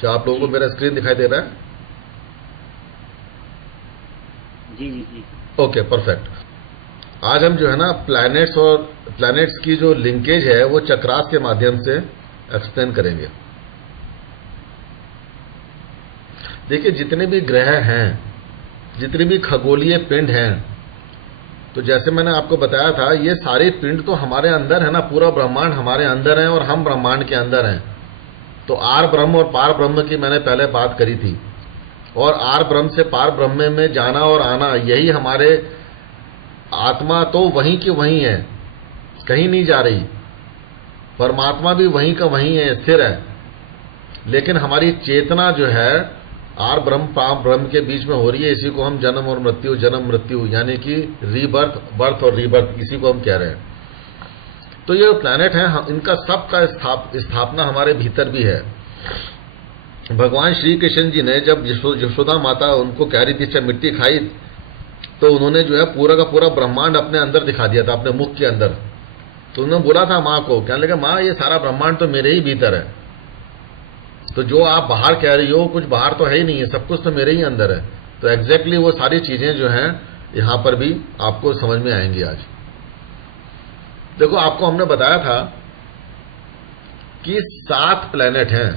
क्या आप लोगों जी को मेरा स्क्रीन दिखाई दे रहा है? जी जी जी। Okay, perfect. आज हम जो है ना प्लैनेट्स और प्लैनेट्स की जो लिंकेज है वो चक्रास के माध्यम से एक्सप्लेन करेंगे। देखिए, जितने भी ग्रह हैं, जितने भी खगोलीय पिंड हैं, तो जैसे मैंने आपको बताया था, ये सारे पिंड तो हमारे अंदर है ना, पूरा ब्रह्मांड हमारे अंदर है और हम ब्रह्मांड के अंदर हैं। तो आर ब्रह्म और पार ब्रह्म की मैंने पहले बात करी थी, और आर ब्रह्म से पार ब्रह्म में जाना और आना, यही हमारे आत्मा तो वहीं की वहीं है, कहीं नहीं जा रही। परमात्मा भी वहीं का वहीं है, स्थिर है। लेकिन हमारी चेतना जो है आर ब्रह्म पार ब्रह्म के बीच में हो रही है। इसी को हम जन्म मृत्यु यानी कि रीबर्थ, बर्थ और रीबर्थ, इसी को हम कह रहे हैं। तो ये प्लैनेट है, इनका सबका स्थापना हमारे भीतर भी है। भगवान श्री कृष्ण जी ने जब यशोदा माता उनको कह रही थी चाहे मिट्टी खाई, तो उन्होंने जो है पूरा का पूरा ब्रह्मांड अपने अंदर दिखा दिया था, अपने मुख के अंदर। तो उन्होंने बोला था माँ को, कहने लगे माँ ये सारा ब्रह्मांड तो मेरे ही भीतर है, तो जो आप बाहर कह रही हो कुछ बाहर तो है ही नहीं है, सब कुछ तो मेरे ही अंदर है। तो एग्जैक्टली वो सारी चीजें जो हैं यहां पर भी आपको समझ में आएंगी आज। देखो, आपको हमने बताया था कि 7 प्लैनेट हैं।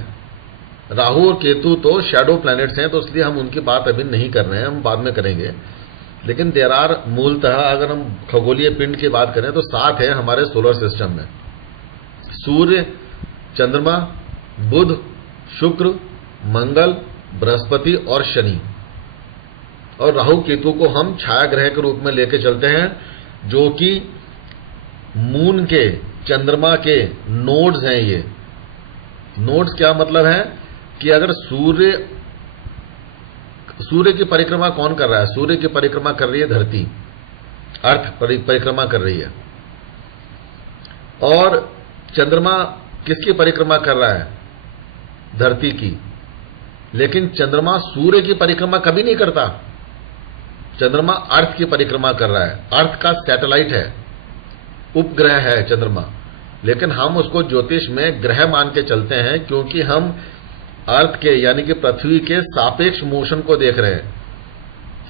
राहु और केतु तो शैडो प्लैनेट्स हैं, तो इसलिए हम उनकी बात अभी नहीं कर रहे हैं, हम बाद में करेंगे। लेकिन देर आर, मूलतः अगर हम खगोलीय पिंड की बात करें तो 7 है हमारे सोलर सिस्टम में। सूर्य, चंद्रमा, बुध, शुक्र, मंगल, बृहस्पति और शनि। और राहु केतु को हम छाया ग्रह के रूप में लेके चलते हैं, जो कि मून के, चंद्रमा के नोड्स हैं। ये नोड्स क्या मतलब है कि अगर सूर्य की परिक्रमा कौन कर रहा है? सूर्य की परिक्रमा कर रही है धरती, अर्थ परिक्रमा कर रही है। और चंद्रमा किसकी परिक्रमा कर रहा है? धरती की। लेकिन चंद्रमा सूर्य की परिक्रमा कभी नहीं करता। चंद्रमा अर्थ की परिक्रमा कर रहा है, अर्थ का सैटेलाइट है, उपग्रह है चंद्रमा। लेकिन हम उसको ज्योतिष में ग्रह मान के चलते हैं, क्योंकि हम अर्थ के यानी कि पृथ्वी के सापेक्ष मोशन को देख रहे हैं,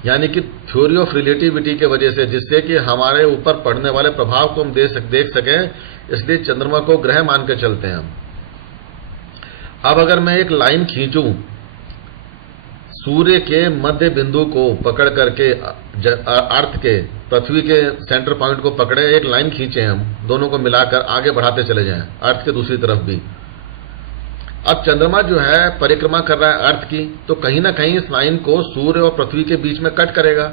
यानी कि थ्योरी ऑफ रिलेटिविटी के वजह से, जिससे कि हमारे ऊपर पड़ने वाले प्रभाव को हम देख सकें, इसलिए चंद्रमा को ग्रह मान के चलते हैं हम। अब अगर मैं एक लाइन खींचूं, सूर्य के मध्य बिंदु को पकड़ करके अर्थ के, पृथ्वी के सेंटर पॉइंट को पकड़े, एक लाइन खींचे हम, दोनों को मिलाकर आगे बढ़ाते चले जाएं अर्थ के दूसरी तरफ भी। अब चंद्रमा जो है परिक्रमा कर रहा है अर्थ की, तो कहीं ना कहीं इस लाइन को सूर्य और पृथ्वी के बीच में कट करेगा।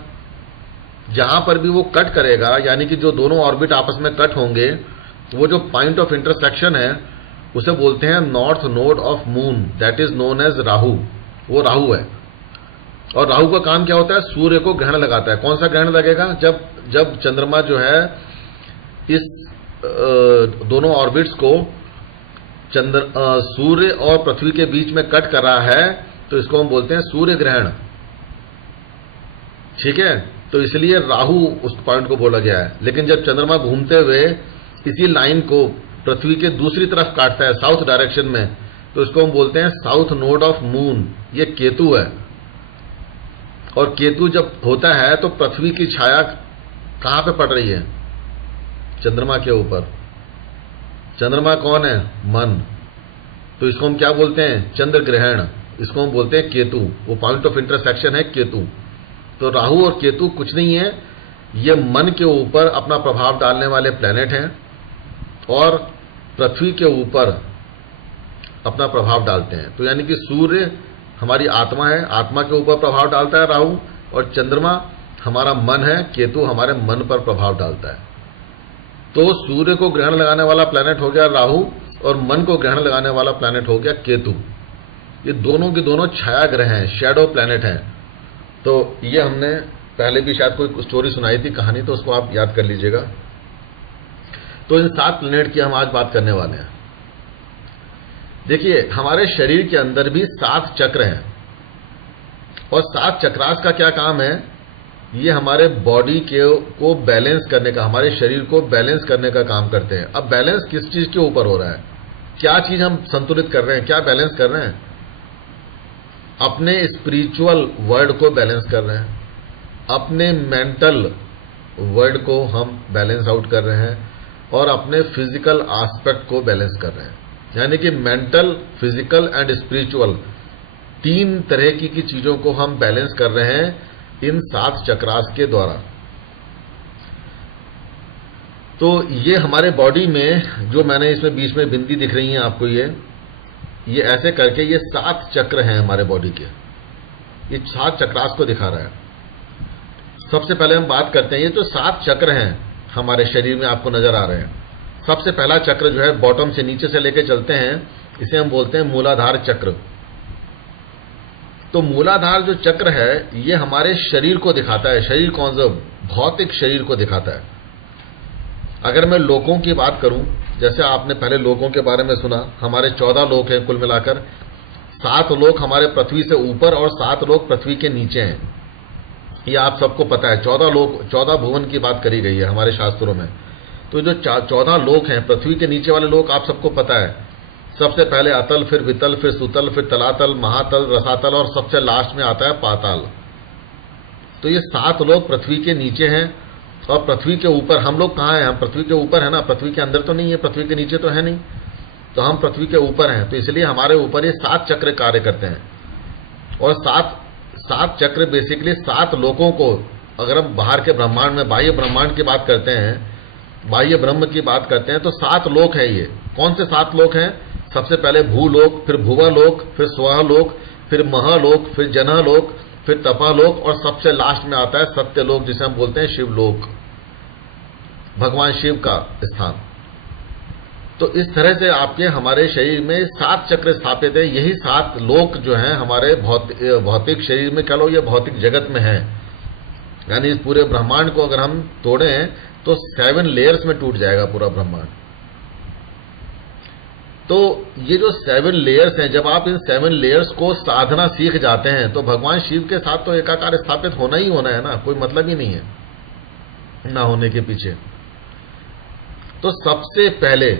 जहां पर भी वो कट करेगा, यानी कि जो दोनों ऑर्बिट आपस में कट होंगे, वो जो पॉइंट ऑफ इंटरसेक्शन है उसे बोलते हैं north node of moon, that is known as Rahu. वो राहु है। और राहु का काम क्या होता है? सूर्य को ग्रहण लगाता है। कौन सा ग्रहण लगेगा? जब चंद्रमा जो है इस दोनों ऑर्बिट्स को सूर्य और पृथ्वी के बीच में कट कर रहा है, तो इसको हम बोलते हैं सूर्य ग्रहण। ठीक है, तो इसलिए राहु उस पॉइंट को बोला गया है। लेकिन जब चंद्रमा घूमते हुए इसी लाइन को पृथ्वी के दूसरी तरफ काटता है, साउथ डायरेक्शन में, तो इसको हम बोलते हैं साउथ नोड ऑफ मून। ये केतु है। और केतु जब होता है तो पृथ्वी की छाया कहां पे पड़ रही है? चंद्रमा के ऊपर। चंद्रमा कौन है? मन। तो इसको हम क्या बोलते हैं? चंद्र ग्रहण। इसको हम बोलते हैं केतु। वो पॉइंट ऑफ इंटरसेक्शन है केतु। तो राहु और केतु कुछ नहीं है, ये मन के ऊपर अपना प्रभाव डालने वाले प्लैनेट हैं, और पृथ्वी के ऊपर अपना प्रभाव डालते हैं। तो यानी कि सूर्य हमारी आत्मा है, आत्मा के ऊपर प्रभाव डालता है राहु, और चंद्रमा हमारा मन है, केतु हमारे मन पर प्रभाव डालता है। तो सूर्य को ग्रहण लगाने वाला प्लैनेट हो गया राहु, और मन को ग्रहण लगाने वाला प्लैनेट हो गया केतु। ये दोनों के दोनों छाया ग्रह हैं, शैडो प्लैनेट हैं। तो ये हमने पहले भी शायद कोई स्टोरी सुनाई थी, कहानी, तो उसको आप याद कर लीजिएगा। तो इन 7 प्लैनेट की हम आज बात करने वाले हैं। देखिए, हमारे शरीर के अंदर भी 7 चक्र हैं, और 7 चक्रास का क्या काम है? ये हमारे बॉडी को बैलेंस करने का, हमारे शरीर को बैलेंस करने का काम करते हैं। अब बैलेंस किस चीज के ऊपर हो रहा है? क्या चीज हम संतुलित कर रहे हैं, क्या बैलेंस कर रहे हैं? अपने स्पिरिचुअल वर्ल्ड को बैलेंस कर रहे हैं, अपने मेंटल वर्ल्ड को हम बैलेंस आउट कर रहे हैं, और अपने फिजिकल एस्पेक्ट को बैलेंस कर रहे हैं। यानी कि मेंटल, फिजिकल एंड स्पिरिचुअल 3 तरह की चीजों को हम बैलेंस कर रहे हैं इन 7 चक्रास के द्वारा। तो ये हमारे बॉडी में जो मैंने इसमें बीच में बिंदी दिख रही है आपको, ये ऐसे करके ये 7 चक्र हैं हमारे बॉडी के। ये 7 चक्रास को दिखा रहा है। सबसे पहले हम बात करते हैं, ये जो 7 चक्र हैं हमारे शरीर में आपको नजर आ रहे हैं। सबसे पहला चक्र जो है बॉटम से नीचे से लेके चलते हैं, इसे हम बोलते हैं मूलाधार चक्र। तो मूलाधार जो चक्र है ये हमारे शरीर को दिखाता है। शरीर कौन सा? भौतिक शरीर को दिखाता है। अगर मैं लोकों की बात करूं, जैसे आपने पहले लोकों के बारे में सुना, हमारे 14 लोक हैं कुल मिलाकर। 7 लोक हमारे पृथ्वी से ऊपर और 7 लोक पृथ्वी के नीचे हैं। ये आप सबको पता है। 14 लोक, 14 भुवन की बात करी गई है हमारे शास्त्रों में। तो जो 14 लोक हैं, पृथ्वी के नीचे वाले लोक आप सबको पता है। सबसे पहले अतल, फिर वितल, फिर सुतल, फिर तलातल, महातल, रसातल, और सबसे लास्ट में आता है पाताल। तो ये 7 लोक पृथ्वी के नीचे हैं। और पृथ्वी के ऊपर हम लोग कहाँ हैं? हम पृथ्वी के ऊपर है ना, पृथ्वी के अंदर तो नहीं है, पृथ्वी के नीचे तो है नहीं। तो हम पृथ्वी के ऊपर हैं, तो इसलिए हमारे ऊपर ये 7 चक्र कार्य करते हैं। और 7 चक्र बेसिकली 7 लोकों को, अगर हम बाहर के ब्रह्मांड में, बाह्य ब्रह्मांड की बात करते हैं, बाह्य ब्रह्म की बात करते हैं, तो 7 लोक है ये। कौन से 7 लोक हैं? सबसे पहले भूलोक, फिर भुवालोक, फिर स्वलोक, फिर महालोक, फिर जनलोक, फिर तपालोक, और सबसे लास्ट में आता है सत्यलोक, जिसे हम बोलते हैं शिवलोक, भगवान शिव का स्थान। तो इस तरह से आपके हमारे शरीर में 7 चक्र स्थापित है। यही 7 लोक जो हैं हमारे भौतिक शरीर में, कह लो ये भौतिक जगत में है। यानी इस पूरे ब्रह्मांड को अगर हम तोड़ें तो 7 लेयर्स में टूट जाएगा पूरा ब्रह्मांड। तो ये जो 7 लेयर्स हैं, जब आप इन 7 लेयर्स को साधना सीख जाते हैं तो भगवान शिव के साथ तो एकाकार स्थापित होना ही होना है ना, कोई मतलब ही नहीं है ना होने के पीछे। तो सबसे पहले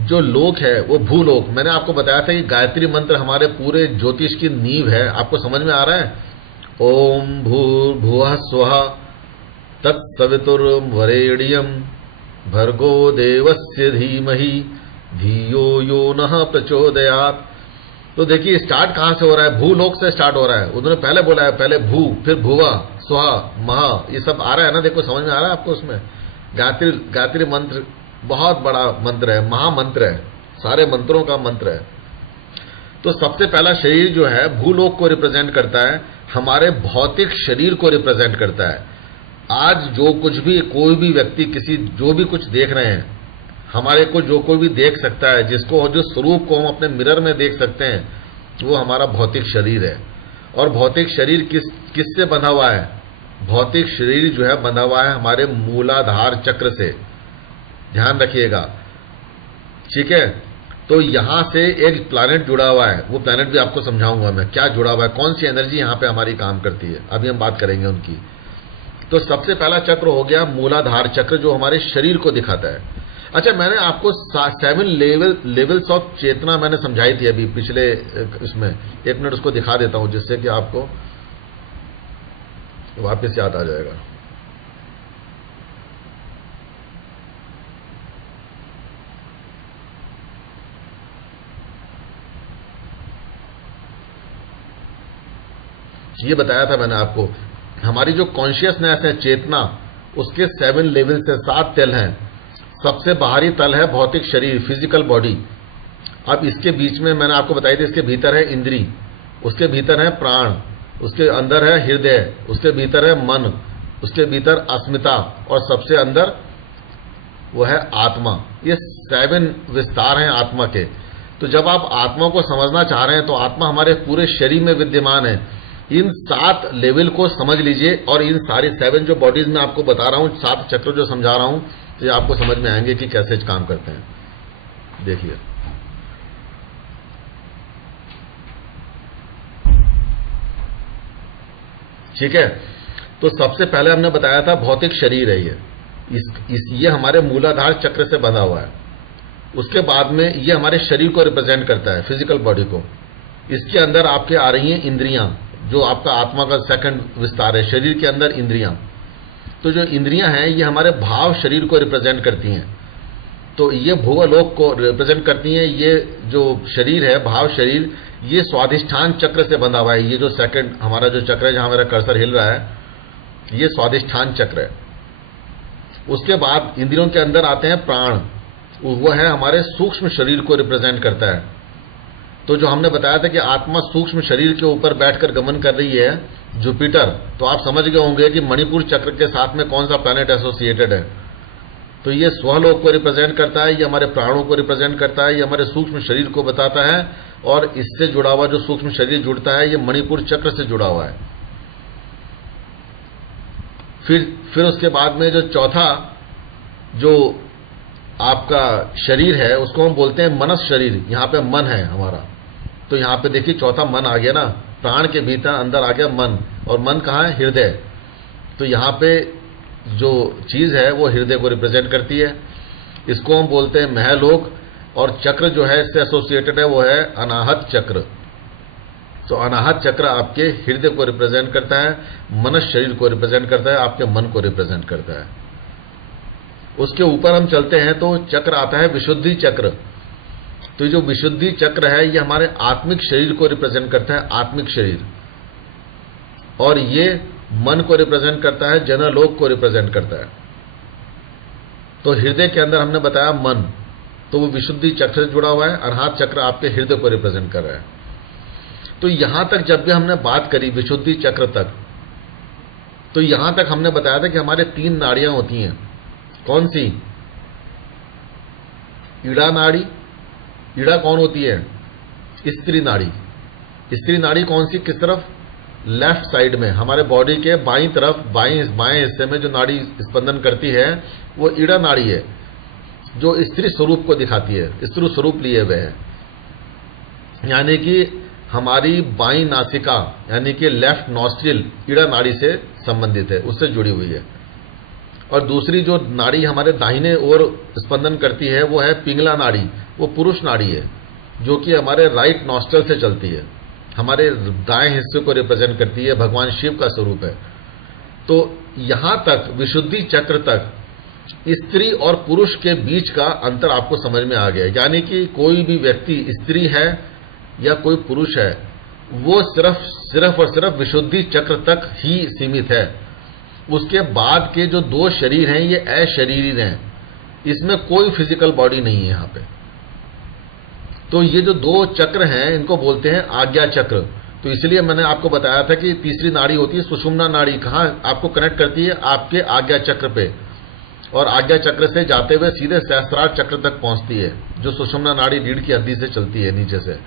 जो लोक है वो भूलोक। मैंने आपको बताया था कि गायत्री मंत्र हमारे पूरे ज्योतिष की नींव है। आपको समझ में आ रहा है? ओम भूर्भुवः स्वः तत्सवितुर्वरेण्यं भर्गो देवस्य धीमहि धियो यो नः प्रचोदयात्। तो देखिए स्टार्ट कहां से हो रहा है? भूलोक से स्टार्ट हो रहा है। उन्होंने पहले बोला है, पहले भू, फिर भुवा, स्वा, महा, ये सब आ रहा है ना। देखो समझ में आ रहा है आपको? उसमें गायत्री मंत्र बहुत बड़ा मंत्र है, महामंत्र है, सारे मंत्रों का मंत्र है। तो सबसे पहला शरीर जो है भूलोक को रिप्रेजेंट करता है, हमारे भौतिक शरीर को रिप्रेजेंट करता है। आज जो कुछ भी, कोई भी व्यक्ति, किसी जो भी कुछ देख रहे हैं, हमारे को जो कोई भी देख सकता है, जिसको, जो स्वरूप को हम अपने मिरर में देख सकते हैं, वो हमारा भौतिक शरीर है। और भौतिक शरीर किससे बंधा हुआ है? भौतिक शरीर जो है बंधा हुआ है हमारे मूलाधार चक्र से। ध्यान रखिएगा, ठीक है? तो यहां से एक प्लैनेट जुड़ा हुआ है, वो प्लैनेट भी आपको समझाऊंगा मैं क्या जुड़ा हुआ है, कौन सी एनर्जी यहां पे हमारी काम करती है, अभी हम बात करेंगे उनकी। तो सबसे पहला चक्र हो गया मूलाधार चक्र, जो हमारे शरीर को दिखाता है। अच्छा, मैंने आपको 7 लेवल्स ऑफ चेतना मैंने समझाई थी अभी पिछले इसमें। 1 मिनट उसको दिखा देता हूं, जिससे कि आपको वापस याद आ जाएगा। ये बताया था मैंने आपको, हमारी जो कॉन्शियसनेस है, चेतना, उसके 7 लेवल से 7 तल हैं। सबसे बाहरी तल है भौतिक शरीर, फिजिकल बॉडी। अब इसके बीच में मैंने आपको बताई थी, इसके भीतर है इंद्री, उसके भीतर है प्राण, उसके अंदर है हृदय, उसके भीतर है मन, उसके भीतर अस्मिता, और सबसे अंदर वो है आत्मा। ये 7 विस्तार हैं आत्मा के। तो जब आप आत्मा को समझना चाह रहे हैं तो आत्मा हमारे पूरे शरीर में विद्यमान है। इन 7 लेवल को समझ लीजिए, और इन सारी 7 जो बॉडीज में आपको बता रहा हूं, 7 चक्र जो समझा रहा हूं, ये आपको समझ में आएंगे कि कैसे काम करते हैं। देखिए, ठीक है? तो सबसे पहले हमने बताया था भौतिक शरीर है ये हमारे मूलाधार चक्र से बंधा हुआ है। उसके बाद में ये हमारे शरीर को रिप्रेजेंट करता है, फिजिकल बॉडी को। इसके अंदर आपके आ रही हैं इंद्रियां, जो आपका आत्मा का सेकंड विस्तार है, शरीर के अंदर इंद्रियां। तो जो इंद्रियां हैं ये हमारे भाव शरीर को रिप्रेजेंट करती हैं। तो ये भूवलोक को रिप्रेजेंट करती हैं। ये जो शरीर है, भाव शरीर, ये स्वाधिष्ठान चक्र से बंधा हुआ है। ये जो सेकंड हमारा जो चक्र है, जहां मेरा कर्सर हिल रहा है, ये स्वाधिष्ठान चक्र है। उसके बाद इंद्रियों के अंदर आते हैं प्राण, वो है हमारे सूक्ष्म शरीर को रिप्रेजेंट करता है। तो जो हमने बताया था कि आत्मा सूक्ष्म शरीर के ऊपर बैठकर गमन कर रही है, जुपिटर, तो आप समझ गए होंगे कि मणिपुर चक्र के साथ में कौन सा प्लैनेट एसोसिएटेड है। तो ये स्वलोक को रिप्रेजेंट करता है, ये हमारे प्राणों को रिप्रेजेंट करता है, ये हमारे सूक्ष्म शरीर को बताता है, और इससे जुड़ा हुआ जो सूक्ष्म शरीर जुड़ता है, ये मणिपुर चक्र से जुड़ा हुआ है। फिर उसके बाद में जो चौथा जो आपका शरीर है, उसको हम बोलते हैं मनस शरीर। यहाँ पे मन है हमारा। तो यहाँ पे देखिए चौथा मन आ गया ना, प्राण के भीतर अंदर आ गया मन, और मन कहाँ है? हृदय। तो यहाँ पे जो चीज है वो हृदय को रिप्रेजेंट करती है। इसको हम बोलते हैं महलोक, और चक्र जो है इससे एसोसिएटेड है वो है अनाहत चक्र। तो अनाहत चक्र आपके हृदय को रिप्रेजेंट करता है, मनस शरीर को रिप्रेजेंट करता है, आपके मन को रिप्रेजेंट करता है। उसके ऊपर हम चलते हैं तो चक्र आता है विशुद्धि चक्र। तो जो विशुद्धि चक्र है ये हमारे आत्मिक शरीर को रिप्रेजेंट करता है, आत्मिक शरीर, और ये मन को रिप्रेजेंट करता है, जनलोक को रिप्रेजेंट करता है। तो हृदय के अंदर हमने बताया मन, तो वो विशुद्धि चक्र से जुड़ा हुआ है। अनाहत चक्र आपके हृदय को रिप्रेजेंट कर रहा है। तो यहां तक जब भी हमने बात करी विशुद्धि चक्र तक, तो यहां तक हमने बताया था कि हमारे 3 नाड़ियां होती हैं। कौन सी? ईड़ा नाड़ी। ईड़ा कौन होती है? स्त्री नाड़ी। स्त्री नाड़ी कौन सी? किस तरफ? लेफ्ट साइड में, हमारे बॉडी के बाईं तरफ, बाएं हिस्से में जो नाड़ी स्पंदन करती है वो ईड़ा नाड़ी है, जो स्त्री स्वरूप को दिखाती है, स्त्री स्वरूप लिए हुए है। यानी कि हमारी बाईं नासिका यानी कि लेफ्ट नॉस्ट्रिल ईड़ा नाड़ी से संबंधित है, उससे जुड़ी हुई है। और दूसरी जो नाड़ी हमारे दाहिने ओर स्पंदन करती है वो है पिंगला नाड़ी, वो पुरुष नाड़ी है, जो कि हमारे राइट नॉस्ट्रल से चलती है, हमारे दाएं हिस्से को रिप्रेजेंट करती है, भगवान शिव का स्वरूप है। तो यहां तक विशुद्धि चक्र तक स्त्री और पुरुष के बीच का अंतर आपको समझ में आ गया। यानी कि कोई भी व्यक्ति स्त्री है या कोई पुरुष है, वो सिर्फ और सिर्फ विशुद्धि चक्र तक ही सीमित है। उसके बाद के जो 2 शरीर हैं ये अशरीरी हैं, इसमें कोई फिजिकल बॉडी नहीं है यहां पे। तो ये जो 2 चक्र हैं इनको बोलते हैं आज्ञा चक्र। तो इसलिए मैंने आपको बताया था कि तीसरी नाड़ी होती है सुषुम्ना नाड़ी, कहां आपको कनेक्ट करती है? आपके आज्ञा चक्र पे, और आज्ञा चक्र से जाते हुए सीधे सहस्त्रार चक्र तक पहुंचती है, जो सुषुम्ना नाड़ी रीढ़ की हड्डी से चलती है नीचे से।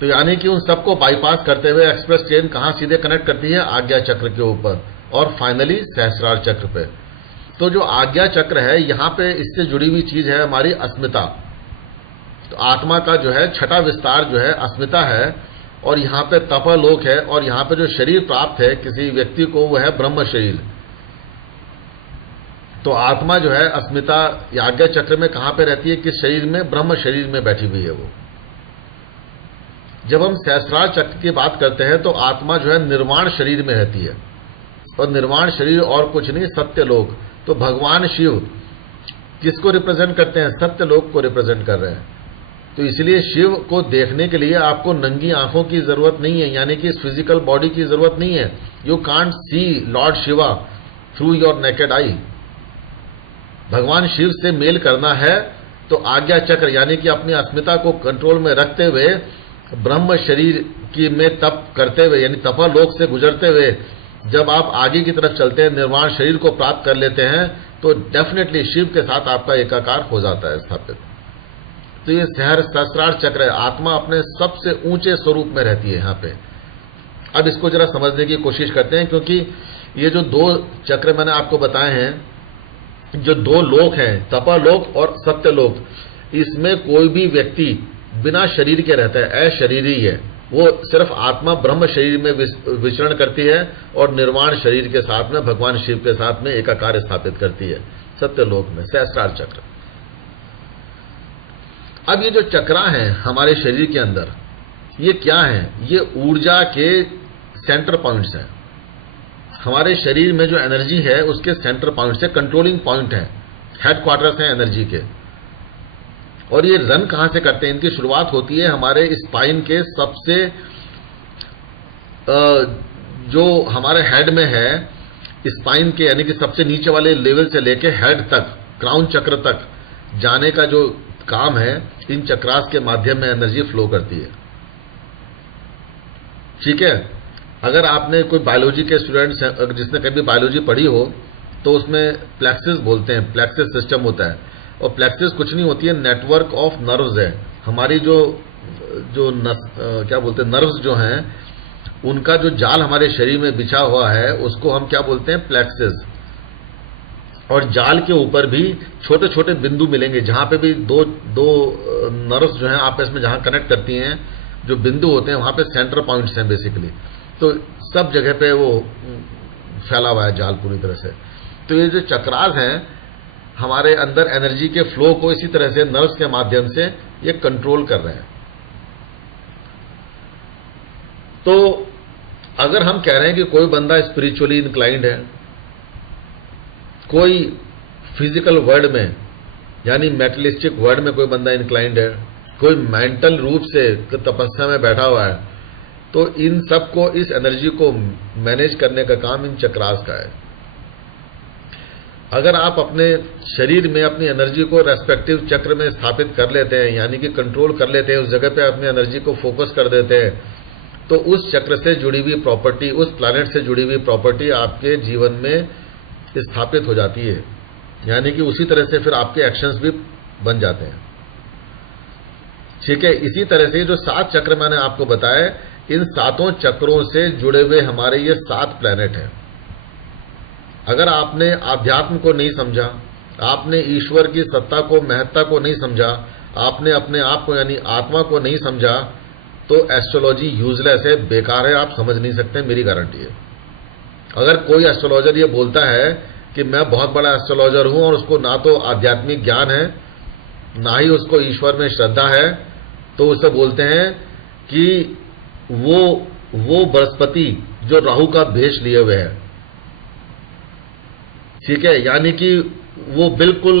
तो यानी कि उन सबको बाईपास करते हुए एक्सप्रेस ट्रेन कहां सीधे कनेक्ट करती है? आज्ञा चक्र के ऊपर, और फाइनली सहस्त्रार चक्र पे। तो जो आज्ञा चक्र है यहां पे इससे जुड़ी हुई चीज है हमारी अस्मिता। तो आत्मा का जो है छठा विस्तार जो है अस्मिता है, और यहां पे तपलोक है, और यहां पे जो शरीर प्राप्त है किसी व्यक्ति को वो है ब्रह्म शरीर। तो आत्मा जो है अस्मिता आज्ञा चक्र में कहां पे रहती है? किस शरीर में? ब्रह्म शरीर में बैठी हुई है वो। जब हम सहस्त्रार चक्र की बात करते हैं तो आत्मा जो है निर्वाण शरीर में रहती है, और निर्वाण शरीर और कुछ नहीं, सत्यलोक। तो भगवान शिव किसको रिप्रेजेंट करते हैं? सत्यलोक को रिप्रेजेंट कर रहे हैं। तो इसलिए शिव को देखने के लिए आपको नंगी आंखों की जरूरत नहीं है, यानी कि इस फिजिकल बॉडी की जरूरत नहीं है। You can't see Lord Shiva through your naked eye. भगवान शिव से मेल करना है तो आज्ञा चक्र यानी कि अपनी अस्मिता को कंट्रोल में रखते हुए ब्रह्म शरीर की में तप करते हुए, यानी तपालोक से गुजरते हुए जब आप आगे की तरफ चलते हैं, निर्वाण शरीर को प्राप्त कर लेते हैं, तो डेफिनेटली शिव के साथ आपका एकाकार हो जाता है स्थापित। तो ये सहस्त्रार चक्र है, आत्मा अपने सबसे ऊंचे स्वरूप में रहती है यहाँ पे। अब इसको जरा समझने की कोशिश करते हैं, क्योंकि ये जो 2 चक्र मैंने आपको बताए हैं, जो 2 लोक हैं, तपालोक और सत्यलोक, इसमें कोई भी व्यक्ति बिना शरीर के रहता है, अशरीरी है। वो सिर्फ आत्मा ब्रह्म शरीर में विचरण करती है और निर्वाण शरीर के साथ में भगवान शिव के साथ में एकाकार स्थापित करती है सत्यलोक में, सहस्त्रार चक्र। अब ये जो चक्रा हैं हमारे शरीर के अंदर, ये क्या है? ये ऊर्जा के सेंटर पॉइंट्स हैं। हमारे शरीर में जो एनर्जी है उसके सेंटर पॉइंट्स है, कंट्रोलिंग पॉइंट है, हेडक्वार्टर्स हैं एनर्जी के। और ये रन कहां से करते हैं? इनकी शुरुआत होती है हमारे स्पाइन के सबसे जो हमारे हेड में है, स्पाइन के यानी कि सबसे नीचे वाले लेवल से लेके हेड तक, क्राउन चक्र तक जाने का जो काम है, इन चक्रास के माध्यम में एनर्जी फ्लो करती है। ठीक है। अगर आपने कोई बायोलॉजी के स्टूडेंट्स हैं, जिसने कभी बायोलॉजी पढ़ी हो, तो उसमें प्लेक्सिस बोलते हैं, प्लेक्सिस सिस्टम होता है। और प्लेक्सिस कुछ नहीं होती है, नेटवर्क ऑफ नर्व्स है। हमारी जो क्या बोलते हैं, नर्व्स जो हैं, उनका जो जाल हमारे शरीर में बिछा हुआ है उसको हम क्या बोलते हैं? प्लेक्सिस। और जाल के ऊपर भी छोटे छोटे बिंदु मिलेंगे, जहां पे भी दो नर्व्स जो हैं आपस में जहां कनेक्ट करती हैं, जो बिंदु होते हैं वहां पे सेंटर पॉइंट्स हैं बेसिकली। तो सब जगह पे वो फैला हुआ है जाल पूरी तरह से। तो ये जो चक्रास हैं हमारे अंदर एनर्जी के फ्लो को इसी तरह से नर्व्स के माध्यम से ये कंट्रोल कर रहे हैं। तो अगर हम कह रहे हैं कि कोई बंदा स्पिरिचुअली इंक्लाइंड है, कोई फिजिकल वर्ल्ड में यानी मेटलिस्टिक वर्ल्ड में कोई बंदा इंक्लाइंड है, कोई मेंटल रूप से तपस्या में बैठा हुआ है, तो इन सब को, इस एनर्जी को मैनेज करने का काम इन चक्रास का है। अगर आप अपने शरीर में अपनी एनर्जी को रेस्पेक्टिव चक्र में स्थापित कर लेते हैं, यानी कि कंट्रोल कर लेते हैं, उस जगह पे अपनी एनर्जी को फोकस कर देते हैं, तो उस चक्र से जुड़ी हुई प्रॉपर्टी, उस प्लैनेट से जुड़ी हुई प्रॉपर्टी आपके जीवन में स्थापित हो जाती है। यानी कि उसी तरह से फिर आपके एक्शंस भी बन जाते हैं। ठीक है। इसी तरह से जो 7 चक्र मैंने आपको बताए, इन 7 चक्रों से जुड़े हुए हमारे ये 7 प्लैनेट हैं। अगर आपने आध्यात्म को नहीं समझा, आपने ईश्वर की सत्ता को, महत्ता को नहीं समझा, आपने अपने आप को यानी आत्मा को नहीं समझा, तो एस्ट्रोलॉजी यूजलेस है, बेकार है, आप समझ नहीं सकते, मेरी गारंटी है। अगर कोई एस्ट्रोलॉजर ये बोलता है कि मैं बहुत बड़ा एस्ट्रोलॉजर हूं और उसको ना तो आध्यात्मिक ज्ञान है, ना ही उसको ईश्वर में श्रद्धा है, तो उसे बोलते हैं कि वो बृहस्पति जो राहु का भेष लिए हुए है। ठीक है। यानी कि वो बिल्कुल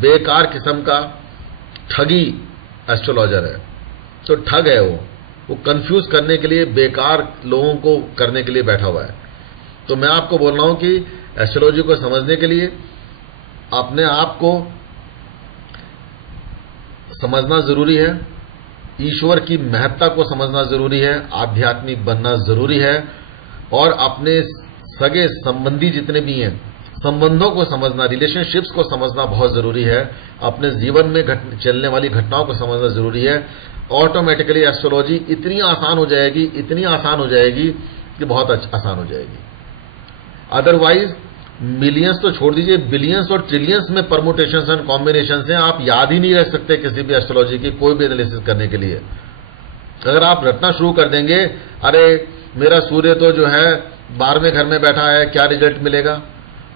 बेकार किस्म का ठगी एस्ट्रोलॉजर है। तो ठग है वो कंफ्यूज करने के लिए, बेकार लोगों को करने के लिए बैठा हुआ है। तो मैं आपको बोल रहा हूं कि एस्ट्रोलॉजी को समझने के लिए अपने आप को समझना जरूरी है, ईश्वर की महत्ता को समझना जरूरी है, आध्यात्मिक बनना जरूरी है, और अपने सगे संबंधी जितने भी हैं, संबंधों को समझना, रिलेशनशिप्स को समझना बहुत जरूरी है, अपने जीवन में चलने वाली घटनाओं को समझना जरूरी है। ऑटोमेटिकली एस्ट्रोलॉजी इतनी आसान हो जाएगी, इतनी आसान हो जाएगी कि बहुत आसान हो जाएगी। अदरवाइज मिलियंस तो छोड़ दीजिए, बिलियंस और ट्रिलियंस में परमुटेशंस एंड कॉम्बिनेशंस हैं, आप याद ही नहीं रख सकते किसी भी एस्ट्रोलॉजी की कोई भी एनालिसिस करने के लिए। अगर आप रटना शुरू कर देंगे, अरे मेरा सूर्य तो जो है 12वें घर में बैठा है, क्या रिजल्ट मिलेगा?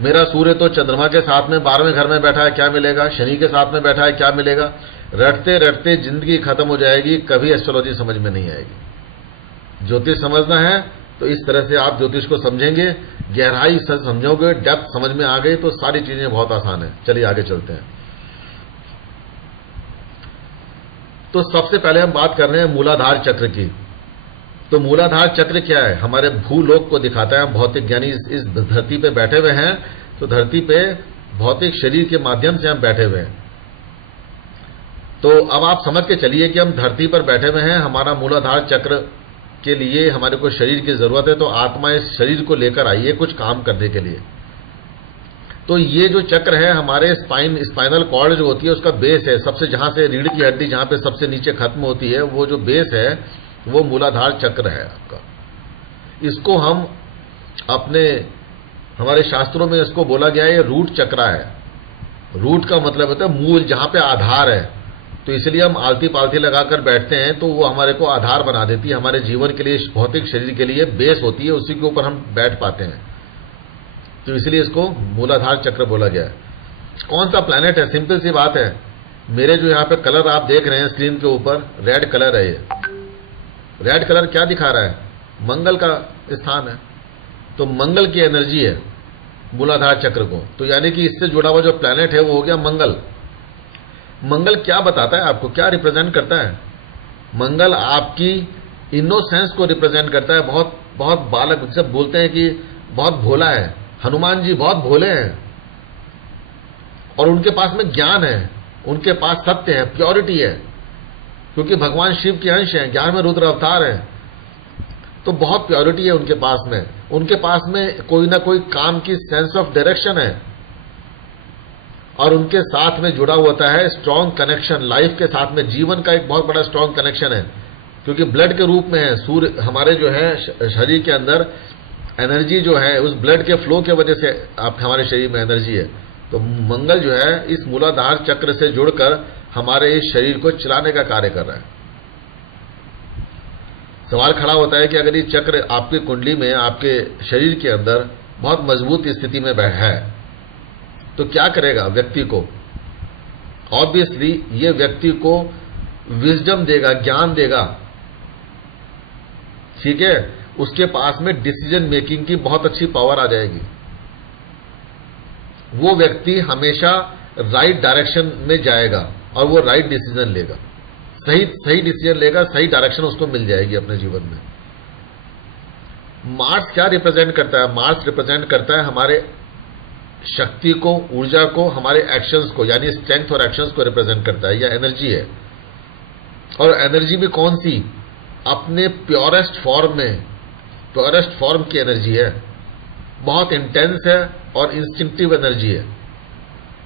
मेरा सूर्य तो चंद्रमा के साथ में 12वें घर में बैठा है, क्या मिलेगा? शनि के साथ में बैठा है, क्या मिलेगा? रटते रटते जिंदगी खत्म हो जाएगी, कभी एस्ट्रोलॉजी समझ में नहीं आएगी। ज्योतिष समझना है तो इस तरह से आप ज्योतिष को समझेंगे, गहराई से समझोगे, डेप्थ समझ में आ गई तो सारी चीजें बहुत आसान है। चलिए आगे चलते हैं। तो सबसे पहले हम बात कर रहे हैं मूलाधार चक्र की। तो मूलाधार चक्र क्या है? हमारे भूलोक को दिखाता है। हम भौतिक ज्ञानी इस धरती पे बैठे हुए हैं, तो धरती पे भौतिक शरीर के माध्यम से हम बैठे हुए हैं। तो अब आप समझ के चलिए कि हम धरती पर बैठे हुए हैं, हमारा मूलाधार चक्र के लिए हमारे को शरीर की जरूरत है, तो आत्मा इस शरीर को लेकर आई है कुछ काम करने के लिए। तो ये जो चक्र है हमारे स्पाइनल कॉर्ड जो होती है उसका बेस है, सबसे जहां से रीढ़ की हड्डी जहां पे सबसे नीचे खत्म होती है, वो जो बेस है वो मूलाधार चक्र है आपका। इसको हम हमारे शास्त्रों में इसको बोला गया है, ये रूट चक्र है। रूट का मतलब होता है मूल, जहां पे आधार है। तो इसलिए हम आलती पालती लगाकर बैठते हैं, तो वो हमारे को आधार बना देती है, हमारे जीवन के लिए, भौतिक शरीर के लिए बेस होती है, उसी के ऊपर हम बैठ पाते हैं। तो इसलिए इसको मूलाधार चक्र बोला गया है। कौन सा प्लैनेट है? सिंपल सी बात है, मेरे जो यहाँ पे कलर आप देख रहे हैं स्क्रीन के ऊपर, रेड कलर है। ये रेड कलर क्या दिखा रहा है? मंगल का स्थान है। तो मंगल की एनर्जी है मूलाधार चक्र को। तो यानी कि इससे जुड़ा हुआ जो प्लैनेट है वो हो गया मंगल। मंगल क्या बताता है आपको, क्या रिप्रेजेंट करता है? मंगल आपकी इनोसेंस को रिप्रेजेंट करता है। बहुत बहुत बालक जब बोलते हैं कि बहुत भोला है, हनुमान जी बहुत भोले हैं और उनके पास में ज्ञान है, उनके पास सत्य है, प्योरिटी है, क्योंकि भगवान शिव के अंश हैं, 11वें रुद्र अवतार है। तो बहुत प्योरिटी है उनके पास में। उनके पास में कोई ना कोई काम की सेंस ऑफ डायरेक्शन है और उनके साथ में जुड़ा होता है स्ट्रॉन्ग कनेक्शन लाइफ के साथ में। जीवन का एक बहुत बड़ा स्ट्रॉन्ग कनेक्शन है, क्योंकि ब्लड के रूप में है। सूर्य हमारे जो है शरीर के अंदर एनर्जी जो है उस ब्लड के फ्लो के वजह से आप हमारे शरीर में एनर्जी है। तो मंगल जो है इस मूलाधार चक्र से जुड़कर हमारे इस शरीर को चलाने का कार्य कर रहा है। सवाल खड़ा होता है कि अगर ये चक्र आपकी कुंडली में, आपके शरीर के अंदर बहुत मजबूत स्थिति में है तो क्या करेगा व्यक्ति को? ऑब्वियसली ये व्यक्ति को विजडम देगा, ज्ञान देगा, ठीक है। उसके पास में डिसीजन मेकिंग की बहुत अच्छी पावर आ जाएगी। वो व्यक्ति हमेशा राइट डायरेक्शन में जाएगा और वो राइट डिसीजन लेगा, सही डिसीजन लेगा, सही डायरेक्शन उसको मिल जाएगी अपने जीवन में। मार्स क्या रिप्रेजेंट करता है? मार्स रिप्रेजेंट करता है हमारे शक्ति को, ऊर्जा को, हमारे एक्शंस को, यानी स्ट्रेंथ और एक्शंस को रिप्रेजेंट करता है। यह एनर्जी है। और एनर्जी भी कौन सी? अपने प्योरेस्ट फॉर्म में, प्योरेस्ट फॉर्म की एनर्जी है। बहुत इंटेंस है और इंस्टिंक्टिव एनर्जी है।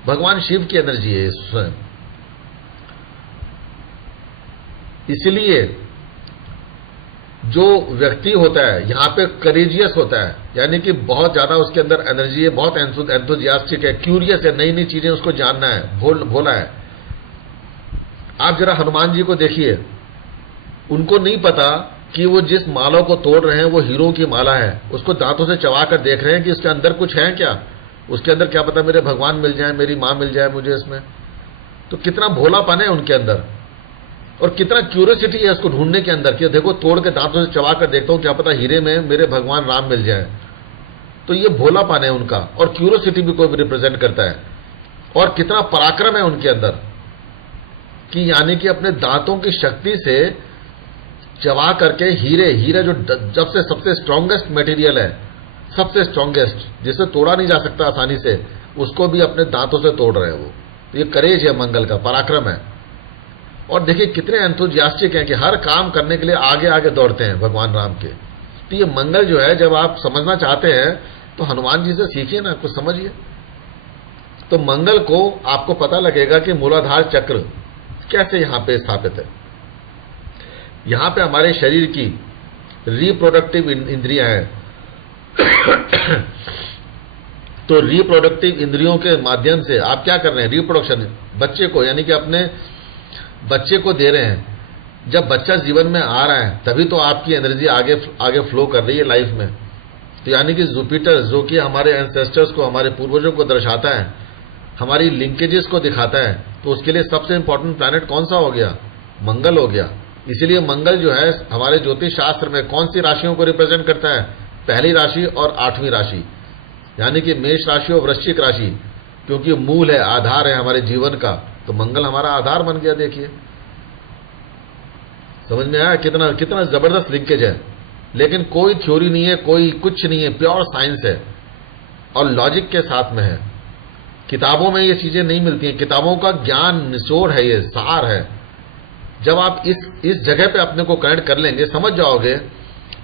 भगवान शिव की एनर्जी है स्वयं। इसलिए जो व्यक्ति होता है यहां पे करेजियस होता है, यानी कि बहुत ज्यादा उसके अंदर एनर्जी है, बहुत एंथुजियास्टिक है, क्यूरियस है, नई नई चीजें उसको जानना है, भोला है। आप जरा हनुमान जी को देखिए, उनको नहीं पता कि वो जिस माला को तोड़ रहे हैं वो हीरो की माला है। उसको दांतों से चबा कर देख रहे हैं कि उसके अंदर कुछ है क्या, उसके अंदर क्या पता मेरे भगवान मिल जाए, मेरी मां मिल जाए मुझे इसमें। तो कितना भोलापन है उनके अंदर और कितना क्यूरियोसिटी है उसको ढूंढने के अंदर कि देखो तोड़ के दांतों से चबा कर देखता हूं, क्या पता हीरे में मेरे भगवान राम मिल जाए। तो ये भोलापन है उनका, और क्यूरियोसिटी भी कोई रिप्रेजेंट करता है। और कितना पराक्रम है उनके अंदर कि यानी कि अपने दांतों की शक्ति से चबा करके हीरे जो जब से सबसे स्ट्रॉन्गेस्ट मटेरियल है, सबसे स्ट्रॉन्गेस्ट, जिसे तोड़ा नहीं जा सकता आसानी से, उसको भी अपने दांतों से तोड़ रहे हैं वो। तो ये करेज है मंगल का, पराक्रम है। और देखिए कितने एंथुजियास्टिक हैं कि हर काम करने के लिए आगे आगे दौड़ते हैं भगवान राम के। तो ये मंगल जो है, जब आप समझना चाहते हैं तो हनुमान जी से सीखिए ना, कुछ समझिए। तो मंगल को आपको पता लगेगा कि मूलाधार चक्र कैसे यहां पे स्थापित है। यहां पे हमारे शरीर की रिप्रोडक्टिव इंद्रियां हैं। तो रिप्रोडक्टिव इंद्रियों के माध्यम से आप क्या कर रहे हैं? रिप्रोडक्शन, बच्चे को, यानी कि अपने बच्चे को दे रहे हैं। जब बच्चा जीवन में आ रहा है तभी तो आपकी एनर्जी आगे फ्लो कर रही है लाइफ में। तो यानी कि जुपिटर, जो कि हमारे एंसेस्टर्स को, हमारे पूर्वजों को दर्शाता है, हमारी लिंकेजेस को दिखाता है, तो उसके लिए सबसे इंपॉर्टेंट प्लैनेट कौन सा हो गया? मंगल हो गया। इसीलिए मंगल जो है हमारे ज्योतिष शास्त्र में कौन सी राशियों को रिप्रेजेंट करता है? पहली राशि और 8वीं राशि, यानी कि मेष राशि और वृश्चिक राशि, क्योंकि मूल है, आधार है हमारे जीवन का। तो मंगल हमारा आधार बन गया। देखिए, समझ में आया कितना कितना जबरदस्त लिंकेज है। लेकिन कोई थ्योरी नहीं है, कोई कुछ नहीं है, प्योर साइंस है और लॉजिक के साथ में है। किताबों में ये चीजें नहीं मिलती हैं। किताबों का ज्ञान निचोड़ है, ये सार है। जब आप इस जगह पे अपने को कनेक्ट कर लेंगे, समझ जाओगे,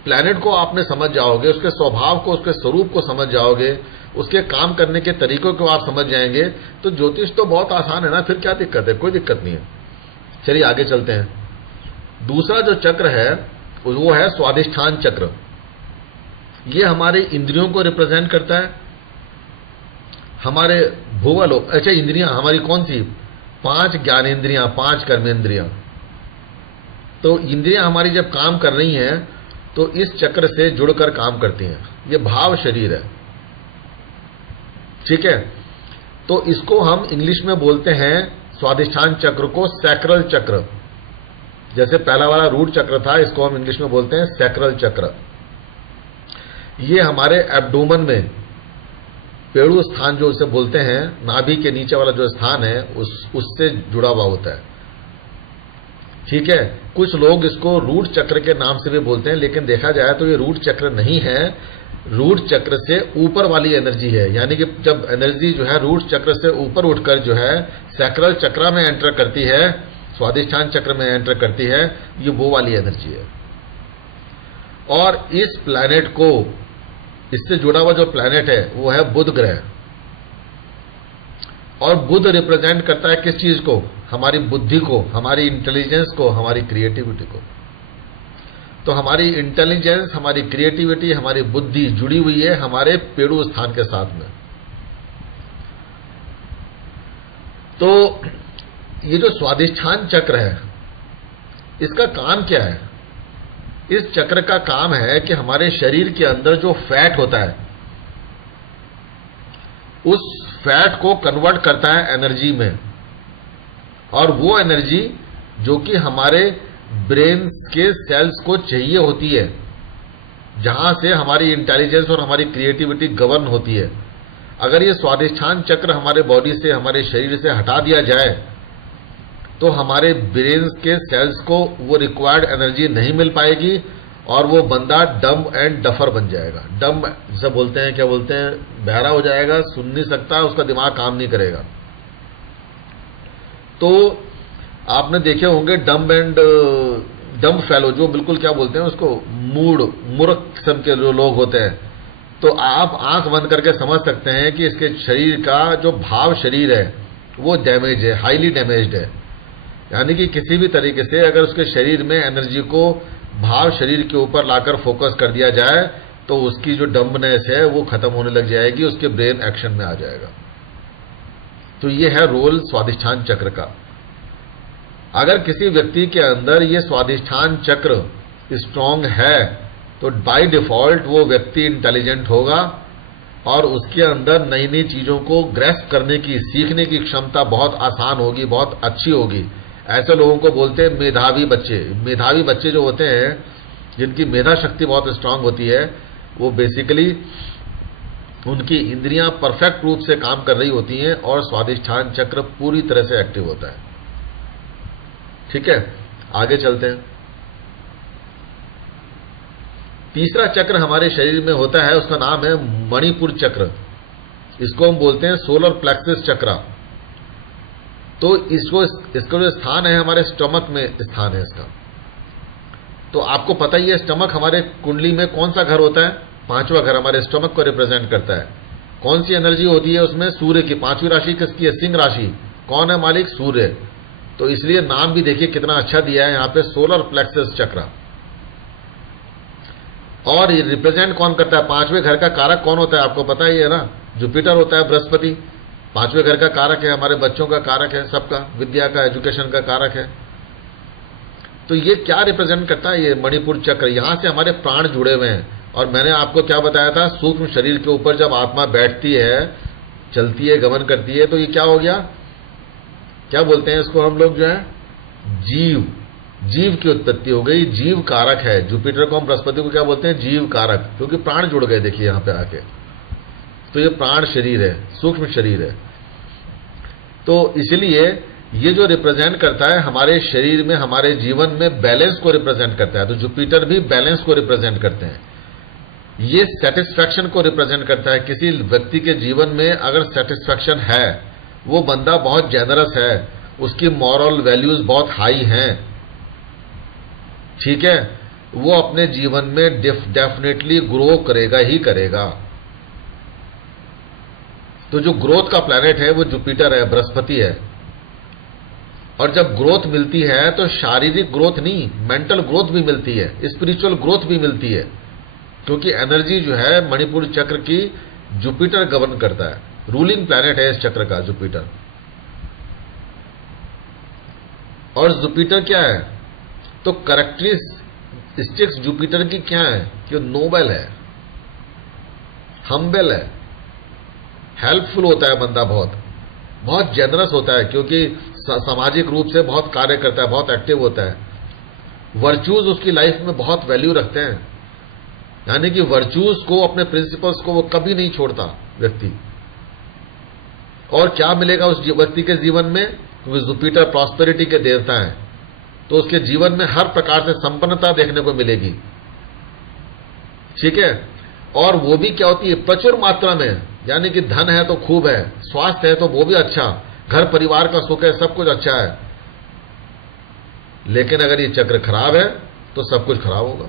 प्लैनेट को आपने समझ जाओगे, उसके स्वभाव को, उसके स्वरूप को समझ जाओगे, उसके काम करने के तरीकों को आप समझ जाएंगे, तो ज्योतिष तो बहुत आसान है ना। फिर क्या दिक्कत है? कोई दिक्कत नहीं है। चलिए आगे चलते हैं। दूसरा जो चक्र है वो है स्वाधिष्ठान चक्र। ये हमारे इंद्रियों को रिप्रेजेंट करता है, हमारे भूगोल। अच्छा, इंद्रियां हमारी कौन सी? 5 ज्ञानेंद्रियां, 5 कर्मेंद्रियां। तो इंद्रियां हमारी जब काम कर रही हैं तो इस चक्र से जुड़कर काम करती हैं। ये भाव शरीर है, ठीक है। तो इसको हम इंग्लिश में बोलते हैं स्वादिष्ठान चक्र को सैक्रल चक्र, जैसे पहला वाला रूट चक्र था, इसको हम इंग्लिश में बोलते हैं सैक्रल चक्र। ये हमारे एब्डोमेन में पेड़ू स्थान जो उसे बोलते हैं, नाभि के नीचे वाला जो स्थान है उससे जुड़ा हुआ होता है। ठीक है, कुछ लोग इसको रूट चक्र के नाम से भी बोलते हैं, लेकिन देखा जाए तो ये रूट चक्र नहीं है, रूट चक्र से ऊपर वाली एनर्जी है। यानी कि जब एनर्जी जो है रूट चक्र से ऊपर उठकर जो है सैक्रल चक्र में एंटर करती है, स्वादिष्ठान चक्र में एंटर करती है, ये वो वाली एनर्जी है। और इस प्लैनेट को, इससे जुड़ा हुआ जो प्लैनेट है वो है बुध ग्रह। और बुध रिप्रेजेंट करता है किस चीज को? हमारी बुद्धि को, हमारी इंटेलिजेंस को, हमारी क्रिएटिविटी को। तो हमारी इंटेलिजेंस, हमारी क्रिएटिविटी, हमारी बुद्धि जुड़ी हुई है हमारे पेड़ू स्थान के साथ में। तो ये जो स्वादिष्ठान चक्र है, इसका काम क्या है? इस चक्र का काम है कि हमारे शरीर के अंदर जो फैट होता है, उस फैट को कन्वर्ट करता है एनर्जी में। और वो एनर्जी जो कि हमारे ब्रेन के सेल्स को चाहिए होती है, जहां से हमारी इंटेलिजेंस और हमारी क्रिएटिविटी गवर्न होती है, अगर ये स्वादिष्ठान चक्र हमारे बॉडी से, हमारे शरीर से हटा दिया जाए तो हमारे ब्रेन के सेल्स को वो रिक्वायर्ड एनर्जी नहीं मिल पाएगी और वो बंदा डम एंड डफर बन जाएगा। डम जैसे बोलते हैं, क्या बोलते हैं, बहरा हो जाएगा, सुन नहीं सकता, उसका दिमाग काम नहीं करेगा। तो आपने देखे होंगे डम फेलो, जो बिल्कुल क्या बोलते हैं उसको, मूर्ख किस्म के जो लोग होते हैं। तो आप आंख बंद करके समझ सकते हैं कि इसके शरीर का जो भाव शरीर है वो डैमेज है, हाईली डैमेज्ड है। यानी कि किसी भी तरीके से अगर उसके शरीर में एनर्जी को भाव शरीर के ऊपर लाकर फोकस कर दिया जाए तो उसकी जो डम्बनेस है वो खत्म होने लग जाएगी, उसके ब्रेन एक्शन में आ जाएगा। तो ये है रोल स्वादिष्ठान चक्र का। अगर किसी व्यक्ति के अंदर ये स्वादिष्ठान चक्र स्ट्रांग है तो बाय डिफॉल्ट वो व्यक्ति इंटेलिजेंट होगा और उसके अंदर नई नई चीजों को ग्रैस्प करने की, सीखने की क्षमता बहुत आसान होगी, बहुत अच्छी होगी। ऐसे लोगों को बोलते हैं मेधावी बच्चे। मेधावी बच्चे जो होते हैं, जिनकी मेधा शक्ति बहुत स्ट्रांग होती है, वो बेसिकली उनकी इंद्रियां परफेक्ट रूप से काम कर रही होती हैं और स्वादिष्ठान चक्र पूरी तरह से एक्टिव होता है। ठीक है, आगे चलते हैं। तीसरा चक्र हमारे शरीर में होता है, उसका नाम है मणिपुर चक्र। इसको हम बोलते हैं सोलर प्लेक्सस चक्र। तो इसका जो स्थान है हमारे स्टमक में स्थान है इसका। तो आपको पता ही है स्टमक हमारे कुंडली में कौन सा घर होता है? पांचवा घर हमारे स्टमक को रिप्रेजेंट करता है। कौन सी एनर्जी होती है उसमें? सूर्य की। पांचवी राशि किसकी है? सिंह राशि। कौन है मालिक? सूर्य। तो इसलिए नाम भी देखिए कितना अच्छा दिया है यहाँ पे, सोलर प्लेक्सस चक्र। और ये रिप्रेजेंट कौन करता है? पांचवें घर का कारक कौन होता है? आपको पता ही है ना, जुपिटर होता है, बृहस्पति। पांचवें घर का कारक है, हमारे बच्चों का कारक है, सबका, विद्या का, एजुकेशन का कारक है। तो ये क्या रिप्रेजेंट करता है? ये मणिपुर चक्र। यहां से हमारे प्राण जुड़े हुए हैं। और मैंने आपको क्या बताया था, सूक्ष्म शरीर के ऊपर जब आत्मा बैठती है, चलती है, गमन करती है, तो ये क्या हो गया? क्या बोलते हैं इसको हम लोग जो है? जीव की उत्पत्ति हो गई। जीव कारक है। जुपिटर को हम, बृहस्पति को क्या बोलते हैं? जीव कारक, क्योंकि प्राण जुड़ गए। देखिए यहां पे आके, तो ये प्राण शरीर है, सूक्ष्म शरीर है। तो इसलिए ये जो रिप्रेजेंट करता है हमारे शरीर में, हमारे जीवन में बैलेंस को रिप्रेजेंट करता है। तो जुपिटर भी बैलेंस को रिप्रेजेंट करते हैं। ये सेटिस्फैक्शन को रिप्रेजेंट करता है। किसी व्यक्ति के जीवन में अगर सेटिस्फैक्शन है, वो बंदा बहुत जेनरस है, उसकी मॉरल वैल्यूज बहुत हाई हैं, ठीक है, वो अपने जीवन में डेफिनेटली ग्रो करेगा ही करेगा। तो जो ग्रोथ का प्लैनेट है वो जुपिटर है, बृहस्पति है। और जब ग्रोथ मिलती है तो शारीरिक ग्रोथ नहीं, मेंटल ग्रोथ भी मिलती है, स्पिरिचुअल ग्रोथ भी मिलती है, क्योंकि एनर्जी जो है मणिपुर चक्र की जुपिटर गवर्न करता है। रूलिंग प्लैनेट है इस चक्र का जुपिटर। और जुपिटर क्या है? तो कैरेक्टरिस्टिक्स जुपिटर की क्या है? कि नोबल है, हम्बल है, हेल्पफुल होता है बंदा, बहुत बहुत जेनरस होता है, क्योंकि सामाजिक रूप से बहुत कार्य करता है, बहुत एक्टिव होता है, वर्च्यूज उसकी लाइफ में बहुत वैल्यू रखते हैं, यानी कि वर्च्यूज को, अपने प्रिंसिपल्स को वो कभी नहीं छोड़ता व्यक्ति। और क्या मिलेगा उस व्यक्ति के जीवन में? क्योंकि जुपिटर प्रॉस्पेरिटी के देवता हैं, तो उसके जीवन में हर प्रकार से संपन्नता देखने को मिलेगी, ठीक है। और वो भी क्या होती है? प्रचुर मात्रा में, यानी कि धन है तो खूब है, स्वास्थ्य है तो वो भी अच्छा, घर परिवार का सुख है, सब कुछ अच्छा है। लेकिन अगर ये चक्र खराब है तो सब कुछ खराब होगा,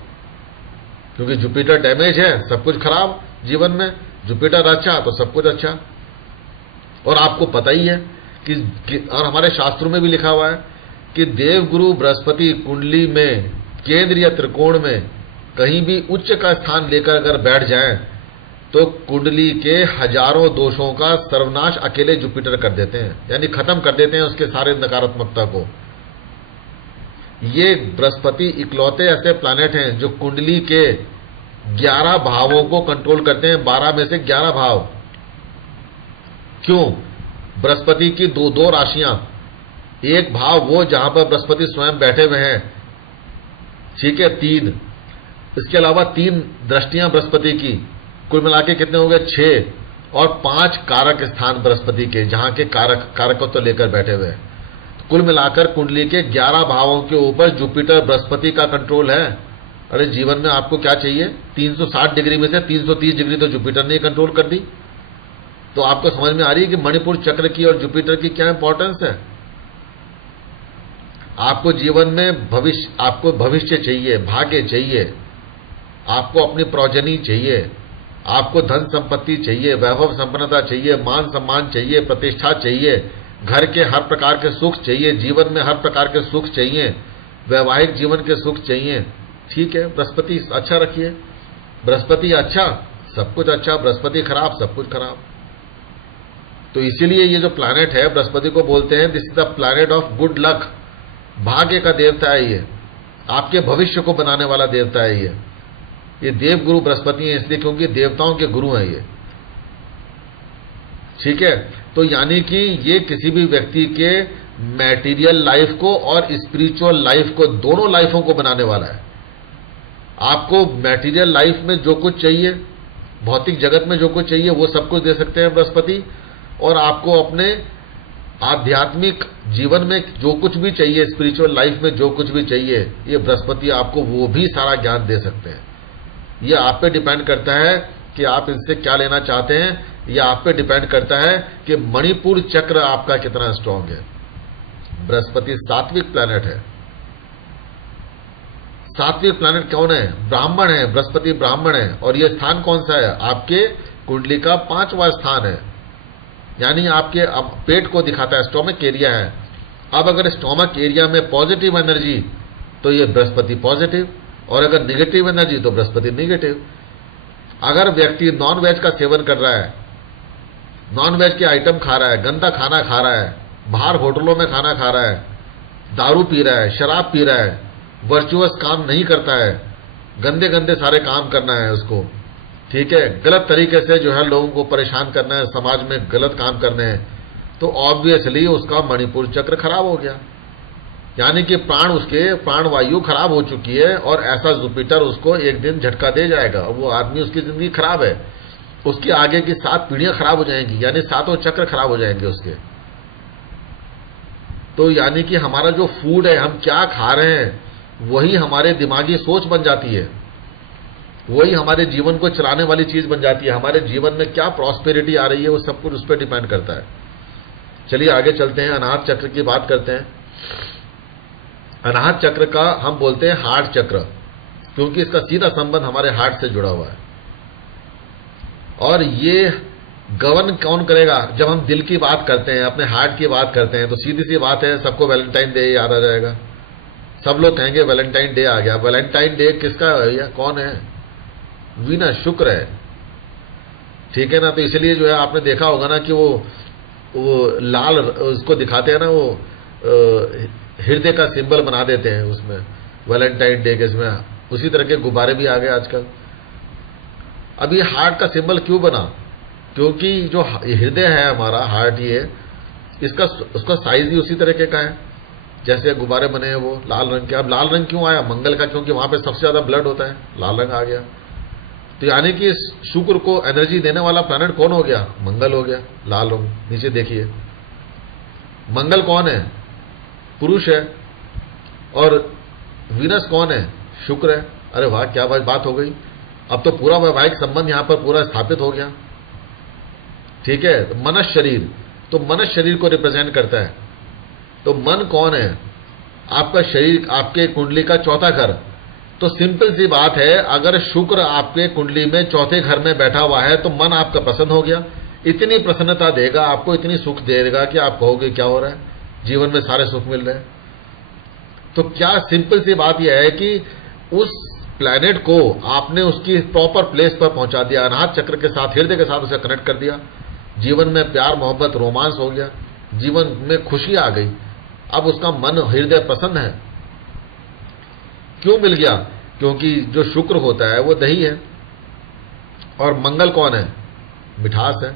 क्योंकि जुपिटर डैमेज है, सब कुछ खराब जीवन में। जुपिटर अच्छा तो सब कुछ अच्छा। और आपको पता ही है कि और हमारे शास्त्रों में भी लिखा हुआ है कि देवगुरु बृहस्पति कुंडली में केंद्र या त्रिकोण में कहीं भी उच्च का स्थान लेकर अगर बैठ जाएं तो कुंडली के हजारों दोषों का सर्वनाश अकेले जुपिटर कर देते हैं, यानी खत्म कर देते हैं उसके सारे नकारात्मकता को। ये बृहस्पति इकलौते ऐसे प्लैनेट हैं जो कुंडली के 11 भावों को कंट्रोल करते हैं, 12 में से 11 भाव। क्यों? बृहस्पति की दो राशियां, एक भाव वो जहां पर बृहस्पति स्वयं बैठे हुए हैं, ठीक है, 3, इसके अलावा 3 दृष्टियां बृहस्पति की, कुल मिला के कितने हो गए? 6, और 5 कारक स्थान बृहस्पति के, जहां के कारकत्व तो लेकर बैठे हुए हैं। कुल मिलाकर कुंडली के 11 भावों के ऊपर जुपिटर बृहस्पति का कंट्रोल है। अरे जीवन में आपको क्या चाहिए? 360 डिग्री में से 330 डिग्री तो जुपिटर ने कंट्रोल कर दी। तो आपको समझ में आ रही है कि मणिपुर चक्र की और जुपिटर की क्या इंपॉर्टेंस है। आपको जीवन में आपको भविष्य चाहिए, भाग्य चाहिए, आपको अपनी प्रोजनी चाहिए, आपको धन संपत्ति चाहिए, वैभव संपन्नता चाहिए, मान सम्मान चाहिए, प्रतिष्ठा चाहिए, घर के हर प्रकार के सुख चाहिए, जीवन में हर प्रकार के सुख चाहिए, वैवाहिक जीवन के सुख चाहिए, ठीक है। बृहस्पति अच्छा रखिए, बृहस्पति अच्छा सब कुछ अच्छा, बृहस्पति खराब सब कुछ खराब। तो इसीलिए ये जो प्लैनेट है बृहस्पति को बोलते हैं this is the planet of good luck, भाग्य का देवता है ये, आपके भविष्य को बनाने वाला देवता है ये देवगुरु बृहस्पति है, इसलिए क्योंकि देवताओं के गुरु हैं ये, ठीक है। तो यानी कि ये किसी भी व्यक्ति के मैटीरियल लाइफ को और स्पिरिचुअल लाइफ को, दोनों लाइफों को बनाने वाला है। आपको मैटीरियल लाइफ में जो कुछ चाहिए, भौतिक जगत में जो कुछ चाहिए वो सब कुछ दे सकते हैं बृहस्पति, और आपको अपने आध्यात्मिक जीवन में जो कुछ भी चाहिए, स्पिरिचुअल लाइफ में जो कुछ भी चाहिए, ये बृहस्पति आपको वो भी सारा ज्ञान दे सकते हैं। ये आप पे डिपेंड करता है कि आप इनसे क्या लेना चाहते हैं, यह आप पे डिपेंड करता है कि मणिपुर चक्र आपका कितना स्ट्रांग है। बृहस्पति सात्विक प्लैनेट है। सात्विक प्लैनेट कौन है? ब्राह्मण है, बृहस्पति ब्राह्मण है। और यह स्थान कौन सा है? आपके कुंडली का 5वां स्थान है, यानी आपके पेट को दिखाता है, स्टोमक एरिया है। अब अगर स्टोमक एरिया में पॉजिटिव एनर्जी तो ये बृहस्पति पॉजिटिव, और अगर निगेटिव एनर्जी तो बृहस्पति निगेटिव। अगर व्यक्ति नॉन वेज का सेवन कर रहा है, नॉन वेज के आइटम खा रहा है, गंदा खाना खा रहा है, बाहर होटलों में खाना खा रहा है, दारू पी रहा है, शराब पी रहा है, वर्चुअस काम नहीं करता है, गंदे गंदे सारे काम करना है उसको, ठीक है, गलत तरीके से जो है लोगों को परेशान करना है, समाज में गलत काम करने हैं, तो ऑब्वियसली उसका मणिपुर चक्र खराब हो गया, यानी कि प्राण वायु खराब हो चुकी है। और ऐसा जुपिटर उसको एक दिन झटका दे जाएगा, वो आदमी, उसकी जिंदगी खराब है, उसकी आगे की 7 पीढ़ियां खराब हो जाएंगी, यानी 7 चक्र खराब हो जाएंगे उसके। तो यानी कि हमारा जो फूड है, हम क्या खा रहे हैं, वही हमारे दिमागी सोच बन जाती है, वही हमारे जीवन को चलाने वाली चीज बन जाती है। हमारे जीवन में क्या प्रॉस्पेरिटी आ रही है वो सब कुछ उस पर डिपेंड करता है। चलिए आगे चलते हैं, अनाहत चक्र की बात करते हैं। अनाहत चक्र का हम बोलते हैं हार्ट चक्र, क्योंकि इसका सीधा संबंध हमारे हार्ट से जुड़ा हुआ है। और ये गवर्न कौन करेगा? जब हम दिल की बात करते हैं, अपने हार्ट की बात करते हैं, तो सीधी सी बात है, सबको वैलेंटाइन डे याद आ जाएगा। सब लोग कहेंगे वैलेंटाइन डे आ गया। वैलेंटाइन डे किसका है भैया? कौन है? वीनस, शुक्र है, ठीक है ना। तो इसलिए जो है आपने देखा होगा ना कि वो लाल उसको दिखाते हैं ना, वो हृदय का सिंबल बना देते हैं उसमें वैलेंटाइन डे के, इसमें उसी तरह के गुब्बारे भी आ गए आजकल। अब ये हार्ट का सिंबल क्यों बना? क्योंकि जो हृदय है हमारा, हार्ट, इसका उसका साइज ही उसी तरीके का है जैसे गुब्बारे बने हैं वो लाल रंग के। अब लाल रंग क्यों आया? मंगल का, क्योंकि वहां पे सबसे ज्यादा ब्लड होता है, लाल रंग आ गया। तो यानी कि शुक्र को एनर्जी देने वाला प्लैनेट कौन हो गया? मंगल हो गया, लाल रंग। नीचे देखिए, मंगल कौन है? पुरुष है। और वीनस कौन है? शुक्र है। अरे वाह, क्या बात हो गई। अब तो पूरा वैवाहिक संबंध यहां पर पूरा स्थापित हो गया। ठीक है, तो मनस शरीर, तो मनस शरीर को रिप्रेजेंट करता है। तो मन कौन है? आपका शरीर, आपके कुंडली का चौथा घर। तो सिंपल सी बात है, अगर शुक्र आपके कुंडली में चौथे घर में बैठा हुआ है तो मन आपका प्रसन्न हो गया। इतनी प्रसन्नता देगा आपको, इतनी सुख देगा कि आप कहोगे क्या हो रहा है, जीवन में सारे सुख मिल रहे हैं। तो क्या सिंपल सी बात यह है कि उस प्लैनेट को आपने उसकी प्रॉपर प्लेस पर पहुंचा दिया, अनाहत चक्र के साथ, हृदय के साथ उसे कनेक्ट कर दिया। जीवन में प्यार, मोहब्बत, रोमांस हो गया, जीवन में खुशी आ गई। अब उसका मन, हृदय प्रसन्न है। क्यों मिल गया? क्योंकि जो शुक्र होता है वो दही है और मंगल कौन है? मिठास है।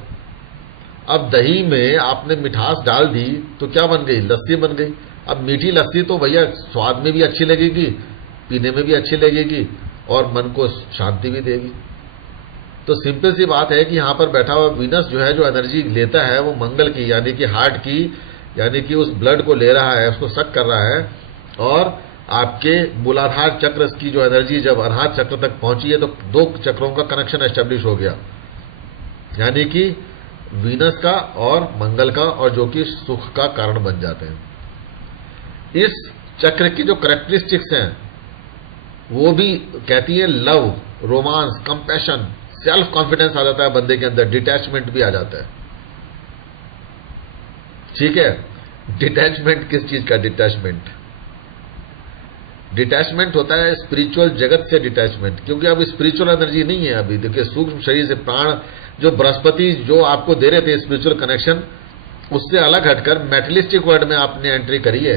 अब दही में आपने मिठास डाल दी तो क्या बन गई? लस्सी बन गई। अब मीठी लस्सी तो भैया स्वाद में भी अच्छी लगेगी, पीने में भी अच्छी लगेगी और मन को शांति भी देगी। तो सिंपल सी बात है कि यहां पर बैठा हुआ वीनस जो है, जो एनर्जी लेता है वो मंगल की, यानी कि हार्ट की, यानी कि उस ब्लड को ले रहा है, उसको सक कर रहा है। और आपके मूलाधार चक्र की जो एनर्जी जब अनाहत चक्र तक पहुंची है तो दो चक्रों का कनेक्शन एस्टेब्लिश हो गया, यानी कि वीनस का और मंगल का, और जो कि सुख का कारण बन जाते हैं। इस चक्र की जो कैरेक्टरिस्टिक्स हैं वो भी कहती है love, romance, compassion, self confidence आ जाता है बंदे के अंदर, डिटैचमेंट भी आ जाता है। ठीक है, डिटैचमेंट किस चीज का? डिटैचमेंट डिटैचमेंट होता है स्पिरिचुअल जगत से डिटैचमेंट, क्योंकि अब स्पिरिचुअल एनर्जी नहीं है। अभी देखिए, सूक्ष्म शरीर से प्राण, जो बृहस्पति जो आपको दे रहे थे स्पिरिचुअल कनेक्शन, उससे अलग हटकर मेटलिस्टिक वर्ल्ड में आपने एंट्री करी है।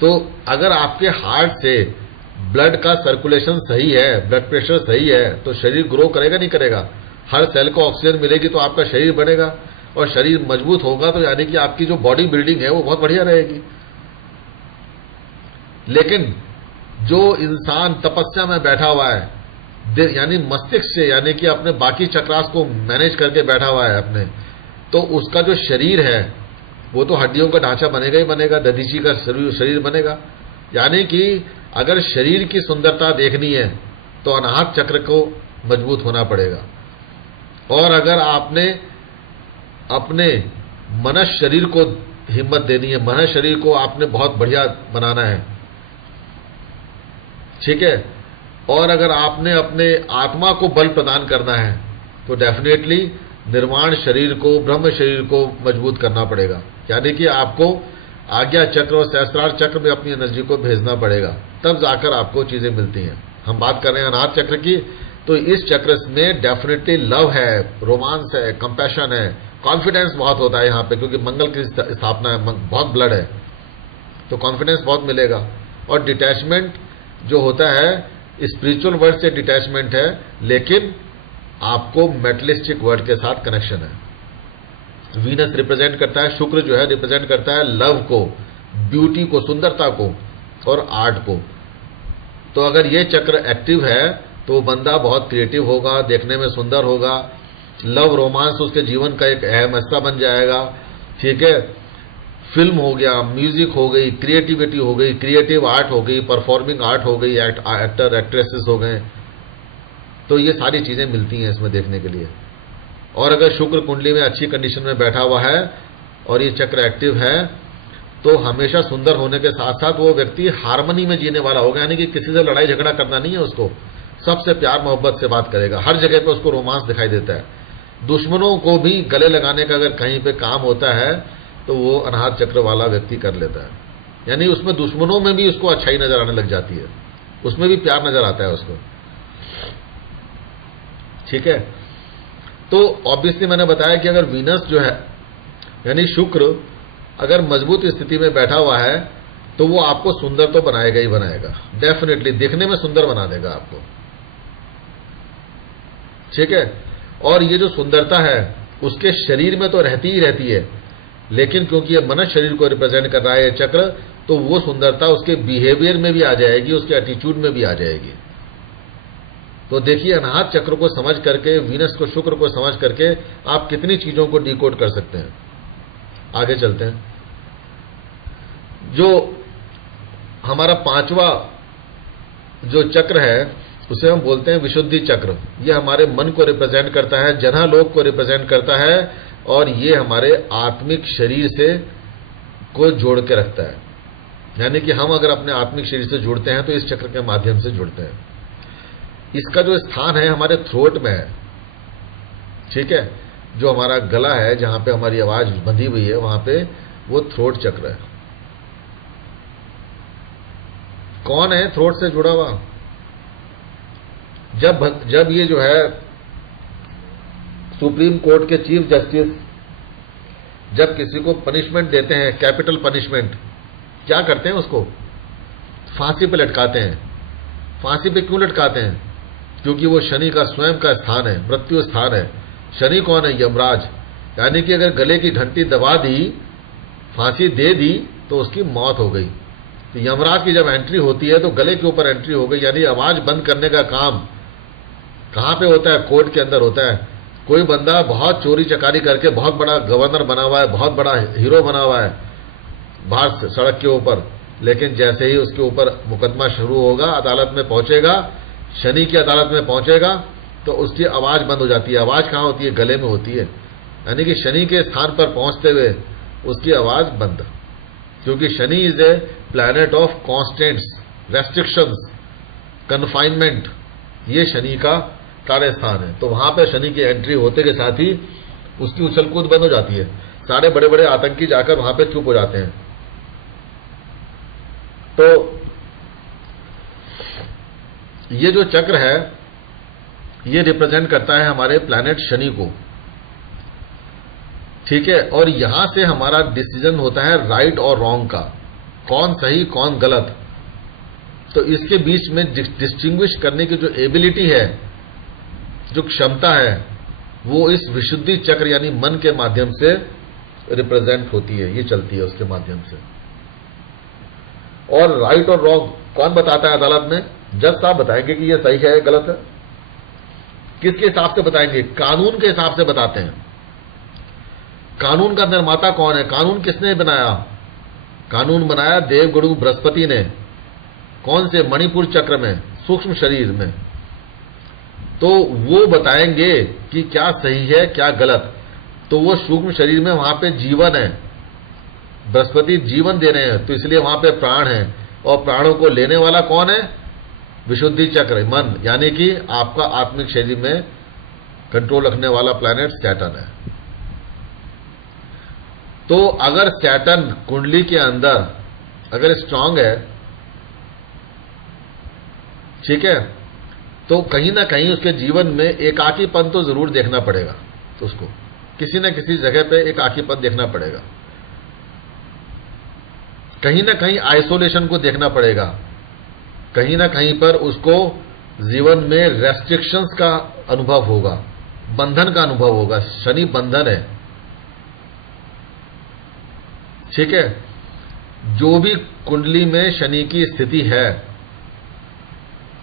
तो अगर आपके हार्ट से ब्लड का सर्कुलेशन सही है, ब्लड प्रेशर सही है, तो शरीर ग्रो करेगा नहीं करेगा? हर सेल को ऑक्सीजन मिलेगी तो आपका शरीर बढ़ेगा, और शरीर मजबूत होगा तो यानी कि आपकी जो बॉडी बिल्डिंग है वो बहुत बढ़िया रहेगी। लेकिन जो इंसान तपस्या में बैठा हुआ है, यानी मस्तिष्क से, यानी कि अपने बाकी चक्रास को मैनेज करके बैठा हुआ है अपने, तो उसका जो शरीर है वो तो हड्डियों का ढांचा बनेगा ही बनेगा, दधीची का शरीर बनेगा। यानी कि अगर शरीर की सुंदरता देखनी है तो अनाहत चक्र को मजबूत होना पड़ेगा। और अगर आपने अपने मनस शरीर को हिम्मत देनी है, मनस शरीर को आपने बहुत बढ़िया बनाना है, ठीक है, और अगर आपने अपने आत्मा को बल प्रदान करना है तो डेफिनेटली निर्वाण शरीर को, ब्रह्म शरीर को मजबूत करना पड़ेगा। यानी कि आपको आज्ञा चक्र और सहस्त्रार चक्र में अपनी एनर्जी को भेजना पड़ेगा, तब जाकर आपको चीजें मिलती हैं। हम बात कर रहे हैं अनाहत चक्र की, तो इस चक्र में डेफिनेटली लव है, रोमांस है, कंपैशन है, कॉन्फिडेंस बहुत होता है यहाँ पे, क्योंकि मंगल की स्थापना है, बहुत ब्लड है तो कॉन्फिडेंस बहुत मिलेगा। और डिटैचमेंट जो होता है स्पिरिचुअल वर्ल्ड से डिटैचमेंट है, लेकिन आपको मेटलिस्टिक वर्ल्ड के साथ कनेक्शन है। वीनस रिप्रेजेंट करता है, शुक्र जो है रिप्रेजेंट करता है लव को, ब्यूटी को, सुंदरता को और आर्ट को। तो अगर ये चक्र एक्टिव है तो बंदा बहुत क्रिएटिव होगा, देखने में सुंदर होगा, लव रोमांस उसके जीवन का एक अहम हिस्सा बन जाएगा। ठीक है, फिल्म हो गया, म्यूजिक हो गई, क्रिएटिविटी हो गई, क्रिएटिव आर्ट हो गई, परफॉर्मिंग आर्ट हो गई, एक्टर एक्ट्रेसेस हो गए, तो ये सारी चीजें मिलती हैं इसमें देखने के लिए। और अगर शुक्र कुंडली में अच्छी कंडीशन में बैठा हुआ है और ये चक्र एक्टिव है तो हमेशा सुंदर होने के साथ साथ वो व्यक्ति हार्मनी में जीने वाला होगा, यानी कि किसी से लड़ाई झगड़ा करना नहीं है उसको, सबसे प्यार मोहब्बत से बात करेगा, हर जगह पे उसको रोमांस दिखाई देता है। दुश्मनों को भी गले लगाने का अगर कहीं पे काम होता है तो वो अनाहत चक्र वाला व्यक्ति कर लेता है, यानी उसमें दुश्मनों में भी उसको अच्छाई नजर आने लग जाती है, उसमें भी प्यार नजर आता है उसको। ठीक है, तो ऑब्वियसली मैंने बताया कि अगर वीनस जो है यानी शुक्र अगर मजबूत स्थिति में बैठा हुआ है तो वो आपको सुंदर तो बनाएगा ही बनाएगा, डेफिनेटली दिखने में सुंदर बना देगा आपको। ठीक है, और ये जो सुंदरता है उसके शरीर में तो रहती ही रहती है, लेकिन क्योंकि ये मनुष्य शरीर को रिप्रेजेंट कर रहा है ये चक्र, तो वो सुंदरता उसके बिहेवियर में भी आ जाएगी, उसके एटीट्यूड में भी आ जाएगी। तो देखिए, अनाहत चक्र को समझ करके, वीनस को, शुक्र को समझ करके आप कितनी चीजों को डिकोड कर सकते हैं। आगे चलते हैं। जो हमारा पांचवा जो चक्र है उसे हम बोलते हैं विशुद्धि चक्र। यह हमारे मन को रिप्रेजेंट करता है, जन्मलोक को रिप्रेजेंट करता है, और ये हमारे आत्मिक शरीर से को जोड़ के रखता है। यानी कि हम अगर अपने आत्मिक शरीर से जुड़ते हैं तो इस चक्र के माध्यम से जुड़ते हैं। इसका जो स्थान है हमारे थ्रोट में है, ठीक है, जो हमारा गला है, जहां पे हमारी आवाज बंधी हुई है, वहां पे वो थ्रोट चक्र है। कौन है थ्रोट से जुड़ा हुआ? जब ये जो है सुप्रीम कोर्ट के चीफ जस्टिस जब किसी को पनिशमेंट देते हैं, कैपिटल पनिशमेंट, क्या करते हैं? उसको फांसी पे लटकाते हैं। फांसी पे क्यों लटकाते हैं? क्योंकि वो शनि का स्वयं का स्थान है, मृत्यु स्थान है। शनि कौन है? यमराज। यानी कि अगर गले की घंटी दबा दी, फांसी दे दी, तो उसकी मौत हो गई। तो यमराज की जब एंट्री होती है तो गले के ऊपर एंट्री हो गई, यानी आवाज बंद करने का काम कहां पे होता है? कोर्ट के अंदर होता है। कोई बंदा बहुत चोरी चकारी करके बहुत बड़ा गवर्नर बना हुआ है, बहुत बड़ा हीरो बना हुआ है बाहर सड़क के ऊपर, लेकिन जैसे ही उसके ऊपर मुकदमा शुरू होगा, अदालत में पहुंचेगा, शनि की अदालत में पहुंचेगा, तो उसकी आवाज बंद हो जाती है। आवाज कहां होती है? गले में होती है। यानी कि शनि के स्थान पर पहुंचते हुए उसकी आवाज बंद, क्योंकि Shani is a planet of constants, restrictions, confinement. ये शनि का कार्य स्थान है। तो वहां पे शनि की एंट्री होते के साथ ही उसकी उछल कूद बंद हो जाती है। सारे बड़े बड़े आतंकी जाकर वहां पे चुप हो जाते हैं। तो ये जो चक्र है ये रिप्रेजेंट करता है हमारे प्लैनेट शनि को, ठीक है। और यहां से हमारा डिसीजन होता है राइट और रॉन्ग का, कौन सही कौन गलत। तो इसके बीच में डिस्टिंग्विश करने की जो एबिलिटी है, जो क्षमता है, वो इस विशुद्धि चक्र यानी मन के माध्यम से रिप्रेजेंट होती है, ये चलती है उसके माध्यम से। और राइट और रॉन्ग कौन बताता है अदालत में? जज साहब बताएंगे कि ये सही है गलत है। किसके हिसाब से बताएंगे? कानून के हिसाब से बताते हैं। कानून का निर्माता कौन है? कानून किसने बनाया? कानून बनाया देवगुरु बृहस्पति ने। कौन से? मणिपुर चक्र में, सूक्ष्म शरीर में। तो वो बताएंगे कि क्या सही है क्या गलत। तो वो सूक्ष्म शरीर में वहां पे जीवन है, बृहस्पति जीवन दे रहे हैं, तो इसलिए वहां पे प्राण है। और प्राणों को लेने वाला कौन है? विशुद्धि चक्र, मन, यानी कि आपका आत्मिक शरीर में कंट्रोल रखने वाला प्लैनेट सैटर्न है। तो अगर सैटर्न कुंडली के अंदर अगर स्ट्रांग है, ठीक है, तो कहीं ना कहीं उसके जीवन में एकाकीपन तो जरूर देखना पड़ेगा। तो उसको किसी न किसी जगह पे एकाकीपन देखना पड़ेगा, कहीं ना कहीं आइसोलेशन को देखना पड़ेगा, कहीं ना कहीं पर उसको जीवन में रेस्ट्रिक्शंस का अनुभव होगा, बंधन का अनुभव होगा। शनि बंधन है, ठीक है। जो भी कुंडली में शनि की स्थिति है,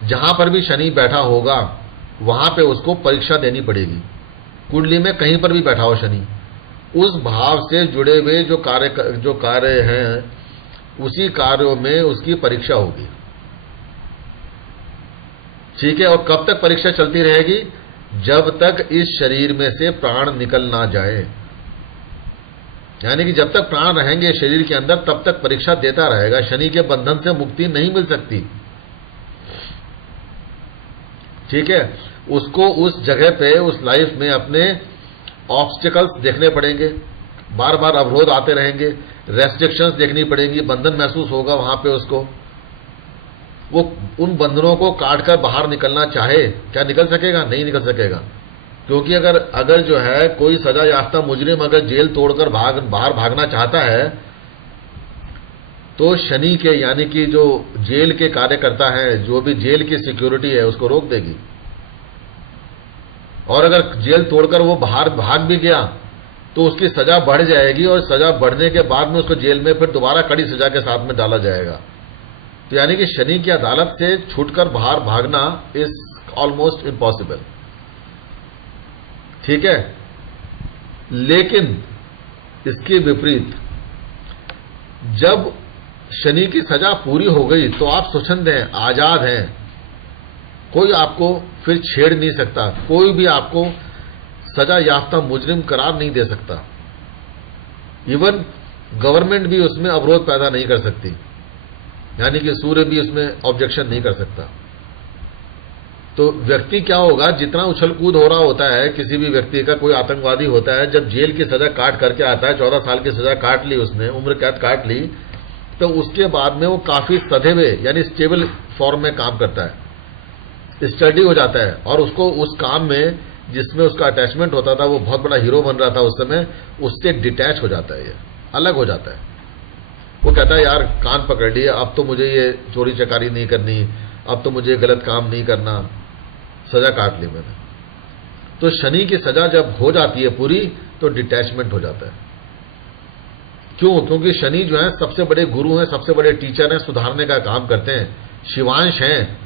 जहां पर भी शनि बैठा होगा वहां पे उसको परीक्षा देनी पड़ेगी। कुंडली में कहीं पर भी बैठा हो शनि, उस भाव से जुड़े हुए जो कार्य हैं उसी कार्यों में उसकी परीक्षा होगी, ठीक है। और कब तक परीक्षा चलती रहेगी? जब तक इस शरीर में से प्राण निकल ना जाए, यानी कि जब तक प्राण रहेंगे शरीर के अंदर तब तक परीक्षा देता रहेगा। शनि के बंधन से मुक्ति नहीं मिल सकती, ठीक है। उसको उस जगह पे, उस लाइफ में अपने ऑब्स्टिकल्स देखने पड़ेंगे, बार बार अवरोध आते रहेंगे, रेस्ट्रिक्शंस देखनी पड़ेंगी, बंधन महसूस होगा वहां पे उसको। वो उन बंधनों को काटकर बाहर निकलना चाहे, क्या निकल सकेगा? नहीं निकल सकेगा। क्योंकि अगर जो है कोई सजा याफ्ता मुजरिम अगर जेल तोड़कर बाहर भागना चाहता है, तो शनि के यानी कि जो जेल के कार्यकर्ता हैं, जो भी जेल की सिक्योरिटी है, उसको रोक देगी। और अगर जेल तोड़कर वो बाहर भाग भी गया तो उसकी सजा बढ़ जाएगी, और सजा बढ़ने के बाद में उसको जेल में फिर दोबारा कड़ी सजा के साथ में डाला जाएगा। तो यानी कि शनि की अदालत से छूटकर बाहर भागना इज ऑलमोस्ट इम्पॉसिबल। ठीक है, लेकिन इसके विपरीत जब शनि की सजा पूरी हो गई तो आप स्वच्छंद हैं, आजाद हैं, कोई आपको फिर छेड़ नहीं सकता, कोई भी आपको सजा याफ्ता मुजरिम करार नहीं दे सकता। इवन गवर्नमेंट भी उसमें अवरोध पैदा नहीं कर सकती, यानी कि सूर्य भी उसमें ऑब्जेक्शन नहीं कर सकता। तो व्यक्ति क्या होगा, जितना उछल कूद हो रहा होता है किसी भी व्यक्ति का, कोई आतंकवादी होता है, जब जेल की सजा काट करके आता है, 14 साल की सजा काट ली उसने, उम्र कैद काट ली, तो उसके बाद में वो काफी सधे हुए यानी स्टेबल फॉर्म में काम करता है, स्टडी हो जाता है, और उसको उस काम में जिसमें उसका अटैचमेंट होता था, वो बहुत बड़ा हीरो बन रहा था उस समय, उससे डिटैच हो जाता है, ये अलग हो जाता है। वो कहता है यार कान पकड़ लिए, अब तो मुझे ये चोरी चकारी नहीं करनी, अब तो मुझे गलत काम नहीं करना, सजा काट ली मैंने। तो शनि की सजा जब हो जाती है पूरी तो डिटैचमेंट हो जाता है। क्यों? क्योंकि शनि जो है सबसे बड़े गुरु हैं, सबसे बड़े टीचर हैं, सुधारने का काम करते हैं, शिवांश हैं,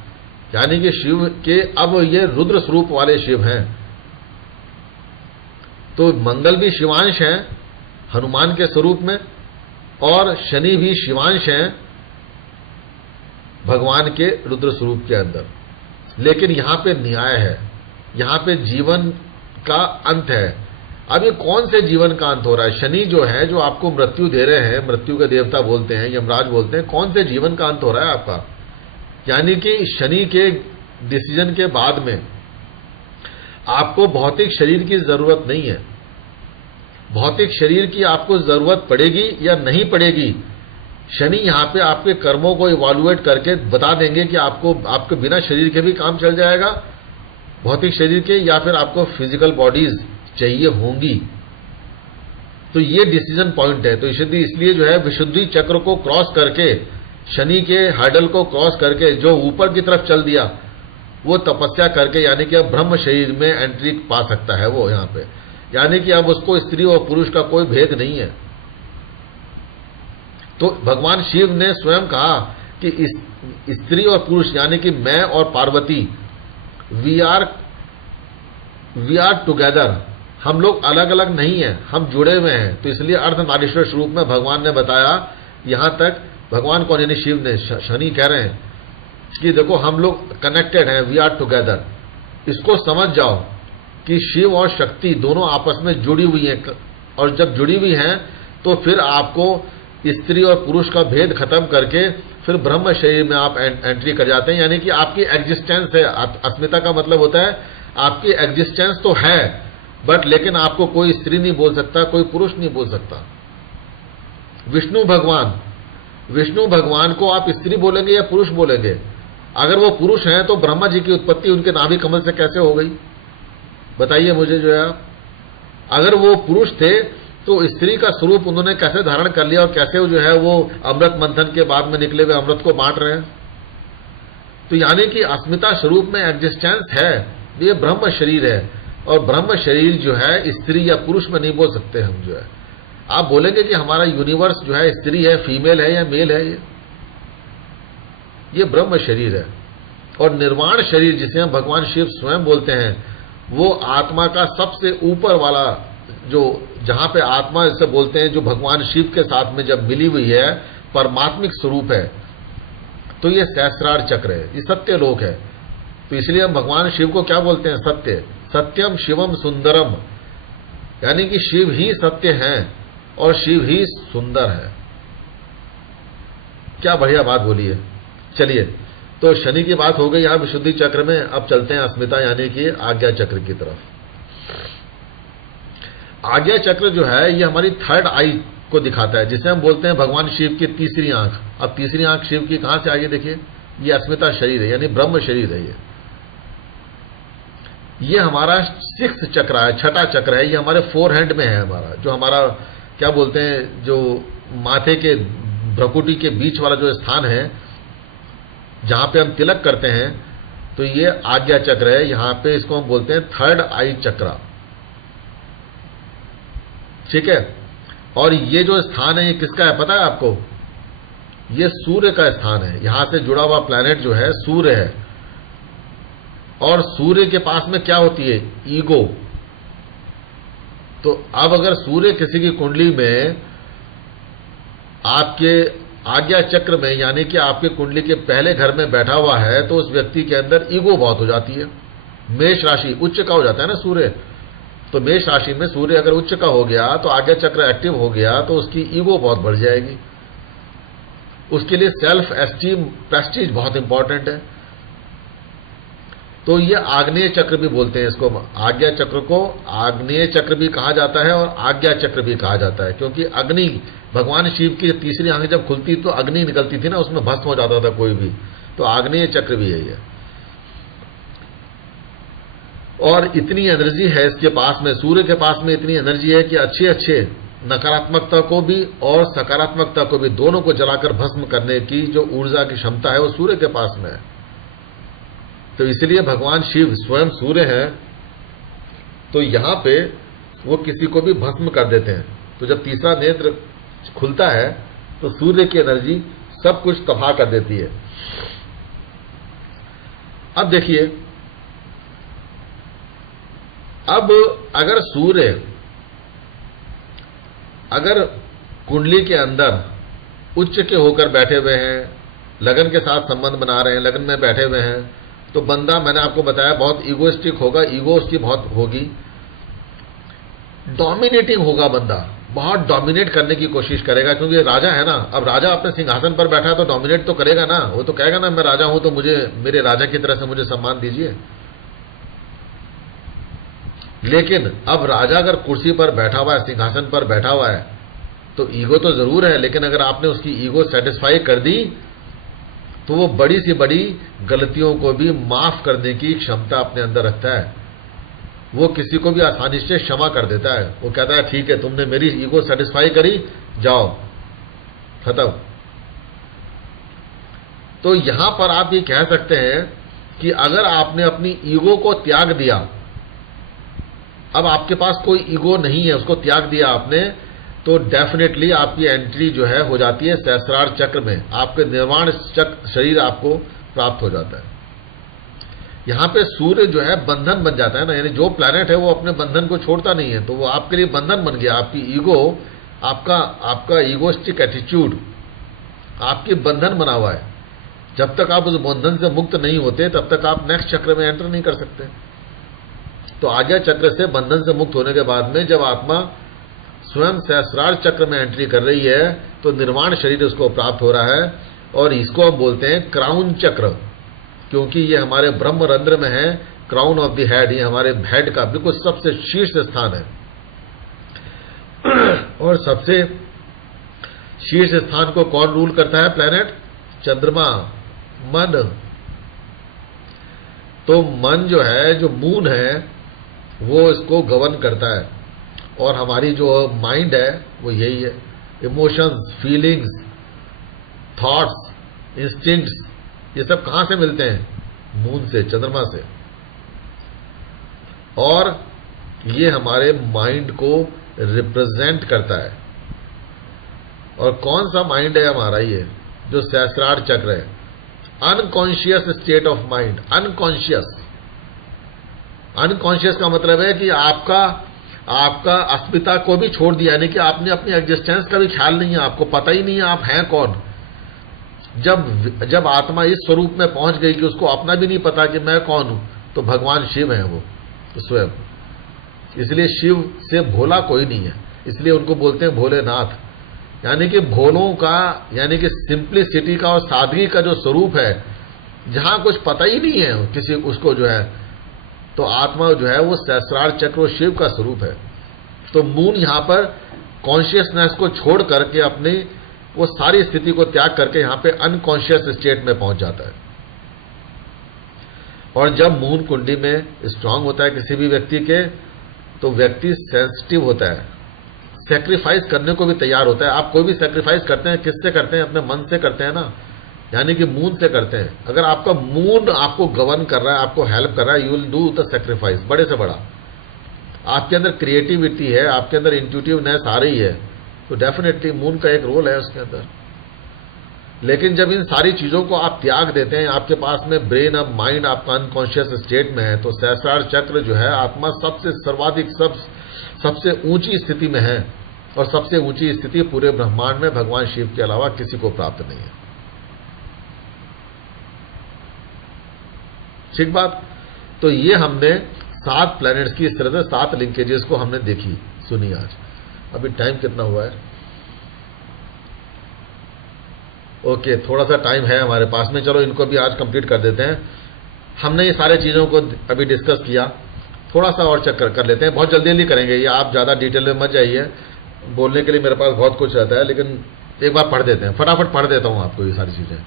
यानी कि शिव के अब ये रुद्र स्वरूप वाले शिव हैं। तो मंगल भी शिवांश हैं हनुमान के स्वरूप में, और शनि भी शिवांश हैं भगवान के रुद्र स्वरूप के अंदर। लेकिन यहां पे न्याय है, यहां पे जीवन का अंत है। अब ये कौन से जीवन का अंत हो रहा है? शनि जो है, जो आपको मृत्यु दे रहे हैं, मृत्यु के देवता बोलते हैं, यमराज बोलते हैं, कौन से जीवन का अंत हो रहा है आपका? यानी कि शनि के डिसीजन के बाद में आपको भौतिक शरीर की जरूरत नहीं है। भौतिक शरीर की आपको जरूरत पड़ेगी या नहीं पड़ेगी, शनि यहां पे आपके कर्मों को इवैल्यूएट करके बता देंगे कि आपको आपके बिना शरीर के भी काम चल जाएगा भौतिक शरीर के, या फिर आपको फिजिकल बॉडीज चाहिए होंगी। तो ये डिसीजन पॉइंट है। तो इसलिए जो है विशुद्धि चक्र को क्रॉस करके, शनि के हर्डल को क्रॉस करके जो ऊपर की तरफ चल दिया, वो तपस्या करके, यानी कि अब ब्रह्म शरीर में एंट्री पा सकता है वो यहां पे। यानी कि अब उसको स्त्री और पुरुष का कोई भेद नहीं है। तो भगवान शिव ने स्वयं कहा कि स्त्री और पुरुष, यानी कि मैं और पार्वती, वी आर टुगेदर, हम लोग अलग अलग नहीं हैं, हम जुड़े हुए हैं। तो इसलिए अर्धनारीश्वर स्वरूप में भगवान ने बताया। यहां तक भगवान कौन, यानी शिव ने, शनि कह रहे हैं कि देखो हम लोग कनेक्टेड हैं, वी आर टुगेदर। इसको समझ जाओ कि शिव और शक्ति दोनों आपस में जुड़ी हुई हैं, और जब जुड़ी हुई हैं तो फिर आपको स्त्री और पुरुष का भेद खत्म करके फिर ब्रह्म शरीर में आप एंट्री कर जाते हैं। यानी कि आपकी एग्जिस्टेंस है, अस्मिता का मतलब होता है आपकी एग्जिस्टेंस तो है, बट लेकिन आपको कोई स्त्री नहीं बोल सकता, कोई पुरुष नहीं बोल सकता। विष्णु भगवान को आप स्त्री बोलेंगे या पुरुष बोलेंगे? अगर वो पुरुष हैं तो ब्रह्मा जी की उत्पत्ति उनके नाभि कमल से कैसे हो गई, बताइए मुझे जो है। अगर वो पुरुष थे तो स्त्री का स्वरूप उन्होंने कैसे धारण कर लिया, और कैसे जो है वो अमृत मंथन के बाद में निकले हुए अमृत को बांट रहे हैं? तो यानी कि अस्मिता स्वरूप में एग्जिस्टेंस है, ये ब्रह्म शरीर है। और ब्रह्म शरीर जो है स्त्री या पुरुष में नहीं बोल सकते हम जो है। आप बोलेंगे कि हमारा यूनिवर्स जो है स्त्री है, फीमेल है या मेल है, ये ब्रह्म शरीर है। और निर्वाण शरीर जिसे हम भगवान शिव स्वयं बोलते हैं, वो आत्मा का सबसे ऊपर वाला, जो जहां पे आत्मा जिसे बोलते हैं, जो भगवान शिव के साथ में जब मिली हुई है, परमात्मिक स्वरूप है। तो ये सहस्रार चक्र है, ये सत्य लोक है। तो इसलिए हम भगवान शिव को क्या बोलते हैं? सत्य, सत्यम शिवम सुंदरम, यानी कि शिव ही सत्य है और शिव ही सुंदर है। क्या बढ़िया बात बोली है। चलिए, तो शनि की बात हो गई यहां विशुद्धि चक्र में। अब चलते हैं अस्मिता यानी कि आज्ञा चक्र की तरफ। आज्ञा चक्र जो है ये हमारी थर्ड आई को दिखाता है, जिसे हम बोलते हैं भगवान शिव की तीसरी आंख। अब तीसरी आंख शिव की कहां से आई है? देखिए, ये अस्मिता शरीर है, यानी ब्रह्म शरीर है। ये हमारा 6th चक्र है, छठा चक्र है। ये हमारे फोर हैंड में है हमारा, जो हमारा क्या बोलते हैं, जो माथे के भ्रकुटी के बीच वाला जो स्थान है, जहां पे हम तिलक करते हैं, तो ये आज्ञा चक्र है। यहां पे इसको हम बोलते हैं थर्ड आई चक्र, ठीक है। और ये जो स्थान है ये किसका है पता है आपको? ये सूर्य का स्थान है। यहां से जुड़ा हुआ प्लैनेट जो है सूर्य है, और सूर्य के पास में क्या होती है? ईगो। तो अब अगर सूर्य किसी की कुंडली में आपके आज्ञा चक्र में, यानी कि आपके कुंडली के पहले घर में बैठा हुआ है, तो उस व्यक्ति के अंदर ईगो बहुत हो जाती है। मेष राशि उच्च का हो जाता है ना सूर्य, तो मेष राशि में सूर्य अगर उच्च का हो गया तो आज्ञा चक्र एक्टिव हो गया तो उसकी ईगो बहुत बढ़ जाएगी। उसके लिए सेल्फ एस्टीम, प्रेस्टीज बहुत इंपॉर्टेंट है। तो ये आग्नेय चक्र भी बोलते हैं इसको। आज्ञा चक्र को आग्नेय चक्र भी कहा जाता है और आज्ञा चक्र भी कहा जाता है, क्योंकि अग्नि, भगवान शिव की तीसरी आंख जब खुलती तो अग्नि निकलती थी ना, उसमें भस्म हो जाता था कोई भी, तो आग्नेय चक्र भी यही है। और इतनी एनर्जी है इसके पास में, सूर्य के पास में इतनी एनर्जी है कि अच्छे अच्छे नकारात्मकता को भी और सकारात्मकता को भी, दोनों को जलाकर भस्म करने की जो ऊर्जा की क्षमता है वो सूर्य के पास में है। तो इसलिए भगवान शिव स्वयं सूर्य है, तो यहां पे वो किसी को भी भस्म कर देते हैं। तो जब तीसरा नेत्र खुलता है तो सूर्य की एनर्जी सब कुछ तबाह कर देती है। अब देखिए, अब अगर सूर्य अगर कुंडली के अंदर उच्च के होकर बैठे हुए हैं, लगन के साथ संबंध बना रहे हैं, लगन में बैठे हुए हैं, तो बंदा, मैंने आपको बताया, बहुत ईगोइस्टिक होगा, ईगो उसकी बहुत होगी, डोमिनेटिंग होगा, बंदा बहुत डोमिनेट करने की कोशिश करेगा, क्योंकि राजा है ना। अब राजा अपने सिंहासन पर बैठा है तो डोमिनेट तो करेगा ना, वो तो कहेगा ना मैं राजा हूं तो मुझे, मेरे राजा की तरह से मुझे सम्मान दीजिए। लेकिन अब राजा अगर कुर्सी पर बैठा हुआ है, सिंहासन पर बैठा हुआ है, तो ईगो तो जरूर है, लेकिन अगर आपने उसकी ईगो सेटिस्फाई कर दी तो वो बड़ी से बड़ी गलतियों को भी माफ करने की क्षमता अपने अंदर रखता है। वो किसी को भी आसानी से क्षमा कर देता है। वो कहता है ठीक है, तुमने मेरी ईगो सेटिस्फाई करी, जाओ, खत्म। तो यहां पर आप ये कह सकते हैं कि अगर आपने अपनी ईगो को त्याग दिया, अब आपके पास कोई ईगो नहीं है, उसको त्याग दिया आपने, तो डेफिनेटली आपकी एंट्री जो है हो जाती है सहस्रार चक्र में। आपके निर्वाण चक्र शरीर आपको प्राप्त हो जाता है। यहां पे सूर्य जो है बंधन बन जाता है ना, यानी जो प्लैनेट है वो अपने बंधन को छोड़ता नहीं है, तो वो आपके लिए बंधन बन गया। आपकी ईगो, आपका ईगोस्टिक एटीट्यूड आपकी बंधन बना हुआ है। जब तक आप उस बंधन से मुक्त नहीं होते तब तक आप नेक्स्ट चक्र में एंटर नहीं कर सकते। तो आज्ञा चक्र से, बंधन से मुक्त होने के बाद में जब आत्मा स्वयं सहस्रार चक्र में एंट्री कर रही है तो निर्वाण शरीर उसको प्राप्त हो रहा है, और इसको हम बोलते हैं क्राउन चक्र, क्योंकि ये हमारे ब्रह्म रंध्र में है, क्राउन ऑफ द हेड, ये हमारे हेड का बिल्कुल सबसे शीर्ष स्थान है। और सबसे शीर्ष स्थान को कौन रूल करता है? प्लैनेट चंद्रमा, मन। तो मन जो है, जो मून है, वो इसको गवर्न करता है, और हमारी जो माइंड है वो यही है। इमोशंस, फीलिंग्स, थॉट्स, इंस्टिंक्ट्स, ये सब कहां से मिलते हैं? मून से, चंद्रमा से। और ये हमारे माइंड को रिप्रेजेंट करता है। और कौन सा माइंड है हमारा? ये जो सहस्रार चक्र है, unconscious state of mind. Unconscious का मतलब है कि आपका अस्मिता को भी छोड़ दिया, यानी कि आपने अपनी एग्जिस्टेंस का भी ख्याल नहीं है, आपको पता ही नहीं है आप हैं कौन। जब आत्मा इस स्वरूप में पहुंच गई कि उसको अपना भी नहीं पता कि मैं कौन हूं, तो भगवान शिव हैं वो स्वयं। इसलिए शिव से भोला कोई नहीं है, इसलिए उनको बोलते हैं भोलेनाथ। यानी कि भोलों का, यानी कि सिंप्लिसिटी का और सादगी का जो स्वरूप है, जहां कुछ पता ही नहीं है किसी उसको जो है, तो आत्मा जो है वो सहस्रार चक्र शिव का स्वरूप है। तो मून यहां पर कॉन्शियसनेस को छोड़ करके अपनी वो सारी स्थिति को त्याग करके यहां पे अनकॉन्शियस स्टेट में पहुंच जाता है। और जब मून कुंडी में स्ट्रांग होता है किसी भी व्यक्ति के, तो व्यक्ति सेंसिटिव होता है, सैक्रिफाइस करने को भी तैयार होता है। आप कोई भी सैक्रिफाइस करते हैं, किससे करते हैं? अपने मन से करते हैं ना। यानी कि मून से करते हैं। अगर आपका मून आपको गवर्न कर रहा है, आपको हेल्प कर रहा है, you will do the sacrifice, बड़े से बड़ा। आपके अंदर क्रिएटिविटी है, आपके अंदर इंट्यूटिवनेस आ रही है, तो डेफिनेटली मून का एक रोल है उसके अंदर। लेकिन जब इन सारी चीजों को आप त्याग देते हैं, आपके पास में ब्रेन, अब माइंड आपका अनकॉन्शियस स्टेट में है, तो सहस्रार चक्र जो है, आत्मा सबसे सर्वाधिक सबसे ऊंची स्थिति में है, और सबसे ऊंची स्थिति पूरे ब्रह्मांड में भगवान शिव के अलावा किसी को प्राप्त नहीं है। ठीक बात। तो ये हमने 7 प्लैनेट्स की, इस तरह से 7 लिंकेजेस को हमने देखी सुनी आज। अभी टाइम कितना हुआ है? ओके, थोड़ा सा टाइम है हमारे पास में, चलो इनको भी आज कंप्लीट कर देते हैं। हमने ये सारे चीजों को अभी डिस्कस किया, थोड़ा सा और चक्कर कर लेते हैं, बहुत जल्दी जल्दी करेंगे ये, आप ज्यादा डिटेल में मत जाइए, बोलने के लिए मेरे पास बहुत कुछ रहता है, लेकिन एक बार पढ़ देते हैं, फटाफट पढ़ देता हूं आपको ये सारी चीजें।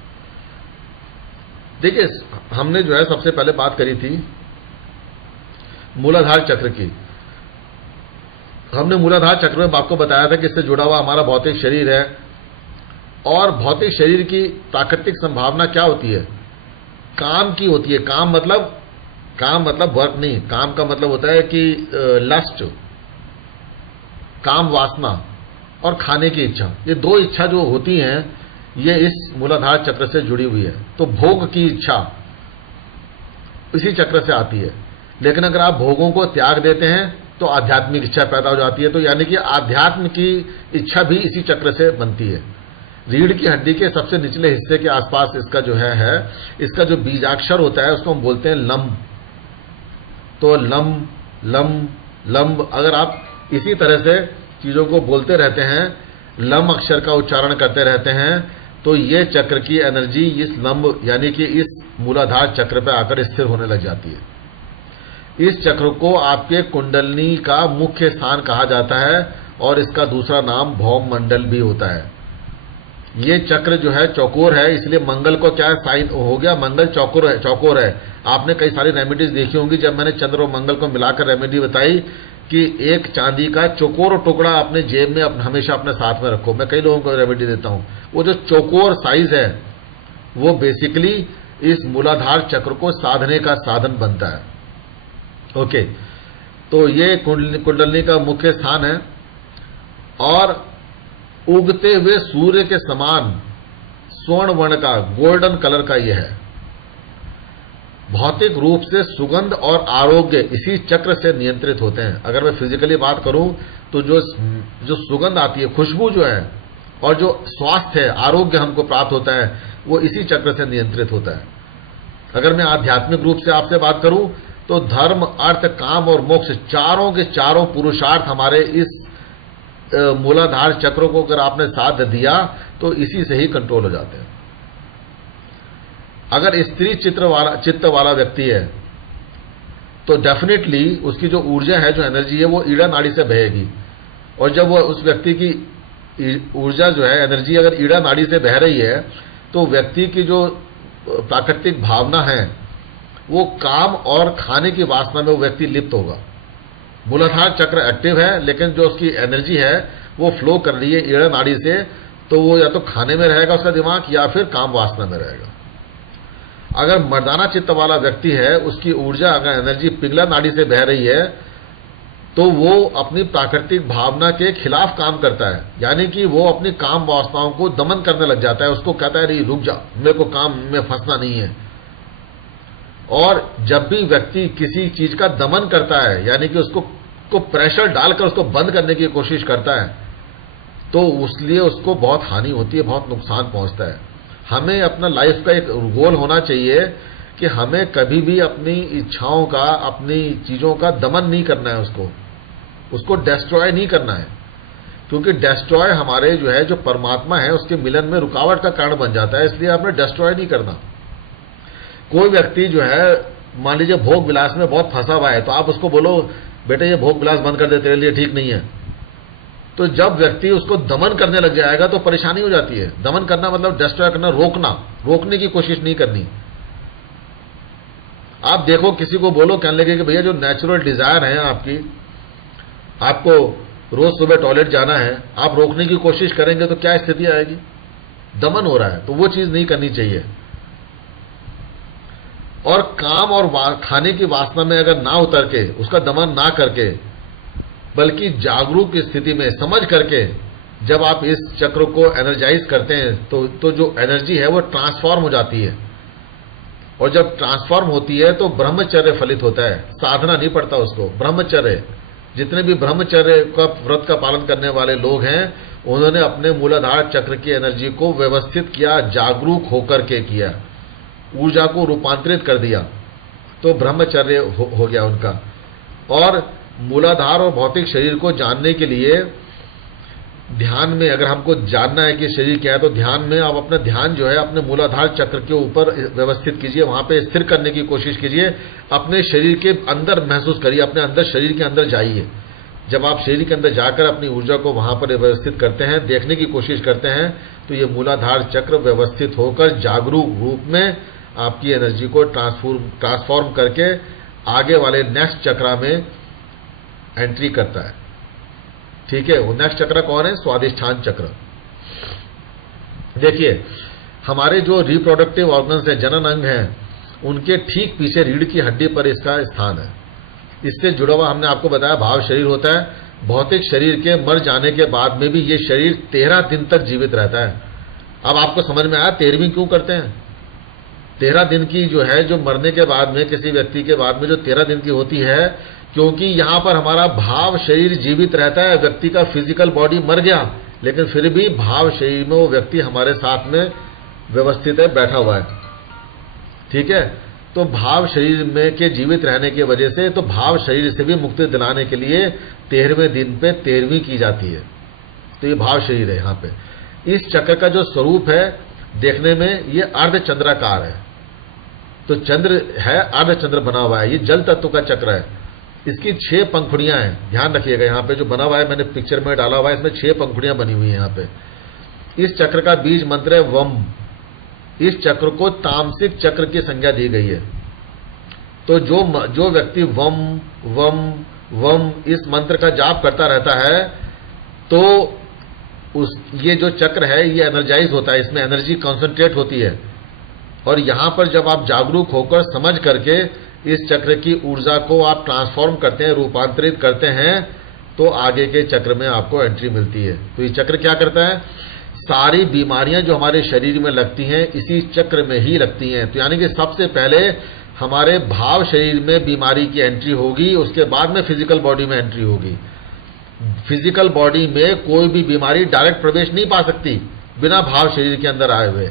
देखिए, हमने जो है सबसे पहले बात करी थी मूलाधार चक्र की। हमने मूलाधार चक्र में आपको बताया था कि इससे जुड़ा हुआ हमारा भौतिक शरीर है, और भौतिक शरीर की प्राकृतिक संभावना क्या होती है? काम की होती है। काम मतलब वर्क नहीं, काम का मतलब होता है कि लस्ट, काम वासना, और खाने की इच्छा। ये 2 इच्छा जो होती हैं, ये इस मूलाधार चक्र से जुड़ी हुई है। तो भोग की इच्छा इसी चक्र से आती है। लेकिन अगर आप भोगों को त्याग देते हैं तो आध्यात्मिक इच्छा पैदा हो जाती है। तो यानी कि आध्यात्म की इच्छा भी इसी चक्र से बनती है। रीढ़ की हड्डी के सबसे निचले हिस्से के आसपास इसका जो है इसका जो बीजाक्षर होता है, उसको हम बोलते हैं लम। तो लम लम लम, अगर आप इसी तरह से चीजों को बोलते रहते हैं, लम अक्षर का उच्चारण करते रहते हैं, तो ये चक्र की एनर्जी इस लंब यानी कि इस मूलाधार चक्र पे आकर स्थिर होने लग जाती है। इस चक्र को आपके कुंडलनी का मुख्य स्थान कहा जाता है, और इसका दूसरा नाम भौम मंडल भी होता है। ये चक्र जो है चौकोर है, इसलिए मंगल को क्या साइन हो गया, मंगल चौकोर है। आपने कई सारी रेमेडीज देखी होंगी, जब मैंने चंद्र और मंगल को मिलाकर रेमेडी बताई कि एक चांदी का चौकोर टुकड़ा अपने जेब में हमेशा अपने साथ में रखो। मैं कई लोगों को रेमेडी देता हूं। वो जो चौकोर साइज है, वो बेसिकली इस मूलाधार चक्र को साधने का साधन बनता है। ओके, तो ये कुंडलनी का मुख्य स्थान है, और उगते हुए सूर्य के समान स्वर्ण वर्ण का, गोल्डन कलर का यह है। भौतिक रूप से सुगंध और आरोग्य इसी चक्र से नियंत्रित होते हैं। अगर मैं फिजिकली बात करूं तो जो सुगंध आती है, खुशबू जो है, और जो स्वास्थ्य है, आरोग्य हमको प्राप्त होता है, वो इसी चक्र से नियंत्रित होता है। अगर मैं आध्यात्मिक रूप से आपसे बात करूं तो धर्म, अर्थ, काम और मोक्ष, चारों के चारों पुरुषार्थ हमारे इस मूलाधार चक्र को अगर आपने साथ दिया तो इसी से ही कंट्रोल हो जाते हैं। अगर स्त्री चित्त वाला व्यक्ति है तो डेफिनेटली उसकी जो ऊर्जा है, जो एनर्जी है, वो ईड़ा नाड़ी से बहेगी। और जब वो उस व्यक्ति की ऊर्जा जो है, एनर्जी अगर ईड़ा नाड़ी से बह रही है, तो व्यक्ति की जो प्राकृतिक भावना है, वो काम और खाने की वासना में वो व्यक्ति लिप्त होगा। मूलाधार चक्र एक्टिव है, लेकिन जो उसकी एनर्जी है वो फ्लो कर रही है ईड़ा नाड़ी से, तो वो या तो खाने में रहेगा उसका दिमाग, या फिर काम वासना में रहेगा। अगर मर्दाना चित्त वाला व्यक्ति है, उसकी ऊर्जा अगर एनर्जी पिंगला नाड़ी से बह रही है, तो वो अपनी प्राकृतिक भावना के खिलाफ काम करता है। यानी कि वो अपनी काम वासनाओं को दमन करने लग जाता है। उसको कहता है नहीं रुक जा, मेरे को काम में फंसना नहीं है। और जब भी व्यक्ति किसी चीज का दमन करता है, यानी कि उसको प्रेशर डालकर उसको बंद करने की कोशिश करता है, तो उसलिए उसको बहुत हानि होती है, बहुत नुकसान पहुंचता है। हमें अपना लाइफ का एक गोल होना चाहिए कि हमें कभी भी अपनी इच्छाओं का, अपनी चीजों का दमन नहीं करना है, उसको डिस्ट्रॉय नहीं करना है। क्योंकि डिस्ट्रॉय हमारे जो परमात्मा है, उसके मिलन में रुकावट का कारण बन जाता है। इसलिए आपने डिस्ट्रॉय नहीं करना। कोई व्यक्ति जो है, मान लीजिए भोग विलास में बहुत फंसा हुआ है, तो आप उसको बोलो बेटे ये भोग विलास बंद कर दे, तेरे लिए ठीक नहीं है। तो जब व्यक्ति उसको दमन करने लग जाएगा तो परेशानी हो जाती है। दमन करना मतलब डिस्ट्रॉय करना, रोकने की कोशिश नहीं करनी। आप देखो किसी को बोलो, कहने लगे कि भैया जो नेचुरल डिजायर है आपकी, आपको रोज सुबह टॉयलेट जाना है, आप रोकने की कोशिश करेंगे तो क्या स्थिति आएगी? दमन हो रहा है, तो वो चीज नहीं करनी चाहिए। और काम और खाने की वासना में अगर ना उतर के, उसका दमन ना करके, बल्कि जागरूक स्थिति में समझ करके जब आप इस चक्र को एनर्जाइज करते हैं तो जो एनर्जी है वो ट्रांसफॉर्म हो जाती है। और जब ट्रांसफॉर्म होती है तो ब्रह्मचर्य फलित होता है, साधना नहीं पड़ता उसको। ब्रह्मचर्य, जितने भी ब्रह्मचर्य का व्रत का पालन करने वाले लोग हैं, उन्होंने अपने मूलाधार चक्र की एनर्जी को व्यवस्थित किया, जागरूक होकर के किया, ऊर्जा को रूपांतरित कर दिया, तो ब्रह्मचर्य हो गया उनका। और मूलाधार और भौतिक शरीर को जानने के लिए ध्यान में, अगर हमको जानना है कि शरीर क्या है, तो ध्यान में आप अपना ध्यान जो है अपने मूलाधार चक्र के ऊपर व्यवस्थित कीजिए, वहां पे स्थिर करने की कोशिश कीजिए। अपने शरीर के अंदर महसूस करिए, अपने अंदर, शरीर के अंदर जाइए। जब आप शरीर के अंदर जाकर अपनी ऊर्जा को वहां पर व्यवस्थित करते हैं, देखने की कोशिश करते हैं, तो ये मूलाधार चक्र व्यवस्थित होकर जागरूक रूप में आपकी एनर्जी को ट्रांसफॉर्म करके आगे वाले नेक्स्ट चक्र में एंट्री करता है। ठीक है, वो नेक्स्ट चक्र कौन है? स्वादिष्ठान चक्र। देखिए, हमारे जो रिप्रोडक्टिव ऑर्गन्स है, जनन अंग हैं, उनके ठीक पीछे रीढ़ की हड्डी पर इसका स्थान है। इससे जुड़ा हुआ हमने आपको बताया भाव शरीर होता है। भौतिक शरीर के मर जाने के बाद में भी ये शरीर 13 दिन तक जीवित रहता है। अब आपको समझ में आया 13वीं क्यों करते हैं? 13 दिन की जो है, जो मरने के बाद में, किसी व्यक्ति के बाद में जो 13 दिन की होती है, क्योंकि यहां पर हमारा भाव शरीर जीवित रहता है। व्यक्ति का फिजिकल बॉडी मर गया, लेकिन फिर भी भाव शरीर में वो व्यक्ति हमारे साथ में व्यवस्थित है, बैठा हुआ है। ठीक है, तो भाव शरीर में के जीवित रहने की वजह से, तो भाव शरीर से भी मुक्ति दिलाने के लिए 13वें दिन पे 13वीं की जाती है। तो ये भाव शरीर है। यहां पे इस चक्र का जो स्वरूप है, देखने में ये अर्धचंद्राकार है। तो चंद्र है, अर्धचंद्र बना हुआ है। ये जल तत्व का चक्र है। इसकी 6 पंखुड़ियां हैं, ध्यान रखिएगा। यहां पे जो बना हुआ है, मैंने पिक्चर में डाला हुआ है, इसमें 6 पंखुड़ियां बनी हुई हैं। यहां पे इस चक्र का बीज मंत्र है वम। इस चक्र को तामसिक चक्र की संज्ञा दी गई है। तो जो व्यक्ति वम वम वम इस मंत्र का जाप करता रहता है, तो ये जो चक्र है ये एनर्जाइज होता है, इसमें एनर्जी कॉन्सेंट्रेट होती है। और यहां पर जब आप जागरूक होकर समझ करके इस चक्र की ऊर्जा को आप ट्रांसफॉर्म करते हैं, रूपांतरित करते हैं, तो आगे के चक्र में आपको एंट्री मिलती है। तो ये चक्र क्या करता है? सारी बीमारियां जो हमारे शरीर में लगती हैं, इसी चक्र में ही लगती हैं। तो यानी कि सबसे पहले हमारे भाव शरीर में बीमारी की एंट्री होगी, उसके बाद में फिजिकल बॉडी में एंट्री होगी। फिजिकल बॉडी में कोई भी बीमारी डायरेक्ट प्रवेश नहीं पा सकती बिना भाव शरीर के अंदर आए हुए।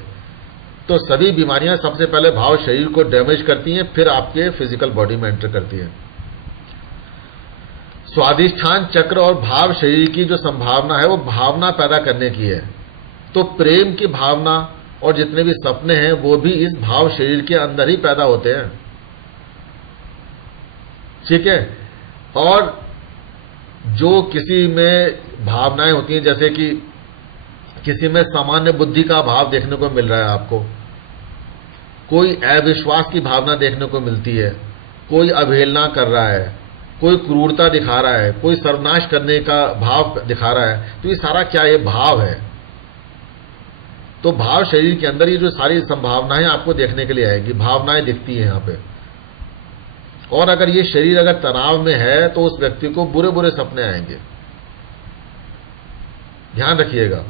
तो सभी बीमारियां सबसे पहले भाव शरीर को डैमेज करती हैं, फिर आपके फिजिकल बॉडी में एंटर करती हैं। स्वादिष्ठान चक्र और भाव शरीर की जो संभावना है, वो भावना पैदा करने की है। तो प्रेम की भावना और जितने भी सपने हैं, वो भी इस भाव शरीर के अंदर ही पैदा होते हैं। ठीक है, और जो किसी में भावनाएं होती हैं, जैसे कि किसी में सामान्य बुद्धि का भाव देखने को मिल रहा है आपको, कोई अविश्वास की भावना देखने को मिलती है, कोई अवहेलना कर रहा है, कोई क्रूरता दिखा रहा है, कोई सर्वनाश करने का भाव दिखा रहा है, तो ये सारा क्या? ये भाव है। तो भाव शरीर के अंदर ये जो सारी संभावनाएं आपको देखने के लिए आएगी, भावनाएं दिखती हैं यहां पे। और अगर ये शरीर अगर तनाव में है, तो उस व्यक्ति को बुरे बुरे सपने आएंगे, ध्यान रखिएगा।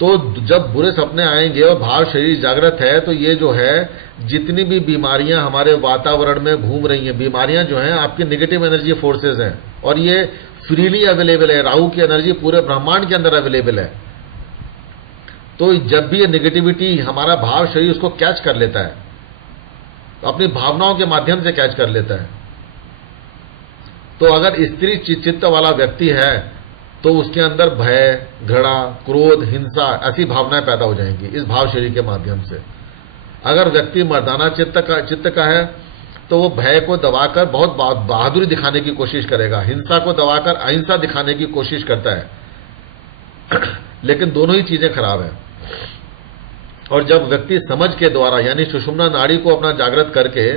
तो जब बुरे सपने आएंगे और भाव शरीर जागृत है, तो ये जो है जितनी भी बीमारियां हमारे वातावरण में घूम रही हैं, बीमारियां जो हैं आपकी नेगेटिव एनर्जी फोर्सेस हैं, और ये फ्रीली अवेलेबल है। राहु की एनर्जी पूरे ब्रह्मांड के अंदर अवेलेबल है। तो जब भी ये नेगेटिविटी हमारा भाव शरीर उसको कैच कर लेता है, तो अपनी भावनाओं के माध्यम से कैच कर लेता है। तो अगर स्त्री चित्त वाला व्यक्ति है, तो उसके अंदर भय, घृणा, क्रोध, हिंसा ऐसी भावनाएं पैदा हो जाएंगी इस भाव शरीर के माध्यम से। अगर व्यक्ति मर्दाना चित्त का है, तो वो भय को दबाकर बहुत बहादुरी दिखाने की कोशिश करेगा, हिंसा को दबाकर अहिंसा दिखाने की कोशिश करता है। लेकिन दोनों ही चीजें खराब है। और जब व्यक्ति समझ के द्वारा, यानी सुषुम्ना नाड़ी को अपना जागृत करके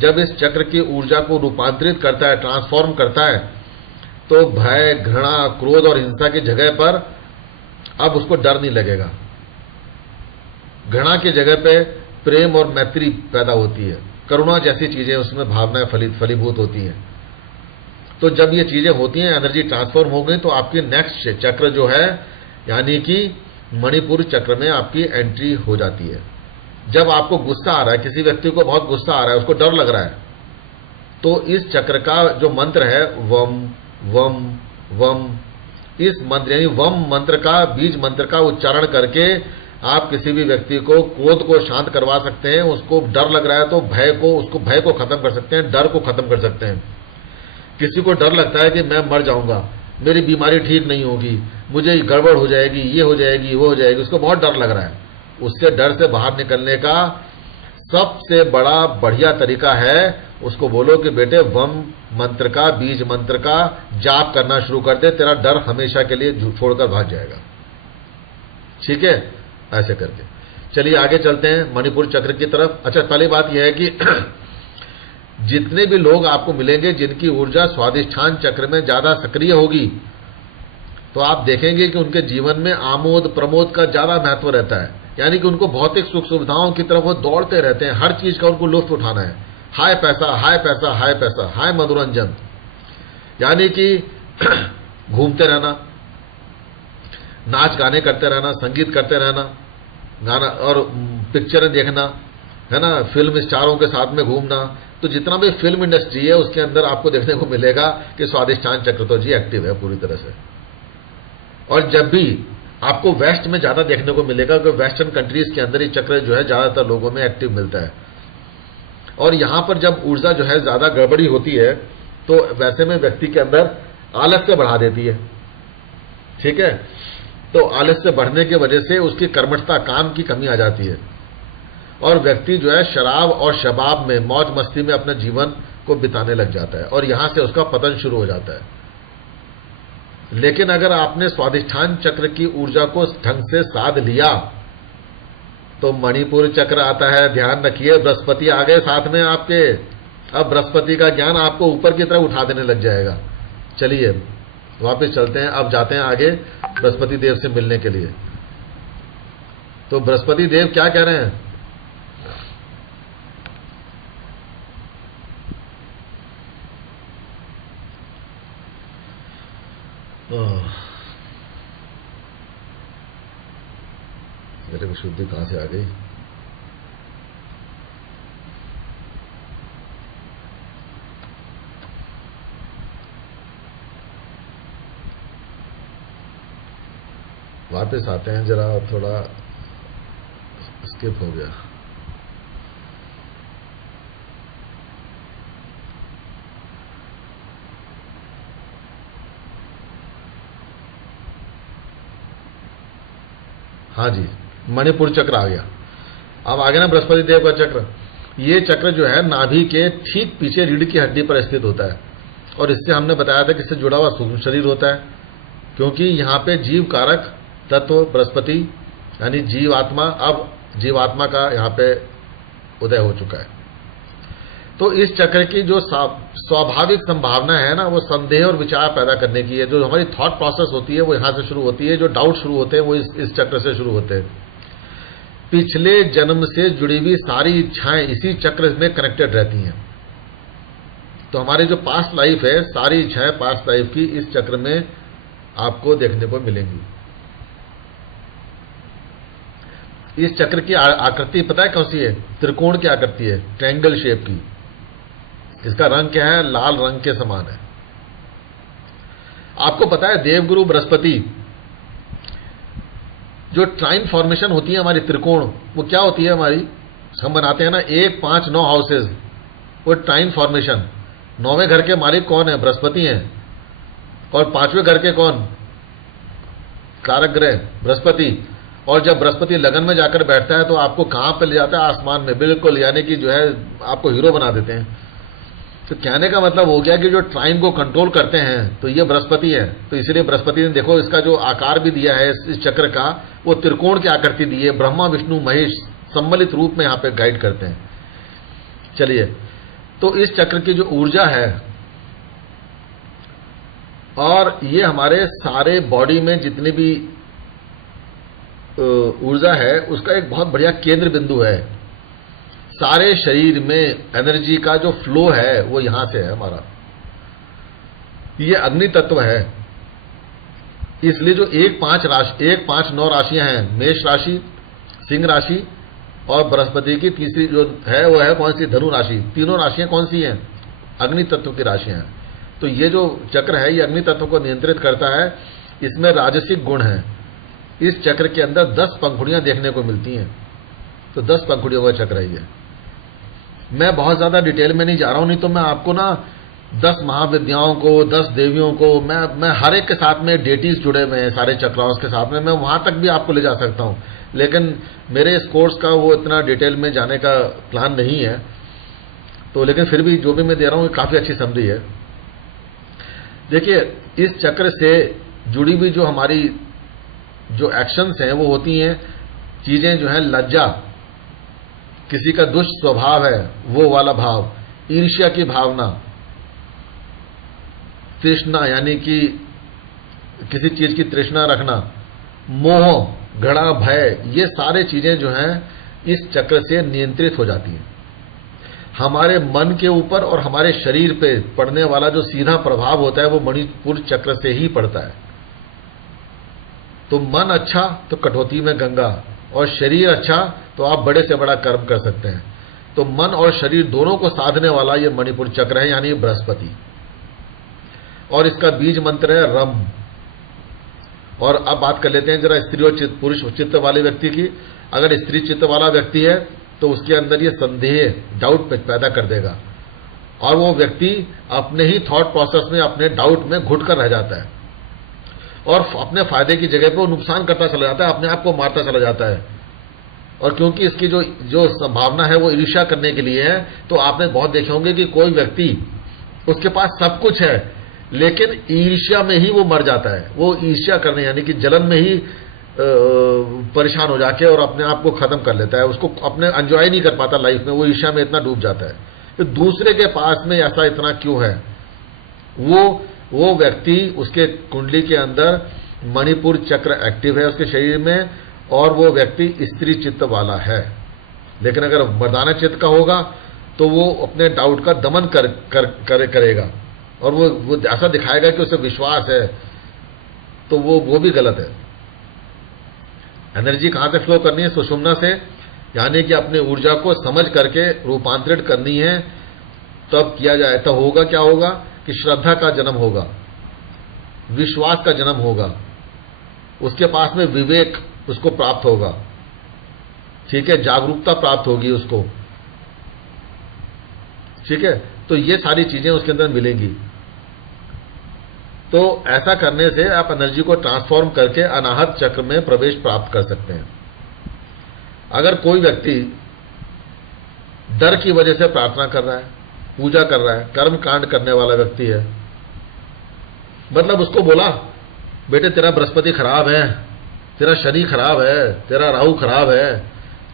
जब इस चक्र की ऊर्जा को रूपांतरित करता है, ट्रांसफॉर्म करता है, तो भय, घृणा, क्रोध और हिंसा की जगह पर अब उसको डर नहीं लगेगा। घृणा की जगह पे प्रेम और मैत्री पैदा होती है, करुणा जैसी चीजें उसमें भावनाएं फलीभूत होती हैं। तो जब ये चीजें होती हैं, एनर्जी ट्रांसफॉर्म हो गई, तो आपकी नेक्स्ट चक्र जो है यानी कि मणिपुर चक्र में आपकी एंट्री हो जाती है। जब आपको गुस्सा आ रहा है, किसी व्यक्ति को बहुत गुस्सा आ रहा है, उसको डर लग रहा है, तो इस चक्र का जो मंत्र है वम वम वम, इस मंत्र यानी वम मंत्र का, बीज मंत्र का उच्चारण करके आप किसी भी व्यक्ति को क्रोध को शांत करवा सकते हैं। उसको डर लग रहा है तो उसको भय को खत्म कर सकते हैं, डर को खत्म कर सकते हैं। किसी को डर लगता है कि मैं मर जाऊंगा, मेरी बीमारी ठीक नहीं होगी, मुझे गड़बड़ हो जाएगी, ये हो जाएगी, वो हो जाएगी, उसको बहुत डर लग रहा है। उसके डर से बाहर निकलने का सबसे बड़ा बढ़िया तरीका है, उसको बोलो कि बेटे वम मंत्र का, बीज मंत्र का जाप करना शुरू कर दे, तेरा डर हमेशा के लिए छोड़कर भाग जाएगा। ठीक है, ऐसे करके चलिए आगे चलते हैं मणिपुर चक्र की तरफ। अच्छा, पहली बात यह है कि जितने भी लोग आपको मिलेंगे जिनकी ऊर्जा स्वादिष्ठान चक्र में ज्यादा सक्रिय होगी, तो आप देखेंगे कि उनके जीवन में आमोद प्रमोद का ज्यादा महत्व रहता है। यानी कि उनको भौतिक सुख सुविधाओं की तरफ वो दौड़ते रहते हैं, हर चीज का उनको लुत्फ उठाना है। हाय पैसा, हाय पैसा, हाय पैसा, हाय मनोरंजन, यानी कि घूमते रहना, नाच गाने करते रहना, संगीत करते रहना, गाना और पिक्चरें देखना, है ना, फिल्म स्टारों के साथ में घूमना। तो जितना भी फिल्म इंडस्ट्री है उसके अंदर आपको देखने को मिलेगा कि स्वादिष्ठान चक्र तो जी एक्टिव है पूरी तरह से। और जब भी आपको वेस्ट में ज्यादा देखने को मिलेगा कि वेस्टर्न कंट्रीज के अंदर ये चक्र जो है ज्यादातर लोगों में एक्टिव मिलता है। और यहां पर जब ऊर्जा जो है ज्यादा गड़बड़ी होती है तो वैसे में व्यक्ति के अंदर आलस्य बढ़ा देती है। ठीक है, तो आलस्य बढ़ने की वजह से उसकी कर्मठता, काम की कमी आ जाती है और व्यक्ति जो है शराब और शबाब में, मौज मस्ती में अपने जीवन को बिताने लग जाता है और यहां से उसका पतन शुरू हो जाता है। लेकिन अगर आपने स्वादिष्ठान चक्र की ऊर्जा को ढंग से साध लिया तो मणिपुर चक्र आता है। ध्यान रखिए, बृहस्पति आ गए साथ में आपके। अब बृहस्पति का ज्ञान आपको ऊपर की तरफ उठा देने लग जाएगा। चलिए वापस चलते हैं, अब जाते हैं आगे बृहस्पति देव से मिलने के लिए। तो बृहस्पति देव क्या कह रहे हैं? मेरे को शुद्धि कहां से आ गई? वापस आते हैं, जरा थोड़ा स्किप हो गया। हाँ जी, मणिपुर चक्र आ गया। अब आ गया ना बृहस्पति देव का चक्र। ये चक्र जो है नाभि के ठीक पीछे रीढ़ की हड्डी पर स्थित होता है और इससे हमने बताया था कि इससे जुड़ा हुआ सूक्ष्म शरीर होता है, क्योंकि यहाँ पे जीव कारक तत्व बृहस्पति यानी जीवात्मा, अब जीवात्मा का यहाँ पे उदय हो चुका है। तो इस चक्र की जो स्वाभाविक संभावना है ना, वो संदेह और विचार पैदा करने की है। जो हमारी थॉट प्रोसेस होती है वो यहां से शुरू होती है, जो डाउट शुरू होते हैं वो इस चक्र से शुरू होते हैं। पिछले जन्म से जुड़ी हुई सारी इच्छाएं इसी चक्र में कनेक्टेड रहती हैं। तो हमारी जो पास्ट लाइफ है, सारी इच्छाएं पास्ट लाइफ की इस चक्र में आपको देखने को मिलेंगी। इस चक्र की आकृति पता है कौन सी है? त्रिकोण की आकृति है, ट्रायंगल शेप की। इसका रंग क्या है? लाल रंग के समान है। आपको पता है देवगुरु बृहस्पति, जो ट्राइन फॉर्मेशन होती है हमारी त्रिकोण, वो क्या होती है हमारी? हम बनाते हैं ना 1, 5, 9 हाउसेज, वो ट्राइन फॉर्मेशन। 9वें घर के मालिक कौन है? बृहस्पति हैं। और 5वें घर के कौन? कारक ग्रह बृहस्पति। और जब बृहस्पति लगन में जाकर बैठता है तो आपको कहां पे ले जाता है? आसमान में, बिल्कुल, यानी कि जो है आपको हीरो बना देते हैं। तो कहने का मतलब हो गया कि जो ट्राइन को कंट्रोल करते हैं तो ये बृहस्पति है। तो इसलिए बृहस्पति ने देखो इसका जो आकार भी दिया है इस चक्र का, वो त्रिकोण की आकृति दी है। ब्रह्मा विष्णु महेश सम्मिलित रूप में यहां पे गाइड करते हैं। चलिए, तो इस चक्र की जो ऊर्जा है, और ये हमारे सारे बॉडी में जितने भी ऊर्जा है उसका एक बहुत बढ़िया केंद्र बिंदु है। सारे शरीर में एनर्जी का जो फ्लो है वो यहां से है हमारा। ये अग्नि तत्व है। इसलिए जो 1-5-9 राशियां हैं, मेष राशि, सिंह राशि और बृहस्पति की तीसरी जो है वो है कौन सी, धनु राशि। तीनों राशियां कौन सी हैं, अग्नि तत्व की राशियां हैं। तो ये जो चक्र है ये अग्नि तत्व को नियंत्रित करता है। इसमें राजसिक गुण है। इस चक्र के अंदर 10 पंखुड़ियां देखने को मिलती हैं। तो 10 पंखुड़ियों का चक्र है ये। मैं बहुत ज्यादा डिटेल में नहीं जा रहा हूं, नहीं तो मैं आपको ना 10 महाविद्याओं को, 10 देवियों को, मैं हर एक के साथ में डेटीज जुड़े हुए हैं सारे चक्राओं के साथ में, मैं वहां तक भी आपको ले जा सकता हूं। लेकिन मेरे इस कोर्स का वो इतना डिटेल में जाने का प्लान नहीं है। तो लेकिन फिर भी जो भी मैं दे रहा हूं काफी अच्छी समझी है। देखिए, इस चक्र से जुड़ी हुई जो हमारी जो एक्शंस हैं वो होती हैं चीजें जो हैं, लज्जा, किसी का दुष्ट स्वभाव है वो वाला भाव, ईर्ष्या की भावना, तृष्णा यानी कि किसी चीज की तृष्णा रखना, मोह, घृणा, भय, ये सारे चीजें जो हैं इस चक्र से नियंत्रित हो जाती हैं। हमारे मन के ऊपर और हमारे शरीर पे पड़ने वाला जो सीधा प्रभाव होता है वो मणिपुर चक्र से ही पड़ता है। तो मन अच्छा तो कटौती में गंगा, और शरीर अच्छा तो आप बड़े से बड़ा कर्म कर सकते हैं। तो मन और शरीर दोनों को साधने वाला ये मणिपुर चक्र है, यानी बृहस्पति। और इसका बीज मंत्र है रम। और अब बात कर लेते हैं जरा स्त्री और पुरुष चित्त वाले व्यक्ति की। अगर स्त्री चित्त वाला व्यक्ति है तो उसके अंदर ये संदेह, डाउट पैदा कर देगा, और वो व्यक्ति अपने ही थॉट प्रोसेस में, अपने डाउट में घुट कर रह जाता है, और अपने फायदे की जगह पे वो नुकसान करता चला जाता है, अपने आप को मारता चला जाता है। और क्योंकि इसकी जो संभावना है वो ईर्ष्या करने के लिए है, तो आपने बहुत देखे होंगे कि कोई व्यक्ति उसके पास सब कुछ है लेकिन ईर्ष्या में ही वो मर जाता है। वो ईर्ष्या करने यानी कि जलन में ही परेशान हो जाके और अपने आप को खत्म कर लेता है। उसको अपने एंजॉय नहीं कर पाता लाइफ में, वो ईर्ष्या में इतना डूब जाता है। तो दूसरे के पास में ऐसा इतना क्यों है? वो व्यक्ति, उसके कुंडली के अंदर मणिपुर चक्र एक्टिव है उसके शरीर में, और वो व्यक्ति स्त्री चित्त वाला है। लेकिन अगर मर्दाना चित्त का होगा तो वो अपने डाउट का दमन करेगा, और वो ऐसा दिखाएगा कि उसे विश्वास है, तो वो भी गलत है। एनर्जी कहां से फ्लो करनी है? सुषुम्ना से, यानी कि अपनी ऊर्जा को समझ करके रूपांतरित करनी है। तब किया जाए तो होगा क्या होगा कि श्रद्धा का जन्म होगा, विश्वास का जन्म होगा, उसके पास में विवेक उसको प्राप्त होगा, ठीक है, जागरूकता प्राप्त होगी उसको, ठीक है। तो ये सारी चीजें उसके अंदर मिलेंगी। तो ऐसा करने से आप एनर्जी को ट्रांसफॉर्म करके अनाहत चक्र में प्रवेश प्राप्त कर सकते हैं। अगर कोई व्यक्ति डर की वजह से प्रार्थना कर रहा है, पूजा कर रहा है, कर्म कांड करने वाला व्यक्ति है, मतलब उसको बोला बेटे तेरा बृहस्पति खराब है, तेरा शनि खराब है, तेरा राहु खराब है,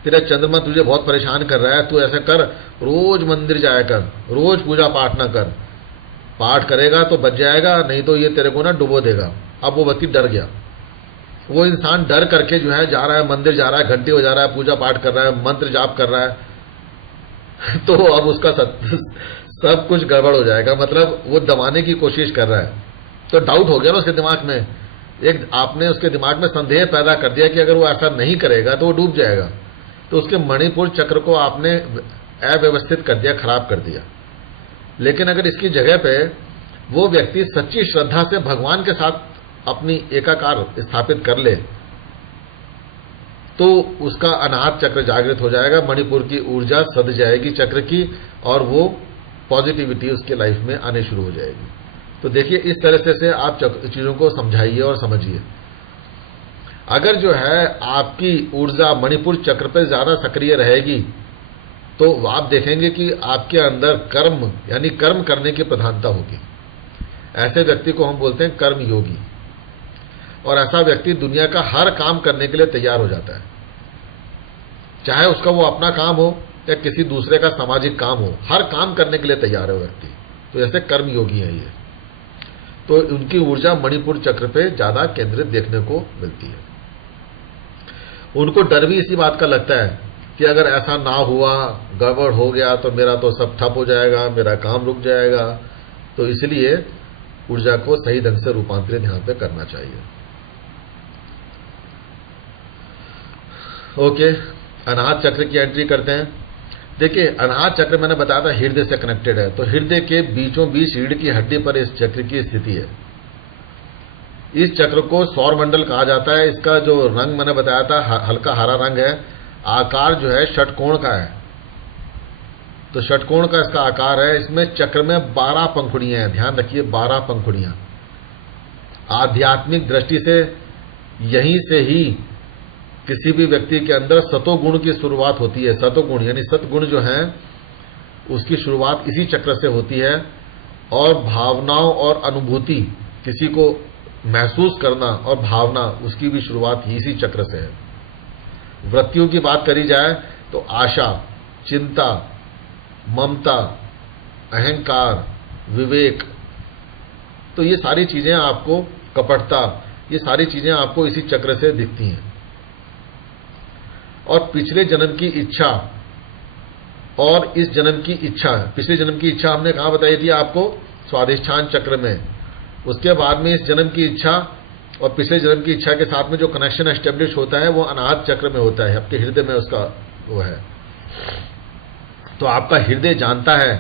तेरा चंद्रमा तुझे बहुत परेशान कर रहा है, तू ऐसा कर, रोज मंदिर जाया कर, रोज पूजा पाठ ना कर, पाठ करेगा तो बच जाएगा, नहीं तो ये तेरे को ना डुबो देगा। अब वो व्यक्ति डर गया। वो इंसान डर करके जो है जा रहा है, मंदिर जा रहा है, घंटी बजा रहा है, पूजा पाठ कर रहा है, मंत्र जाप कर रहा है तो अब उसका सब कुछ गड़बड़ हो जाएगा। मतलब वो दबाने की कोशिश कर रहा है, तो डाउट हो गया ना उसके दिमाग में। एक आपने उसके दिमाग में संदेह पैदा कर दिया कि अगर वो ऐसा नहीं करेगा तो वो डूब जाएगा। तो उसके मणिपुर चक्र को आपने अव्यवस्थित कर दिया, खराब कर दिया। लेकिन अगर इसकी जगह पे वो व्यक्ति सच्ची श्रद्धा से भगवान के साथ अपनी एकाकार स्थापित कर ले तो उसका अनाहत चक्र जागृत हो जाएगा, मणिपुर की ऊर्जा सद जाएगी चक्र की, और वो पॉजिटिविटी उसके लाइफ में आने शुरू हो जाएगी। तो देखिए, इस तरह से आप चीजों को समझाइए और समझिए। अगर जो है आपकी ऊर्जा मणिपुर चक्र पर ज्यादा सक्रिय रहेगी तो आप देखेंगे कि आपके अंदर कर्म यानी कर्म करने की प्रधानता होगी। ऐसे व्यक्ति को हम बोलते हैं कर्म योगी। और ऐसा व्यक्ति दुनिया का हर काम करने के लिए तैयार हो जाता है, चाहे उसका वो अपना काम हो या किसी दूसरे का सामाजिक काम हो, हर काम करने के लिए तैयार है व्यक्ति। तो ऐसे कर्म योगी है ये। तो उनकी ऊर्जा मणिपुर चक्र पे ज्यादा केंद्रित देखने को मिलती है। उनको डर भी इसी बात का लगता है कि अगर ऐसा ना हुआ, गड़बड़ हो गया तो मेरा तो सब ठप हो जाएगा, मेरा काम रुक जाएगा। तो इसलिए ऊर्जा को सही ढंग से रूपांतरित यहां पे करना चाहिए। ओके, अनाहत चक्र की एंट्री करते हैं। देखिए, अनाहत चक्र मैंने बताया था हृदय से कनेक्टेड है, तो हृदय के बीचों बीच रीढ़ की हड्डी पर इस चक्र की स्थिति है। इस चक्र को सौर मंडल कहा जाता है। इसका जो रंग मैंने बताया था हल्का हरा रंग है। आकार जो है षटकोण का है, तो षटकोण का इसका आकार है। इसमें चक्र में 12 पंखुड़ियां हैं, ध्यान रखिए 12 पंखुड़ियां। आध्यात्मिक दृष्टि से यहीं से ही किसी भी व्यक्ति के अंदर सतोगुण की शुरुआत होती है। सतोगुण यानी सतगुण जो है उसकी शुरुआत इसी चक्र से होती है। और भावनाओं और अनुभूति, किसी को महसूस करना और भावना, उसकी भी शुरुआत इसी चक्र से है। वृत्तियों की बात करी जाए तो आशा, चिंता, ममता, अहंकार, विवेक, तो ये सारी चीजें आपको, कपटता, ये सारी चीजें आपको इसी चक्र से दिखती हैं। और पिछले जन्म की इच्छा और इस जन्म की इच्छा, पिछले जन्म की इच्छा हमने कहां बताई थी आपको? स्वाधिष्ठान चक्र में। उसके बाद में इस जन्म की इच्छा और पिछले जन्म की इच्छा के साथ में जो कनेक्शन एस्टेब्लिश होता है वो अनाहत चक्र में होता है, आपके हृदय में उसका वो है। तो आपका हृदय जानता है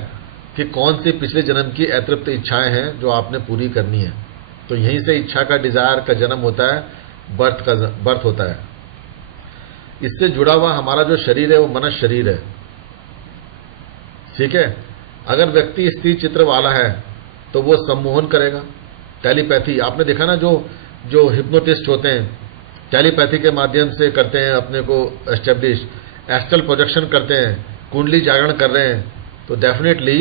कि कौन सी पिछले जन्म की अतृप्त इच्छाएं हैं जो आपने पूरी करनी है। तो यहीं से इच्छा का, डिजायर का जन्म होता है, बर्थ होता है। इससे जुड़ा हुआ हमारा जो शरीर है वो मनस शरीर है, ठीक है। अगर व्यक्ति स्त्री चित्र वाला है तो वो सम्मोहन करेगा, टेलीपैथी। आपने देखा ना, जो हिप्नोटिस्ट होते हैं टेलीपैथी के माध्यम से करते हैं अपने को एस्टेब्लिश, एस्ट्रल प्रोजेक्शन करते हैं, कुंडली जागरण कर रहे हैं, तो डेफिनेटली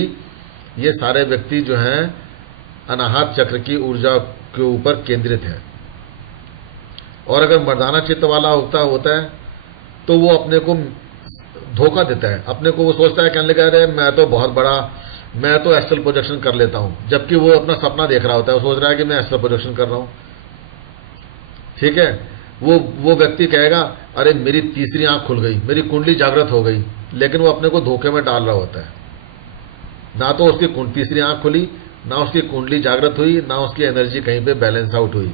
ये सारे व्यक्ति जो हैं अनाहत चक्र की ऊर्जा के ऊपर केंद्रित है। और अगर मर्दाना चित्त वाला होता है तो वो अपने को धोखा देता है, अपने को वो सोचता है, कहने लगा अरे मैं तो बहुत बड़ा, मैं तो एस्ट्रल प्रोजेक्शन कर लेता हूं, जबकि वो अपना सपना देख रहा होता है, वो सोच रहा है कि मैं एस्ट्रल प्रोजेक्शन कर रहा हूं, ठीक है। वो व्यक्ति कहेगा अरे मेरी तीसरी आंख खुल गई, मेरी कुंडली जागृत हो गई, लेकिन वो अपने को धोखे में डाल रहा होता है। ना तो उसकी तीसरी आंख खुली, ना उसकी कुंडली जागृत हुई, ना उसकी एनर्जी कहीं पे बैलेंस आउट हुई।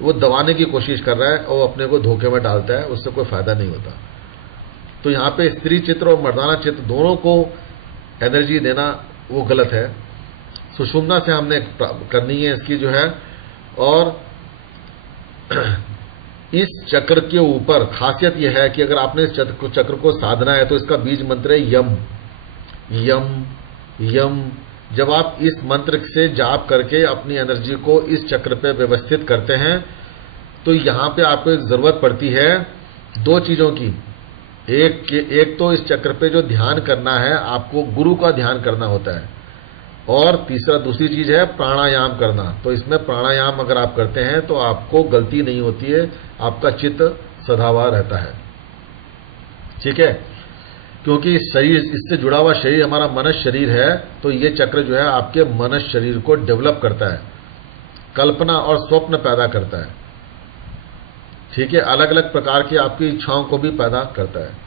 वो दबाने की कोशिश कर रहा है और अपने को धोखे में डालता है, उससे कोई फायदा नहीं होता। तो यहां पे स्त्री चित्र और मर्दाना चित्र दोनों को एनर्जी देना वो गलत है। सुषुम्ना से हमने करनी है इसकी जो है। और इस चक्र के ऊपर खासियत यह है कि अगर आपने इस चक्र को साधना है तो इसका बीज मंत्र है यम यम यम। जब आप इस मंत्र से जाप करके अपनी एनर्जी को इस चक्र पे व्यवस्थित करते हैं तो यहां पे आपको एक जरूरत पड़ती है दो चीजों की। एक तो इस चक्र पे जो ध्यान करना है आपको गुरु का ध्यान करना होता है, और दूसरी चीज है प्राणायाम करना। तो इसमें प्राणायाम अगर आप करते हैं तो आपको गलती नहीं होती है, आपका चित्त सदाबहार रहता है, ठीक है। क्योंकि शरीर, इससे जुड़ा हुआ शरीर हमारा मनस शरीर है, तो ये चक्र जो है आपके मनस शरीर को डेवलप करता है, कल्पना और स्वप्न पैदा करता है, ठीक है। अलग अलग प्रकार की आपकी इच्छाओं को भी पैदा करता है।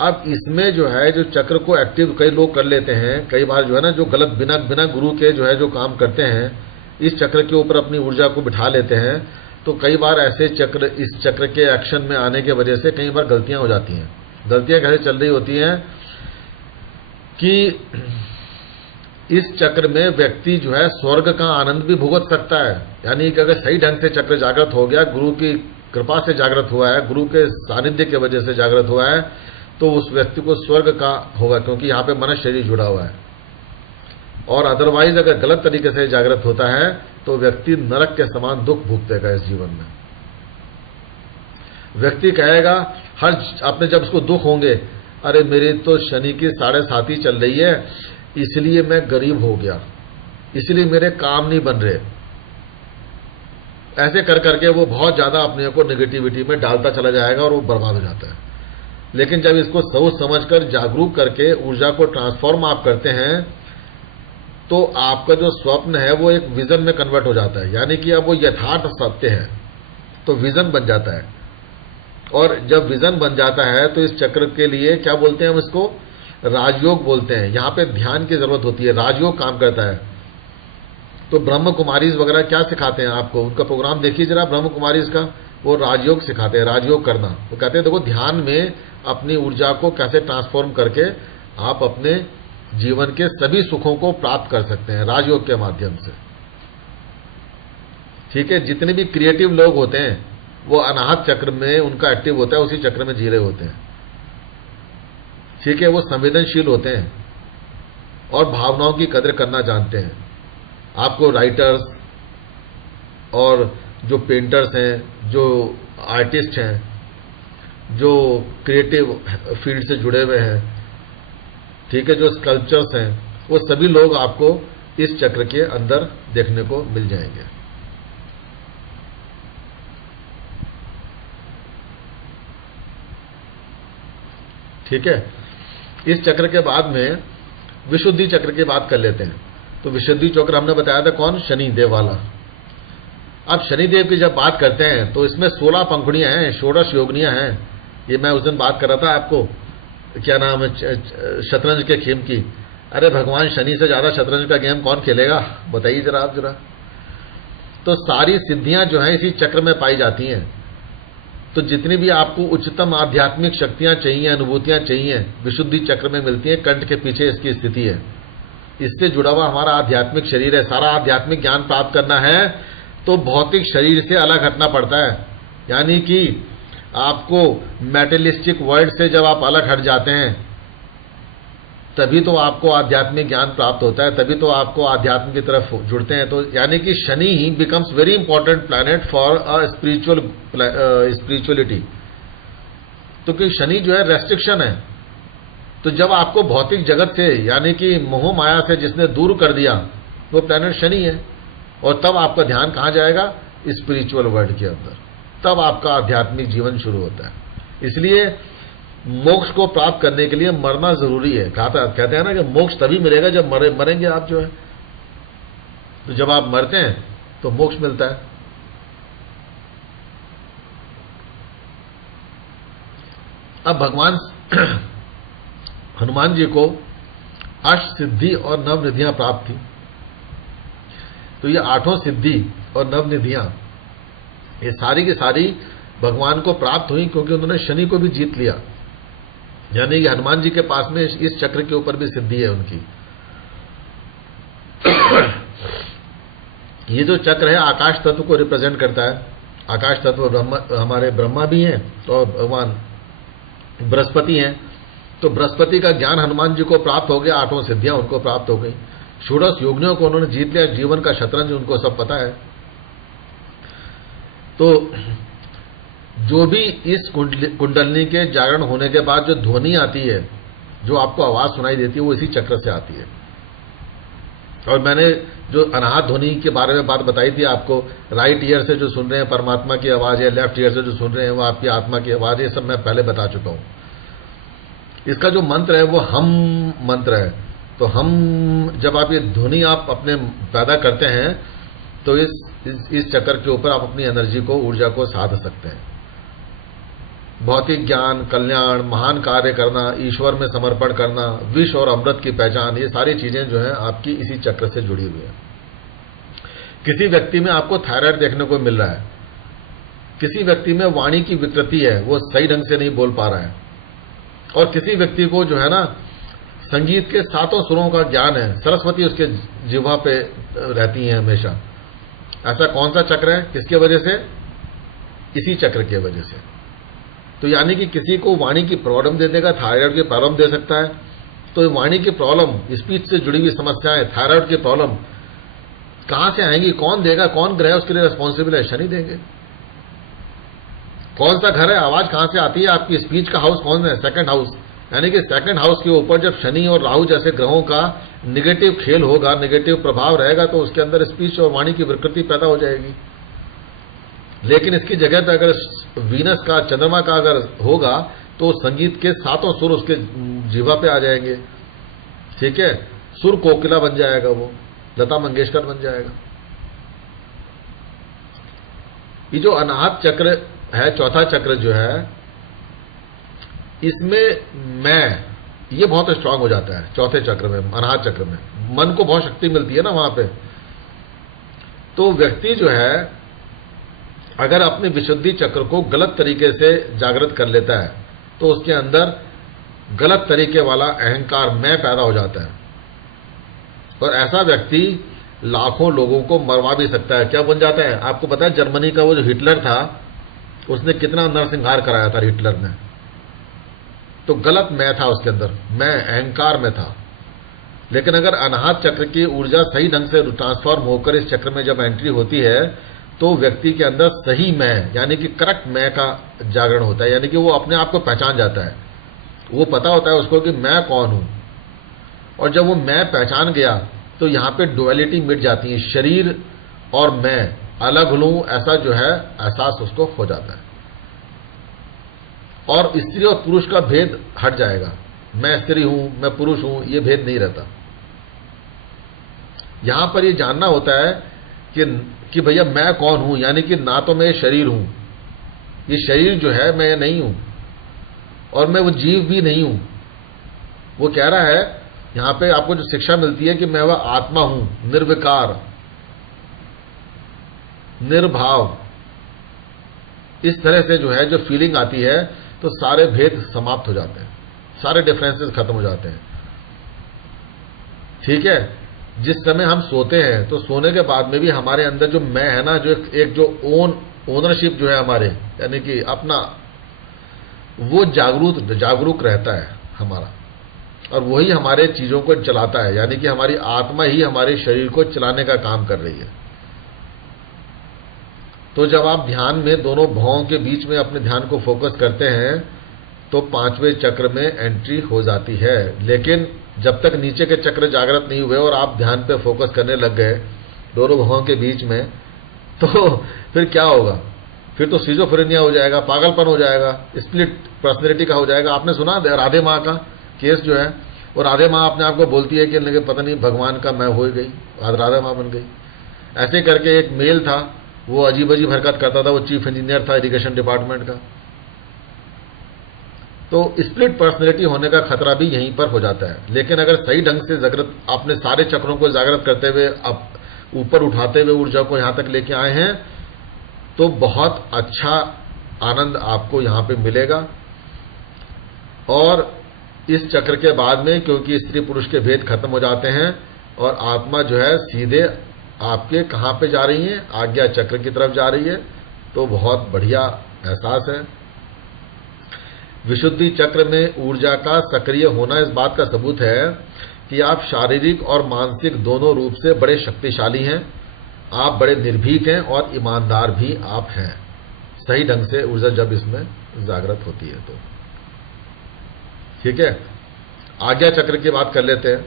अब इसमें जो है जो चक्र को एक्टिव कई लोग कर लेते हैं, कई बार जो है ना जो गलत बिना गुरु के जो है जो काम करते हैं, इस चक्र के ऊपर अपनी ऊर्जा को बिठा लेते हैं, तो कई बार ऐसे इस चक्र के एक्शन में आने की वजह से कई बार गलतियां हो जाती हैं। गलतियां कैसे चल रही होती हैं कि इस चक्र में व्यक्ति जो है स्वर्ग का आनंद भी भुगत सकता है। यानी कि अगर सही ढंग से चक्र जागृत हो गया, गुरु की कृपा से जागृत हुआ है, गुरु के सानिध्य की वजह से जागृत हुआ है, तो उस व्यक्ति को स्वर्ग का होगा, क्योंकि यहां पे मनस शरीर जुड़ा हुआ है। और अदरवाइज अगर गलत तरीके से जागृत होता है तो व्यक्ति नरक के समान दुख भुगतेगा इस जीवन में। व्यक्ति कहेगा आपने जब उसको दुख होंगे, अरे मेरी तो शनि की 7.5 चल रही है, इसलिए मैं गरीब हो गया, इसलिए मेरे काम नहीं बन रहे। ऐसे कर करके वो बहुत ज्यादा अपने को नेगेटिविटी में डालता चला जाएगा और वो बर्बाद हो जाता है। लेकिन जब इसको सोच समझकर जागरूक करके ऊर्जा को ट्रांसफॉर्म आप करते हैं तो आपका जो स्वप्न है वो एक विजन में कन्वर्ट हो जाता है। यानी कि अब वो यथार्थ सत्य है, तो विजन बन जाता है। और जब विजन बन जाता है तो इस चक्र के लिए क्या बोलते हैं हम इसको, राजयोग बोलते हैं। यहां पे ध्यान की जरूरत होती है, राजयोग काम करता है। तो ब्रह्म कुमारीज वगैरह क्या सिखाते हैं आपको, उनका प्रोग्राम देखिए जरा, ब्रह्म कुमारीज का, वो राजयोग सिखाते हैं, राजयोग करना। वो कहते हैं देखो ध्यान में अपनी ऊर्जा को कैसे ट्रांसफॉर्म करके आप अपने जीवन के सभी सुखों को प्राप्त कर सकते हैं राजयोग के माध्यम से। ठीक है, जितने भी क्रिएटिव लोग होते हैं वो अनाहत चक्र में उनका एक्टिव होता है, उसी चक्र में जी रहे होते हैं। ठीक है, वो संवेदनशील होते हैं और भावनाओं की कदर करना जानते हैं। आपको राइटर्स और जो पेंटर्स हैं, जो आर्टिस्ट हैं, जो क्रिएटिव फील्ड से जुड़े हुए हैं, ठीक है, जो स्कल्पचर्स हैं, वो सभी लोग आपको इस चक्र के अंदर देखने को मिल जाएंगे। ठीक है, इस चक्र के बाद में विशुद्धि चक्र की बात कर लेते हैं। तो विशुद्धि चक्र हमने बताया था कौन, शनि देव वाला। अब शनि देव की जब बात करते हैं तो इसमें 16 पंखुड़ियां हैं, षोडश योगनियां हैं। ये मैं उस दिन बात कर रहा था आपको, क्या नाम है, शतरंज के खेम की। अरे भगवान शनि से ज्यादा शतरंज का गेम कौन खेलेगा, बताइए जरा आप जरा। तो सारी सिद्धियां जो हैं इसी चक्र में पाई जाती हैं। तो जितनी भी आपको उच्चतम आध्यात्मिक शक्तियां चाहिए, अनुभूतियां चाहिए, विशुद्धि चक्र में मिलती हैं। कंठ के पीछे इसकी स्थिति है, इससे जुड़ा हुआ हमारा आध्यात्मिक शरीर है। सारा आध्यात्मिक ज्ञान प्राप्त करना है तो भौतिक शरीर से अलग हटना पड़ता है। यानी कि आपको मेटेलिस्टिक वर्ल्ड से जब आप अलग हट जाते हैं तभी तो आपको आध्यात्मिक ज्ञान प्राप्त होता है, तभी तो आपको आध्यात्म की तरफ जुड़ते हैं। तो यानी कि शनि ही becomes very important planet for a spirituality. तो कि शनि जो है रेस्ट्रिक्शन है। तो जब आपको भौतिक जगत से यानी कि मोह माया से जिसने दूर कर दिया वो प्लैनेट शनि है। और तब आपका ध्यान कहां जाएगा, स्पिरिचुअल वर्ल्ड के अंदर। तब आपका आध्यात्मिक जीवन शुरू होता है। इसलिए मोक्ष को प्राप्त करने के लिए मरना जरूरी है। कहते हैं ना कि मोक्ष तभी मिलेगा जब मरेंगे आप जो है। तो जब आप मरते हैं तो मोक्ष मिलता है। अब भगवान हनुमान जी को अष्ट सिद्धि और नव निधियां प्राप्त थी। तो ये 8 सिद्धि और नव निधियां ये सारी की सारी भगवान को प्राप्त हुई क्योंकि उन्होंने शनि को भी जीत लिया। यानी कि हनुमान जी के पास में इस चक्र के ऊपर भी सिद्धि है उनकी। ये जो चक्र है आकाश तत्व को रिप्रेजेंट करता है। आकाश तत्व हमारे ब्रह्मा भी हैं और भगवान बृहस्पति हैं। तो बृहस्पति का ज्ञान हनुमान जी को प्राप्त हो गया, 8 सिद्धियां उनको प्राप्त हो गई, षोडश योगियों को उन्होंने जीत लिया। जीवन का शतरंज उनको सब पता है। तो जो भी इस कुंडलनी के जागरण होने के बाद जो ध्वनि आती है, जो आपको आवाज सुनाई देती है, वो इसी चक्र से आती है। और मैंने जो अनाहत ध्वनि के बारे में बात बताई थी आपको, राइट ईयर से जो सुन रहे हैं परमात्मा की आवाज है, लेफ्ट ईयर से जो सुन रहे हैं वो आपकी आत्मा की आवाज है, ये सब मैं पहले बता चुका हूं। इसका जो मंत्र है वो हम मंत्र है। तो हम जब आप ये ध्वनि आप अपने पैदा करते हैं तो इस चक्र के ऊपर आप अपनी एनर्जी को, ऊर्जा को साध सकते हैं। भौतिक ज्ञान, कल्याण, महान कार्य करना, ईश्वर में समर्पण करना, विष और अमृत की पहचान, ये सारी चीजें जो है आपकी इसी चक्र से जुड़ी हुई है। किसी व्यक्ति में आपको थायराइड देखने को मिल रहा है, किसी व्यक्ति में वाणी की विकृति है, वो सही ढंग से नहीं बोल पा रहा है, और किसी व्यक्ति को जो है ना संगीत के 7 सुरों का ज्ञान है, सरस्वती उसके जिह्वा पे रहती है हमेशा। ऐसा कौन सा चक्र है, किसके वजह से, इसी चक्र की वजह से। तो यानी कि किसी को वाणी की प्रॉब्लम दे देगा, थायराइड की प्रॉब्लम दे सकता है। तो वाणी की प्रॉब्लम, स्पीच से जुड़ी हुई समस्याएं, थायराइड की प्रॉब्लम कहां से आएंगी, कौन देगा, कौन ग्रह उसके लिए रिस्पॉन्सिबल है, शनि देंगे। कौन सा घर है, आवाज कहां से आती है, आपकी स्पीच का हाउस कौन है, सेकंड हाउस। यानी कि सेकंड हाउस के ऊपर जब शनि और राहु जैसे ग्रहों का निगेटिव खेल होगा, निगेटिव प्रभाव रहेगा, तो उसके अंदर स्पीच और वाणी की विकृति पैदा हो जाएगी। लेकिन इसकी जगह पर अगर वीनस का, चंद्रमा का अगर होगा तो संगीत के 7 सुर उसके जीवा पे आ जाएंगे। ठीक है, सुर कोकिला बन जाएगा, वो लता मंगेशकर बन जाएगा। ये जो अनाहत चक्र है, चौथा चक्र जो है, इसमें मैं ये बहुत स्ट्रांग हो जाता है चौथे चक्र में, अनाहत चक्र में। मन को बहुत शक्ति मिलती है ना वहां पे। तो व्यक्ति जो है अगर अपने विशुद्धि चक्र को गलत तरीके से जागृत कर लेता है तो उसके अंदर गलत तरीके वाला अहंकार मैं पैदा हो जाता है, और ऐसा व्यक्ति लाखों लोगों को मरवा भी सकता है। क्या बन जाता है? आपको पता है जर्मनी का वो जो हिटलर था, उसने कितना नरसंहार कराया था हिटलर ने। तो गलत मैं था उसके अंदर, मैं अहंकार में था। लेकिन अगर अनाहत चक्र की ऊर्जा सही ढंग से ट्रांसफॉर्म होकर इस चक्र में जब एंट्री होती है तो व्यक्ति के अंदर सही मैं यानी कि करेक्ट मैं का जागरण होता है, यानी कि वो अपने आप को पहचान जाता है। वो पता होता है उसको कि मैं कौन हूं, और जब वो मैं पहचान गया तो यहां पे डुअलिटी मिट जाती है। शरीर और मैं अलग लूं ऐसा जो है एहसास उसको हो जाता है, और स्त्री और पुरुष का भेद हट जाएगा। मैं स्त्री हूं, मैं पुरुष हूं, ये भेद नहीं रहता। यहां पर ये जानना होता है कि भैया मैं कौन हूं, यानी कि ना तो मैं ये शरीर हूं, ये शरीर जो है मैं नहीं हूं, और मैं वो जीव भी नहीं हूं। वो कह रहा है यहां पे आपको जो शिक्षा मिलती है कि मैं वह आत्मा हूं, निर्विकार, निर्भाव। इस तरह से जो है जो फीलिंग आती है तो सारे भेद समाप्त हो जाते हैं, सारे डिफरेंसेस खत्म हो जाते हैं। ठीक है, जिस समय हम सोते हैं तो सोने के बाद में भी हमारे अंदर जो मैं है ना, जो एक जो ओनरशिप जो है हमारे, यानी कि अपना, वो जागरूक रहता है हमारा, और वही हमारे चीजों को चलाता है। यानी कि हमारी आत्मा ही हमारे शरीर को चलाने का काम कर रही है। तो जब आप ध्यान में दोनों भावों के बीच में अपने ध्यान को फोकस करते हैं तो पांचवें चक्र में एंट्री हो जाती है। लेकिन जब तक नीचे के चक्र जागृत नहीं हुए और आप ध्यान पे फोकस करने लग गए दोनों भावों के बीच में, तो फिर क्या होगा? फिर तो सिजोफ्रेनिया हो जाएगा, पागलपन हो जाएगा, स्प्लिट पर्सनैलिटी का हो जाएगा। आपने सुना राधे माँ का केस जो है, और राधे माँ अपने आप को बोलती है कि पता नहीं भगवान का मैं हो गई, आज राधा माँ बन गई। ऐसे करके एक मेल था, वो अजीब अजीब हरकत करता था, वो चीफ इंजीनियर था इरिगेशन डिपार्टमेंट का। तो स्प्लिट पर्सनैलिटी होने का खतरा भी यहीं पर हो जाता है। लेकिन अगर सही ढंग से जागृत, आपने सारे चक्रों को जागृत करते हुए अब ऊपर उठाते हुए ऊर्जा को यहां तक लेके आए हैं, तो बहुत अच्छा आनंद आपको यहां पे मिलेगा। और इस चक्र के बाद में क्योंकि स्त्री पुरुष के भेद खत्म हो जाते हैं और आत्मा जो है सीधे आपके कहां पे जा रही है? आज्ञा चक्र की तरफ जा रही है। तो बहुत बढ़िया एहसास है। विशुद्धि चक्र में ऊर्जा का सक्रिय होना इस बात का सबूत है कि आप शारीरिक और मानसिक दोनों रूप से बड़े शक्तिशाली हैं, आप बड़े निर्भीक हैं और ईमानदार भी आप हैं, सही ढंग से ऊर्जा जब इसमें जागृत होती है तो। ठीक है, आज्ञा चक्र की बात कर लेते हैं।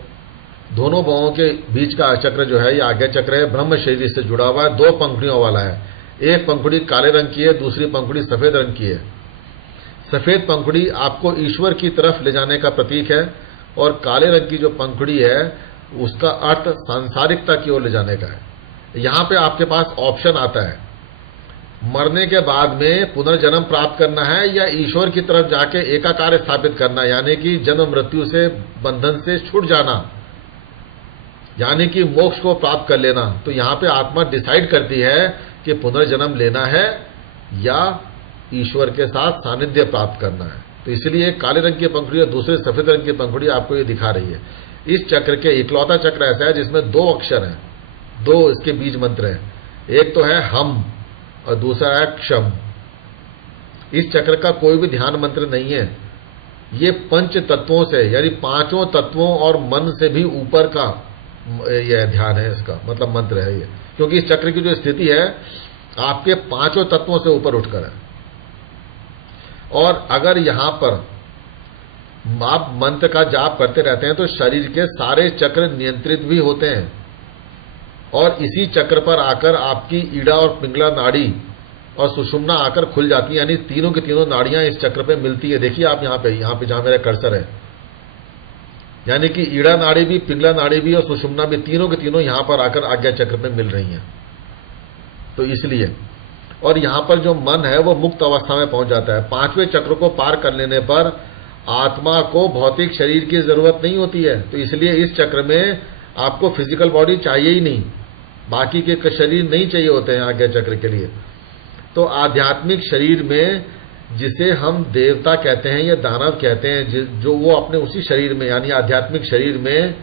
दोनों भावों के बीच का चक्र जो है, ये आज्ञा चक्र है, ब्रह्म शरीर से जुड़ा हुआ है, दो पंखुड़ियों वाला है। एक पंखुड़ी काले रंग की है, दूसरी पंखुड़ी सफेद रंग की है। सफेद पंखुड़ी आपको ईश्वर की तरफ ले जाने का प्रतीक है, और काले रंग की जो पंखुड़ी है उसका अर्थ सांसारिकता की ओर ले जाने का है। यहां पे आपके पास ऑप्शन आता है, मरने के बाद में पुनर्जन्म प्राप्त करना है या ईश्वर की तरफ जाके एकाकार स्थापित करना, यानी कि जन्म मृत्यु से, बंधन से छूट जाना, यानी कि मोक्ष को प्राप्त कर लेना। तो यहां पे आत्मा डिसाइड करती है कि पुनर्जन्म लेना है या ईश्वर के साथ सानिध्य प्राप्त करना है। तो इसलिए काले रंग की पंखुड़ी और दूसरे सफेद रंग की पंखुड़ी आपको ये दिखा रही है। इस चक्र के इकलौता चक्र ऐसा है जिसमें दो अक्षर हैं, दो इसके बीज मंत्र हैं। एक तो है हम और दूसरा है क्षम। इस चक्र का कोई भी ध्यान मंत्र नहीं है। ये पंच तत्वों से, यानी पांचों तत्वों और मन से भी ऊपर का यह ध्यान है, इसका मतलब मंत्र है ये। क्योंकि इस चक्र की जो स्थिति है आपके पांचों तत्वों से ऊपर उठकर है। और अगर यहां पर आप मंत्र का जाप करते रहते हैं तो शरीर के सारे चक्र नियंत्रित भी होते हैं, और इसी चक्र पर आकर आपकी ईड़ा और पिंगला नाड़ी और सुषुम्ना आकर खुल जाती है, यानी तीनों की तीनों नाड़ियां इस चक्र पे मिलती है। देखिए आप यहां पे जहां मेरा कर्सर है, यानी कि ईड़ा नाड़ी भी, पिंगला नाड़ी भी और सुषुम्ना भी, तीनों के तीनों यहां पर आकर आज्ञा चक्र पे मिल रही हैं। तो इसलिए, और यहां पर जो मन है वो मुक्त अवस्था में पहुंच जाता है। पांचवें चक्र को पार कर लेने पर आत्मा को भौतिक शरीर की जरूरत नहीं होती है, तो इसलिए इस चक्र में आपको फिजिकल बॉडी चाहिए ही नहीं, बाकी के शरीर नहीं चाहिए होते हैं आज्ञा चक्र के लिए। तो आध्यात्मिक शरीर में, जिसे हम देवता कहते हैं या दानव कहते हैं, जो वो अपने उसी शरीर में यानी आध्यात्मिक शरीर में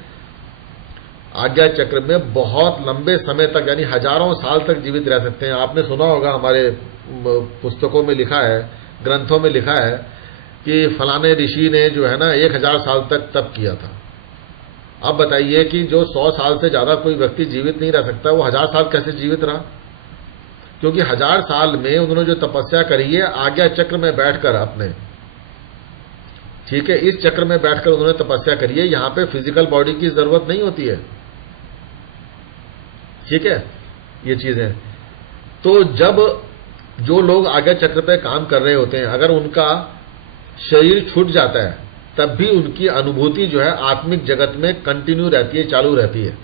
आज्ञा चक्र में बहुत लंबे समय तक यानी हजारों साल तक जीवित रह सकते हैं। आपने सुना होगा, हमारे पुस्तकों में लिखा है, ग्रंथों में लिखा है कि फलाने ऋषि ने जो है ना 1000 साल तक तप किया था। अब बताइए कि जो 100 साल से ज्यादा कोई व्यक्ति जीवित नहीं रह सकता, वो 1000 साल कैसे जीवित रहा? क्योंकि 1000 साल में उन्होंने जो तपस्या करी है आज्ञा चक्र में बैठकर अपने, ठीक है, इस चक्र में बैठकर उन्होंने तपस्या करी है। यहां पे फिजिकल बॉडी की जरूरत नहीं होती है, ठीक है, ये चीजें। तो जब जो लोग आज्ञा चक्र पे काम कर रहे होते हैं, अगर उनका शरीर छूट जाता है तब भी उनकी अनुभूति जो है आत्मिक जगत में कंटिन्यू रहती है, चालू रहती है।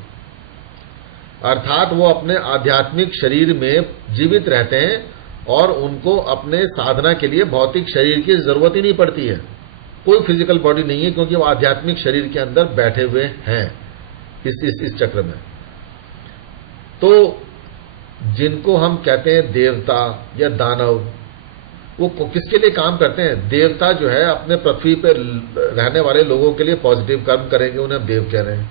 अर्थात वो अपने आध्यात्मिक शरीर में जीवित रहते हैं और उनको अपने साधना के लिए भौतिक शरीर की जरूरत ही नहीं पड़ती है, कोई फिजिकल बॉडी नहीं है, क्योंकि वो आध्यात्मिक शरीर के अंदर बैठे हुए हैं इस चक्र में। तो जिनको हम कहते हैं देवता या दानव, वो किसके लिए काम करते हैं? देवता जो है अपने पृथ्वी पर रहने वाले लोगों के लिए पॉजिटिव कर्म करेंगे, उन्हें हम देव कह रहे हैं।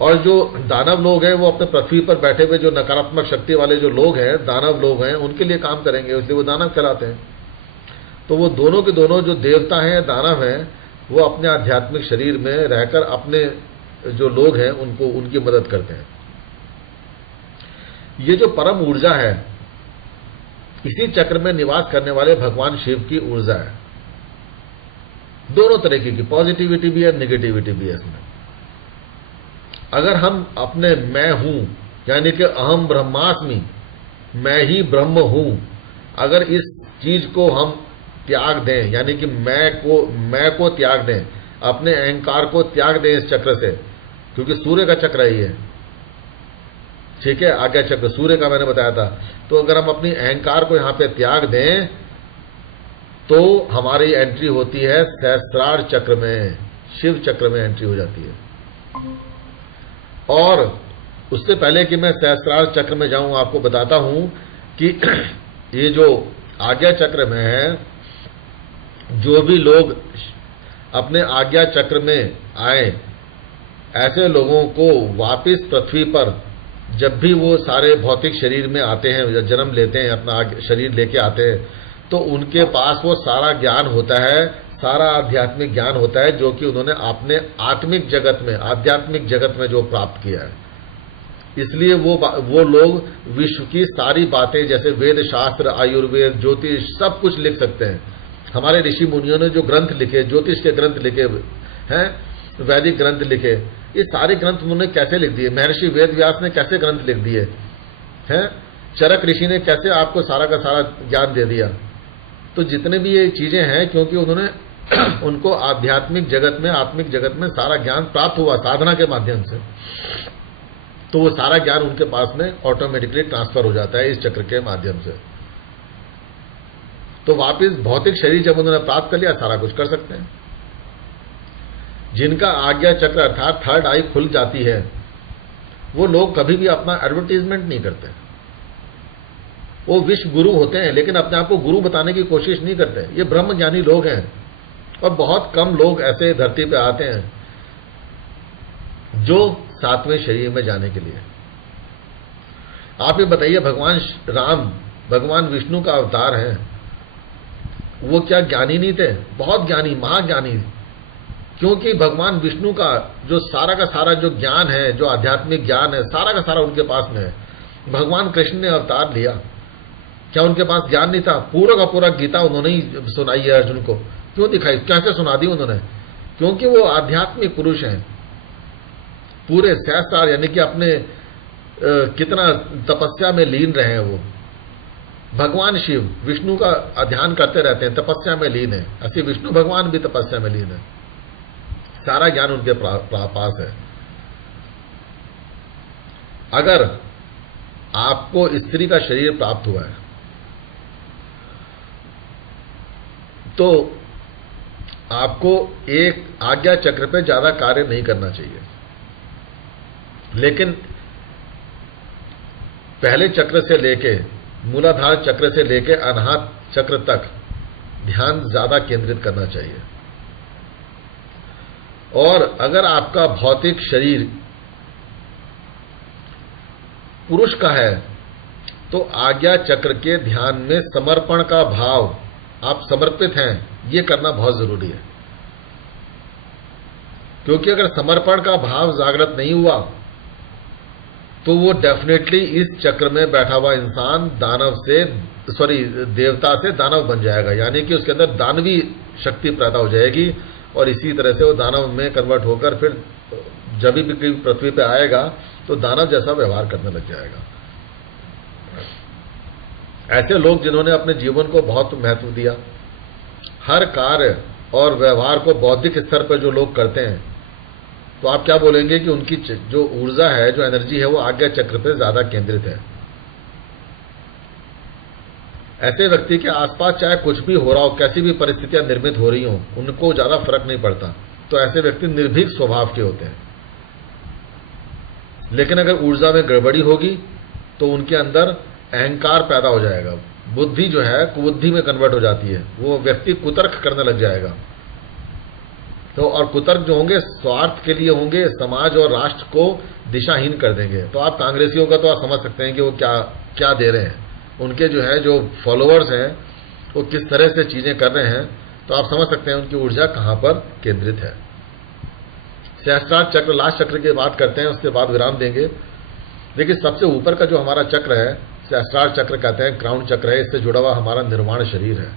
और जो दानव लोग हैं वो अपने पृथ्वी पर बैठे हुए जो नकारात्मक शक्ति वाले जो लोग हैं, दानव लोग हैं, उनके लिए काम करेंगे, इसलिए वो दानव कहलाते हैं। तो वो दोनों के दोनों जो देवता हैं, दानव हैं, वो अपने आध्यात्मिक शरीर में रहकर अपने जो लोग हैं उनको उनकी मदद करते हैं। ये जो परम ऊर्जा है, इसी चक्र में निवास करने वाले भगवान शिव की ऊर्जा है। दोनों तरीके की पॉजिटिविटी भी है, नेगेटिविटी भी है इसमें। अगर हम अपने मैं हूं यानी कि अहम ब्रह्मास्मि, मैं ही ब्रह्म हूं, अगर इस चीज को हम त्याग दें, यानी कि मैं को त्याग दें, अपने अहंकार को त्याग दें इस चक्र से, क्योंकि सूर्य का चक्र ही है, ठीक है, आज्ञा चक्र सूर्य का मैंने बताया था। तो अगर हम अपनी अहंकार को यहां पे त्याग दें तो हमारी एंट्री होती है सहस्त्रार चक्र में, शिव चक्र में एंट्री हो जाती है। और उससे पहले कि मैं सहस्त्रार चक्र में जाऊं, आपको बताता हूं कि ये जो आज्ञा चक्र में है, जो भी लोग अपने आज्ञा चक्र में आए, ऐसे लोगों को वापस पृथ्वी पर जब भी वो सारे भौतिक शरीर में आते हैं, जन्म लेते हैं, अपना शरीर लेके आते हैं, तो उनके पास वो सारा ज्ञान होता है, सारा आध्यात्मिक ज्ञान होता है, जो कि उन्होंने अपने आत्मिक जगत में, आध्यात्मिक जगत में जो प्राप्त किया है। इसलिए वो लोग विश्व की सारी बातें, जैसे वेद शास्त्र, आयुर्वेद, ज्योतिष, सब कुछ लिख सकते हैं। हमारे ऋषि मुनियों ने जो ग्रंथ लिखे, ज्योतिष के ग्रंथ लिखे हैं, वैदिक ग्रंथ लिखे, ये सारे ग्रंथ उन्होंने कैसे लिख दिए? महर्षि वेद व्यास ने कैसे ग्रंथ लिख दिए हैं? चरक ऋषि ने कैसे आपको सारा का सारा ज्ञान दे दिया? तो जितने भी ये चीजें हैं, क्योंकि उन्होंने उनको आध्यात्मिक जगत में, आत्मिक जगत में सारा ज्ञान प्राप्त हुआ साधना के माध्यम से, तो वो सारा ज्ञान उनके पास में ऑटोमेटिकली ट्रांसफर हो जाता है इस चक्र के माध्यम से। तो वापिस भौतिक शरीर जब उन्होंने प्राप्त कर लिया, सारा कुछ कर सकते हैं। जिनका आज्ञा चक्र अर्थात थर्ड आई खुल जाती है, वो लोग कभी भी अपना एडवर्टीजमेंट नहीं करते। वो विश्व गुरु होते हैं, लेकिन अपने आप को गुरु बताने की कोशिश नहीं करते। ये ब्रह्म ज्ञानी लोग हैं, और बहुत कम लोग ऐसे धरती पे आते हैं जो सातवें शरीर में जाने के लिए। आप ये बताइए, भगवान राम भगवान विष्णु का अवतार है, वो क्या ज्ञानी नहीं थे? बहुत ज्ञानी, महाज्ञानी। क्योंकि भगवान विष्णु का जो सारा का सारा जो ज्ञान है, जो आध्यात्मिक ज्ञान है, सारा का सारा उनके पास में है। भगवान कृष्ण ने अवतार लिया, क्या उनके पास ज्ञान नहीं था? पूरा का पूरा गीता उन्होंने ही सुनाई है अर्जुन को। क्यों दिखाई, कैसे सुना दी उन्होंने? क्योंकि वो आध्यात्मिक पुरुष हैं, पूरे सहस्त्रार यानी कि अपने कितना तपस्या में लीन रहे हैं वो। भगवान शिव विष्णु का ध्यान करते रहते हैं, तपस्या में लीन है। ऐसे विष्णु भगवान भी तपस्या में लीन है, सारा ज्ञान उनके पास है। अगर आपको स्त्री का शरीर प्राप्त हुआ है, तो आपको एक आज्ञा चक्र पे ज्यादा कार्य नहीं करना चाहिए, लेकिन पहले चक्र से लेके मूलाधार चक्र से लेके अनाहत चक्र तक ध्यान ज्यादा केंद्रित करना चाहिए। और अगर आपका भौतिक शरीर पुरुष का है तो आज्ञा चक्र के ध्यान में समर्पण का भाव, आप समर्पित हैं, ये करना बहुत जरूरी है। क्योंकि अगर समर्पण का भाव जागृत नहीं हुआ तो वो डेफिनेटली इस चक्र में बैठा हुआ इंसान देवता से दानव बन जाएगा, यानी कि उसके अंदर दानवी शक्ति पैदा हो जाएगी और इसी तरह से वो दानव में कन्वर्ट होकर फिर जब भी पृथ्वी पे आएगा तो दानव जैसा व्यवहार करने लग जाएगा। ऐसे लोग जिन्होंने अपने जीवन को बहुत महत्व दिया, हर कार्य और व्यवहार को बौद्धिक स्तर पर जो लोग करते हैं, तो आप क्या बोलेंगे कि उनकी जो ऊर्जा है, जो एनर्जी है, वो आज्ञा चक्र पे ज्यादा केंद्रित है। ऐसे व्यक्ति के आसपास चाहे कुछ भी हो रहा हो, कैसी भी परिस्थितियां निर्मित हो रही हो, उनको ज्यादा फर्क नहीं पड़ता। तो ऐसे व्यक्ति निर्भीक स्वभाव के होते हैं। लेकिन अगर ऊर्जा में गड़बड़ी होगी तो उनके अंदर अहंकार पैदा हो जाएगा, बुद्धि जो है कुबुद्धि में कन्वर्ट हो जाती है, वो व्यक्ति कुतर्क करने लग जाएगा। तो और कुतर्क जो होंगे स्वार्थ के लिए होंगे, समाज और राष्ट्र को दिशाहीन कर देंगे। तो आप कांग्रेसियों का तो आप समझ सकते हैं कि वो क्या क्या दे रहे हैं, उनके जो है जो फॉलोअर्स हैं वो किस तरह से चीजें कर रहे हैं, तो आप समझ सकते हैं उनकी ऊर्जा कहां पर केंद्रित है। सहस्त्रार चक्र, लास्ट चक्र की बात करते हैं, उसके बाद विराम देंगे। देखिए सबसे ऊपर का जो हमारा चक्र है, सहस्त्रार चक्र कहते हैं, क्राउन चक्र है, इससे जुड़ा हुआ हमारा निर्वाण शरीर है।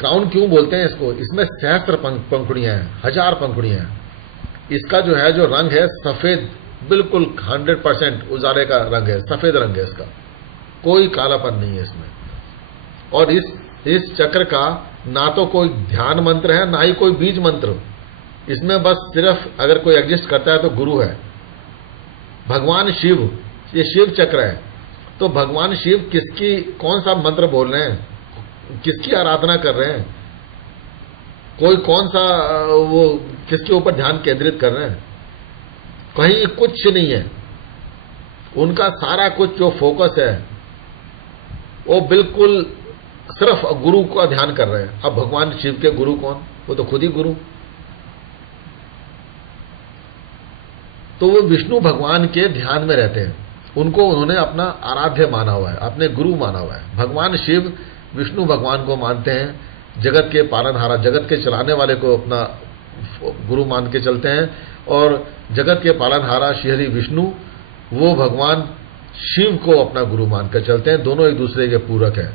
क्राउन क्यों बोलते हैं इसको? इसमें सहस्त्र पंखुड़ियां हैं, 1000 पंखुड़ियां हैं। इसका जो है जो रंग है सफेद, बिल्कुल 100% उजाले का रंग है, सफेद रंग है इसका, कोई कालापन नहीं है इसमें। और इस चक्र का ना तो कोई ध्यान मंत्र है, ना ही कोई बीज मंत्र, इसमें बस सिर्फ अगर कोई एग्जिस्ट करता है तो गुरु है, भगवान शिव। ये शिव चक्र है। तो भगवान शिव किसकी, कौन सा मंत्र बोल रहे हैं, किसकी आराधना कर रहे हैं, कोई कौन सा वो किसके ऊपर ध्यान केंद्रित कर रहे हैं? कहीं कुछ नहीं है। उनका सारा कुछ जो फोकस है वो बिल्कुल सिर्फ गुरु का ध्यान कर रहे हैं। अब भगवान शिव के गुरु कौन? वो तो खुद ही गुरु। तो वो विष्णु भगवान के ध्यान में रहते हैं, उनको उन्होंने अपना आराध्य माना हुआ है, अपने गुरु माना हुआ है। भगवान शिव विष्णु भगवान को मानते हैं, जगत के पालनहारा, जगत के चलाने वाले को अपना गुरु मान के चलते हैं। और जगत के पालनहारा श्री विष्णु, वो भगवान शिव को अपना गुरु मानकर चलते हैं। दोनों एक दूसरे के पूरक हैं।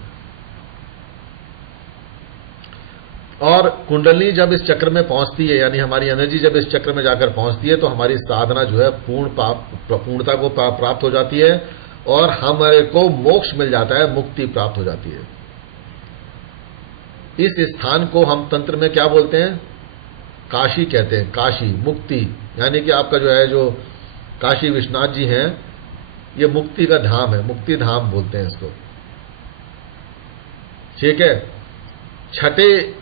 और कुंडली जब इस चक्र में पहुंचती है, यानी हमारी एनर्जी जब इस चक्र में जाकर पहुंचती है, तो हमारी साधना जो है पूर्णता को प्राप्त हो जाती है और हमारे को मोक्ष मिल जाता है, मुक्ति प्राप्त हो जाती है। इस स्थान को हम तंत्र में क्या बोलते हैं? काशी कहते हैं, काशी, मुक्ति। यानी कि आपका जो है जो काशी विश्वनाथ जी हैं, ये मुक्ति का धाम है, मुक्ति धाम बोलते हैं इसको। ठीक है। छठे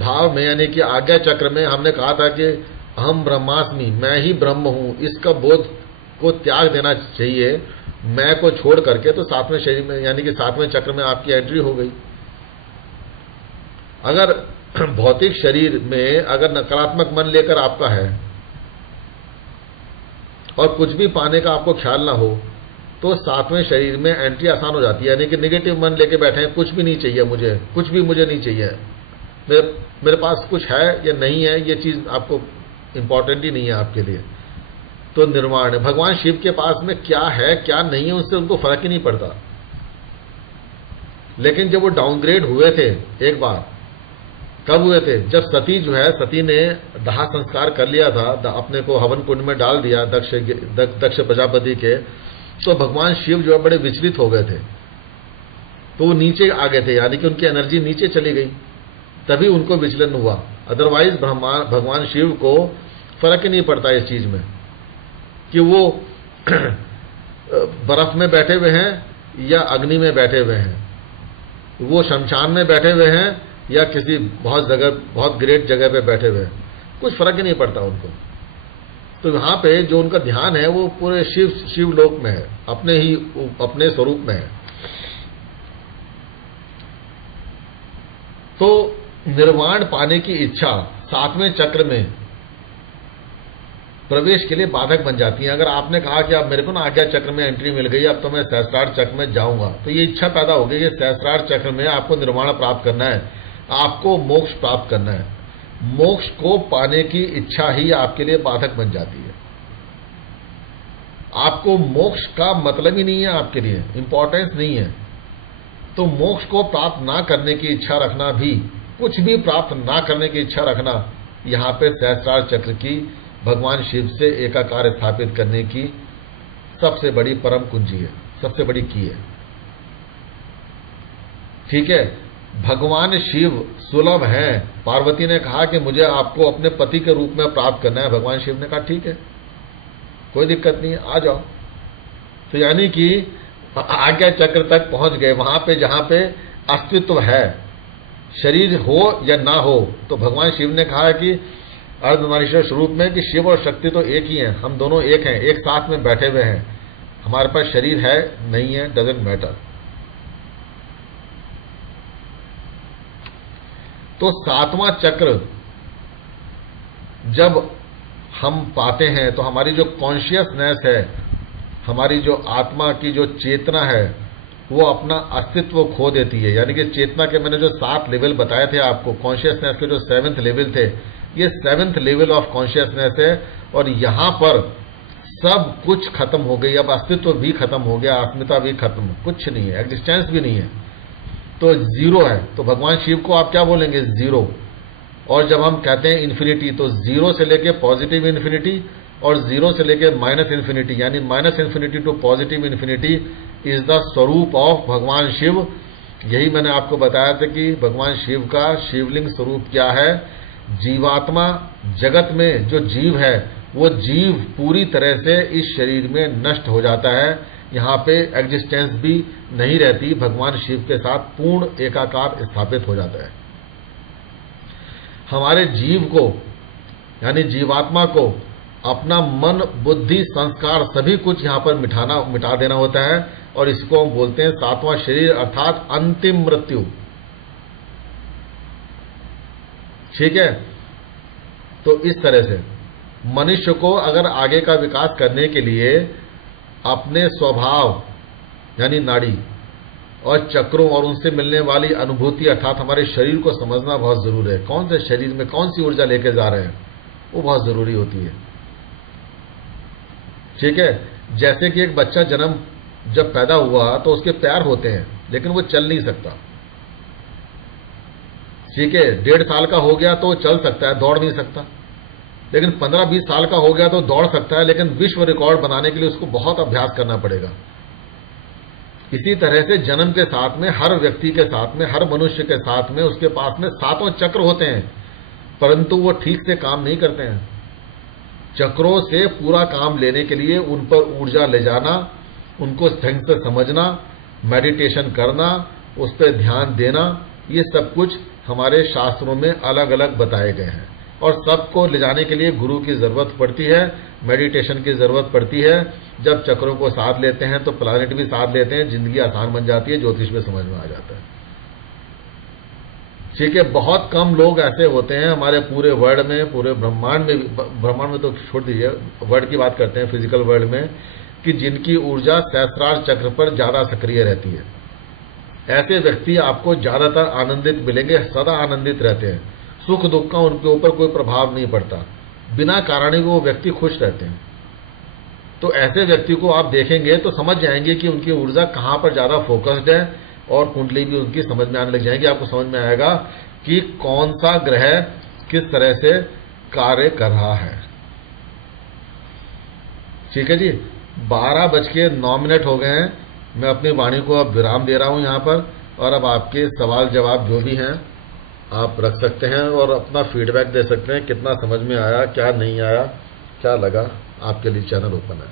भाव में यानी कि आज्ञा चक्र में हमने कहा था कि अहम ब्रह्मास्मि, मैं ही ब्रह्म हूं, इसका बोध को त्याग देना चाहिए, मैं को छोड़ करके। तो सातवें शरीर में यानी कि सातवें चक्र में आपकी एंट्री हो गई। अगर भौतिक शरीर में अगर नकारात्मक मन लेकर आपका है और कुछ भी पाने का आपको ख्याल ना हो, तो सातवें शरीर में एंट्री आसान हो जाती है। यानी कि नेगेटिव मन लेके बैठे हैं, कुछ भी नहीं चाहिए मुझे, कुछ भी मुझे नहीं चाहिए, मेरे पास कुछ है या नहीं है, ये चीज आपको इंपॉर्टेंट ही नहीं है आपके लिए। तो निर्वाण है। भगवान शिव के पास में क्या है क्या नहीं है उससे उनको फर्क ही नहीं पड़ता। लेकिन जब वो डाउनग्रेड हुए थे एक बार, कब हुए थे? जब सती जो है, सती ने दाह संस्कार कर लिया था, अपने को हवन कुंड में डाल दिया दक्ष प्रजापति के, तो भगवान शिव जो है बड़े विचलित हो गए थे, तो वो नीचे आ गए थे, यानी कि उनकी एनर्जी नीचे चली गई, तभी उनको विचलन हुआ। अदरवाइज भगवान शिव को फर्क ही नहीं पड़ता इस चीज में कि वो बर्फ में बैठे हुए हैं या अग्नि में बैठे हुए हैं, वो शमशान में बैठे हुए हैं या किसी बहुत ग्रेट जगह पे बैठे हुए हैं, कुछ फर्क ही नहीं पड़ता उनको। तो यहाँ पे जो उनका ध्यान है वो पूरे शिव लोक में है, अपने स्वरूप में है। तो निर्वाण पाने की इच्छा 7वें चक्र में प्रवेश के लिए बाधक बन जाती है। अगर आपने कहा कि अब मेरे को ना आज्ञा चक्र में एंट्री मिल गई, अब तो मैं सहस्त्रार चक्र में जाऊंगा, तो ये इच्छा पैदा हो गई, ये सहस्त्रार चक्र में आपको निर्वाण प्राप्त करना है, आपको मोक्ष प्राप्त करना है। मोक्ष को पाने की इच्छा ही आपके लिए बाधक बन जाती है। आपको मोक्ष का मतलब ही नहीं है, आपके लिए इंपॉर्टेंस नहीं है। तो मोक्ष को प्राप्त ना करने की इच्छा रखना भी, कुछ भी प्राप्त ना करने की इच्छा रखना, यहां पे सहस्त्रार चक्र की भगवान शिव से एकाकार स्थापित करने की सबसे बड़ी परम कुंजी है, सबसे बड़ी की है। ठीक है, भगवान शिव सुलभ हैं। पार्वती ने कहा कि मुझे आपको अपने पति के रूप में प्राप्त करना है। भगवान शिव ने कहा ठीक है, कोई दिक्कत नहीं है, आ जाओ। तो यानी कि आज्ञा चक्र तक पहुंच गए, वहां पे जहां पे अस्तित्व है, शरीर हो या ना हो। तो भगवान शिव ने कहा कि अर्धनारीश्वर स्वरूप में कि शिव और शक्ति तो एक ही हैं, हम दोनों एक हैं, एक साथ में बैठे हुए हैं। हमारे पास शरीर है नहीं है, डजंट मैटर। तो 7वां चक्र जब हम पाते हैं तो हमारी जो कॉन्शियसनेस है, हमारी जो आत्मा की जो चेतना है, वो अपना अस्तित्व खो देती है। यानी कि चेतना के मैंने जो 7 लेवल बताए थे आपको, कॉन्शियसनेस के जो 7th लेवल थे, ये 7th लेवल ऑफ कॉन्शियसनेस है। और यहां पर सब कुछ खत्म हो गई, अब अस्तित्व भी खत्म हो गया, अस्मिता भी खत्म, कुछ नहीं है, एग्जिस्टेंस भी नहीं है, तो जीरो है। तो भगवान शिव को आप क्या बोलेंगे? जीरो। और जब हम कहते हैं इन्फिनिटी, तो जीरो से लेके पॉजिटिव इन्फिनिटी और जीरो से लेके माइनस इन्फिनिटी, यानी minus infinity to positive infinity is the स्वरूप ऑफ भगवान शिव। यही मैंने आपको बताया था कि भगवान शिव का शिवलिंग स्वरूप क्या है। जीवात्मा जगत में जो जीव है, वो जीव पूरी तरह से इस शरीर में नष्ट हो जाता है, यहाँ पे एग्जिस्टेंस भी नहीं रहती, भगवान शिव के साथ पूर्ण एकाकार स्थापित हो जाता है। हमारे जीव को, यानी जीवात्मा को, अपना मन, बुद्धि, संस्कार सभी कुछ यहाँ पर मिटा देना होता है। और इसको हम बोलते हैं 7वां शरीर, अर्थात अंतिम मृत्यु। ठीक है, तो इस तरह से मनुष्य को अगर आगे का विकास करने के लिए अपने स्वभाव यानी नाड़ी और चक्रों और उनसे मिलने वाली अनुभूति अर्थात हमारे शरीर को समझना बहुत जरूरी है। कौन से शरीर में कौन सी ऊर्जा लेके जा रहे हैं, वो बहुत जरूरी होती है। ठीक है, जैसे कि एक बच्चा जब पैदा हुआ तो उसके पैर होते हैं, लेकिन वो चल नहीं सकता। ठीक है, 1.5 साल का हो गया तो चल सकता है, दौड़ नहीं सकता। लेकिन 15-20 साल का हो गया तो दौड़ सकता है, लेकिन विश्व रिकॉर्ड बनाने के लिए उसको बहुत अभ्यास करना पड़ेगा। इसी तरह से जन्म के साथ में, हर व्यक्ति के साथ में, हर मनुष्य के साथ में उसके पास में 7 चक्र होते हैं, परंतु वो ठीक से काम नहीं करते हैं। चक्रों से पूरा काम लेने के लिए उन पर ऊर्जा ले जाना, उनको ढंग से समझना, मेडिटेशन करना, उस पर ध्यान देना, ये सब कुछ हमारे शास्त्रों में अलग अलग बताए गए हैं। और सबको ले जाने के लिए गुरु की जरूरत पड़ती है, मेडिटेशन की जरूरत पड़ती है। जब चक्रों को साथ लेते हैं तो प्लैनेट भी साथ लेते हैं, जिंदगी आसान बन जाती है, ज्योतिष में समझ में आ जाता है। ठीक है, बहुत कम लोग ऐसे होते हैं हमारे पूरे वर्ल्ड में, पूरे ब्रह्मांड में तो छोड़ दीजिए, वर्ल्ड की बात करते हैं, फिजिकल वर्ल्ड में, कि जिनकी ऊर्जा सहस्त्रार चक्र पर ज्यादा सक्रिय रहती है। ऐसे व्यक्ति आपको ज्यादातर आनंदित मिलेंगे, सदा आनंदित रहते हैं, सुख दुख का उनके ऊपर कोई प्रभाव नहीं पड़ता, बिना कारण ही वो व्यक्ति खुश रहते हैं। तो ऐसे व्यक्ति को आप देखेंगे तो समझ जाएंगे कि उनकी ऊर्जा कहां पर ज्यादा फोकस्ड है, और कुंडली भी उनकी समझ में आने लग जाएगी। आपको समझ में आएगा कि कौन सा ग्रह किस तरह से कार्य कर रहा है। ठीक है जी, 12:09 हो गए हैं। मैं अपनी वाणी को अब विराम दे रहा हूं यहां पर, और अब आपके सवाल जवाब जो भी हैं आप रख सकते हैं और अपना फीडबैक दे सकते हैं, कितना समझ में आया, क्या नहीं आया, क्या लगा। आपके लिए चैनल ओपन है।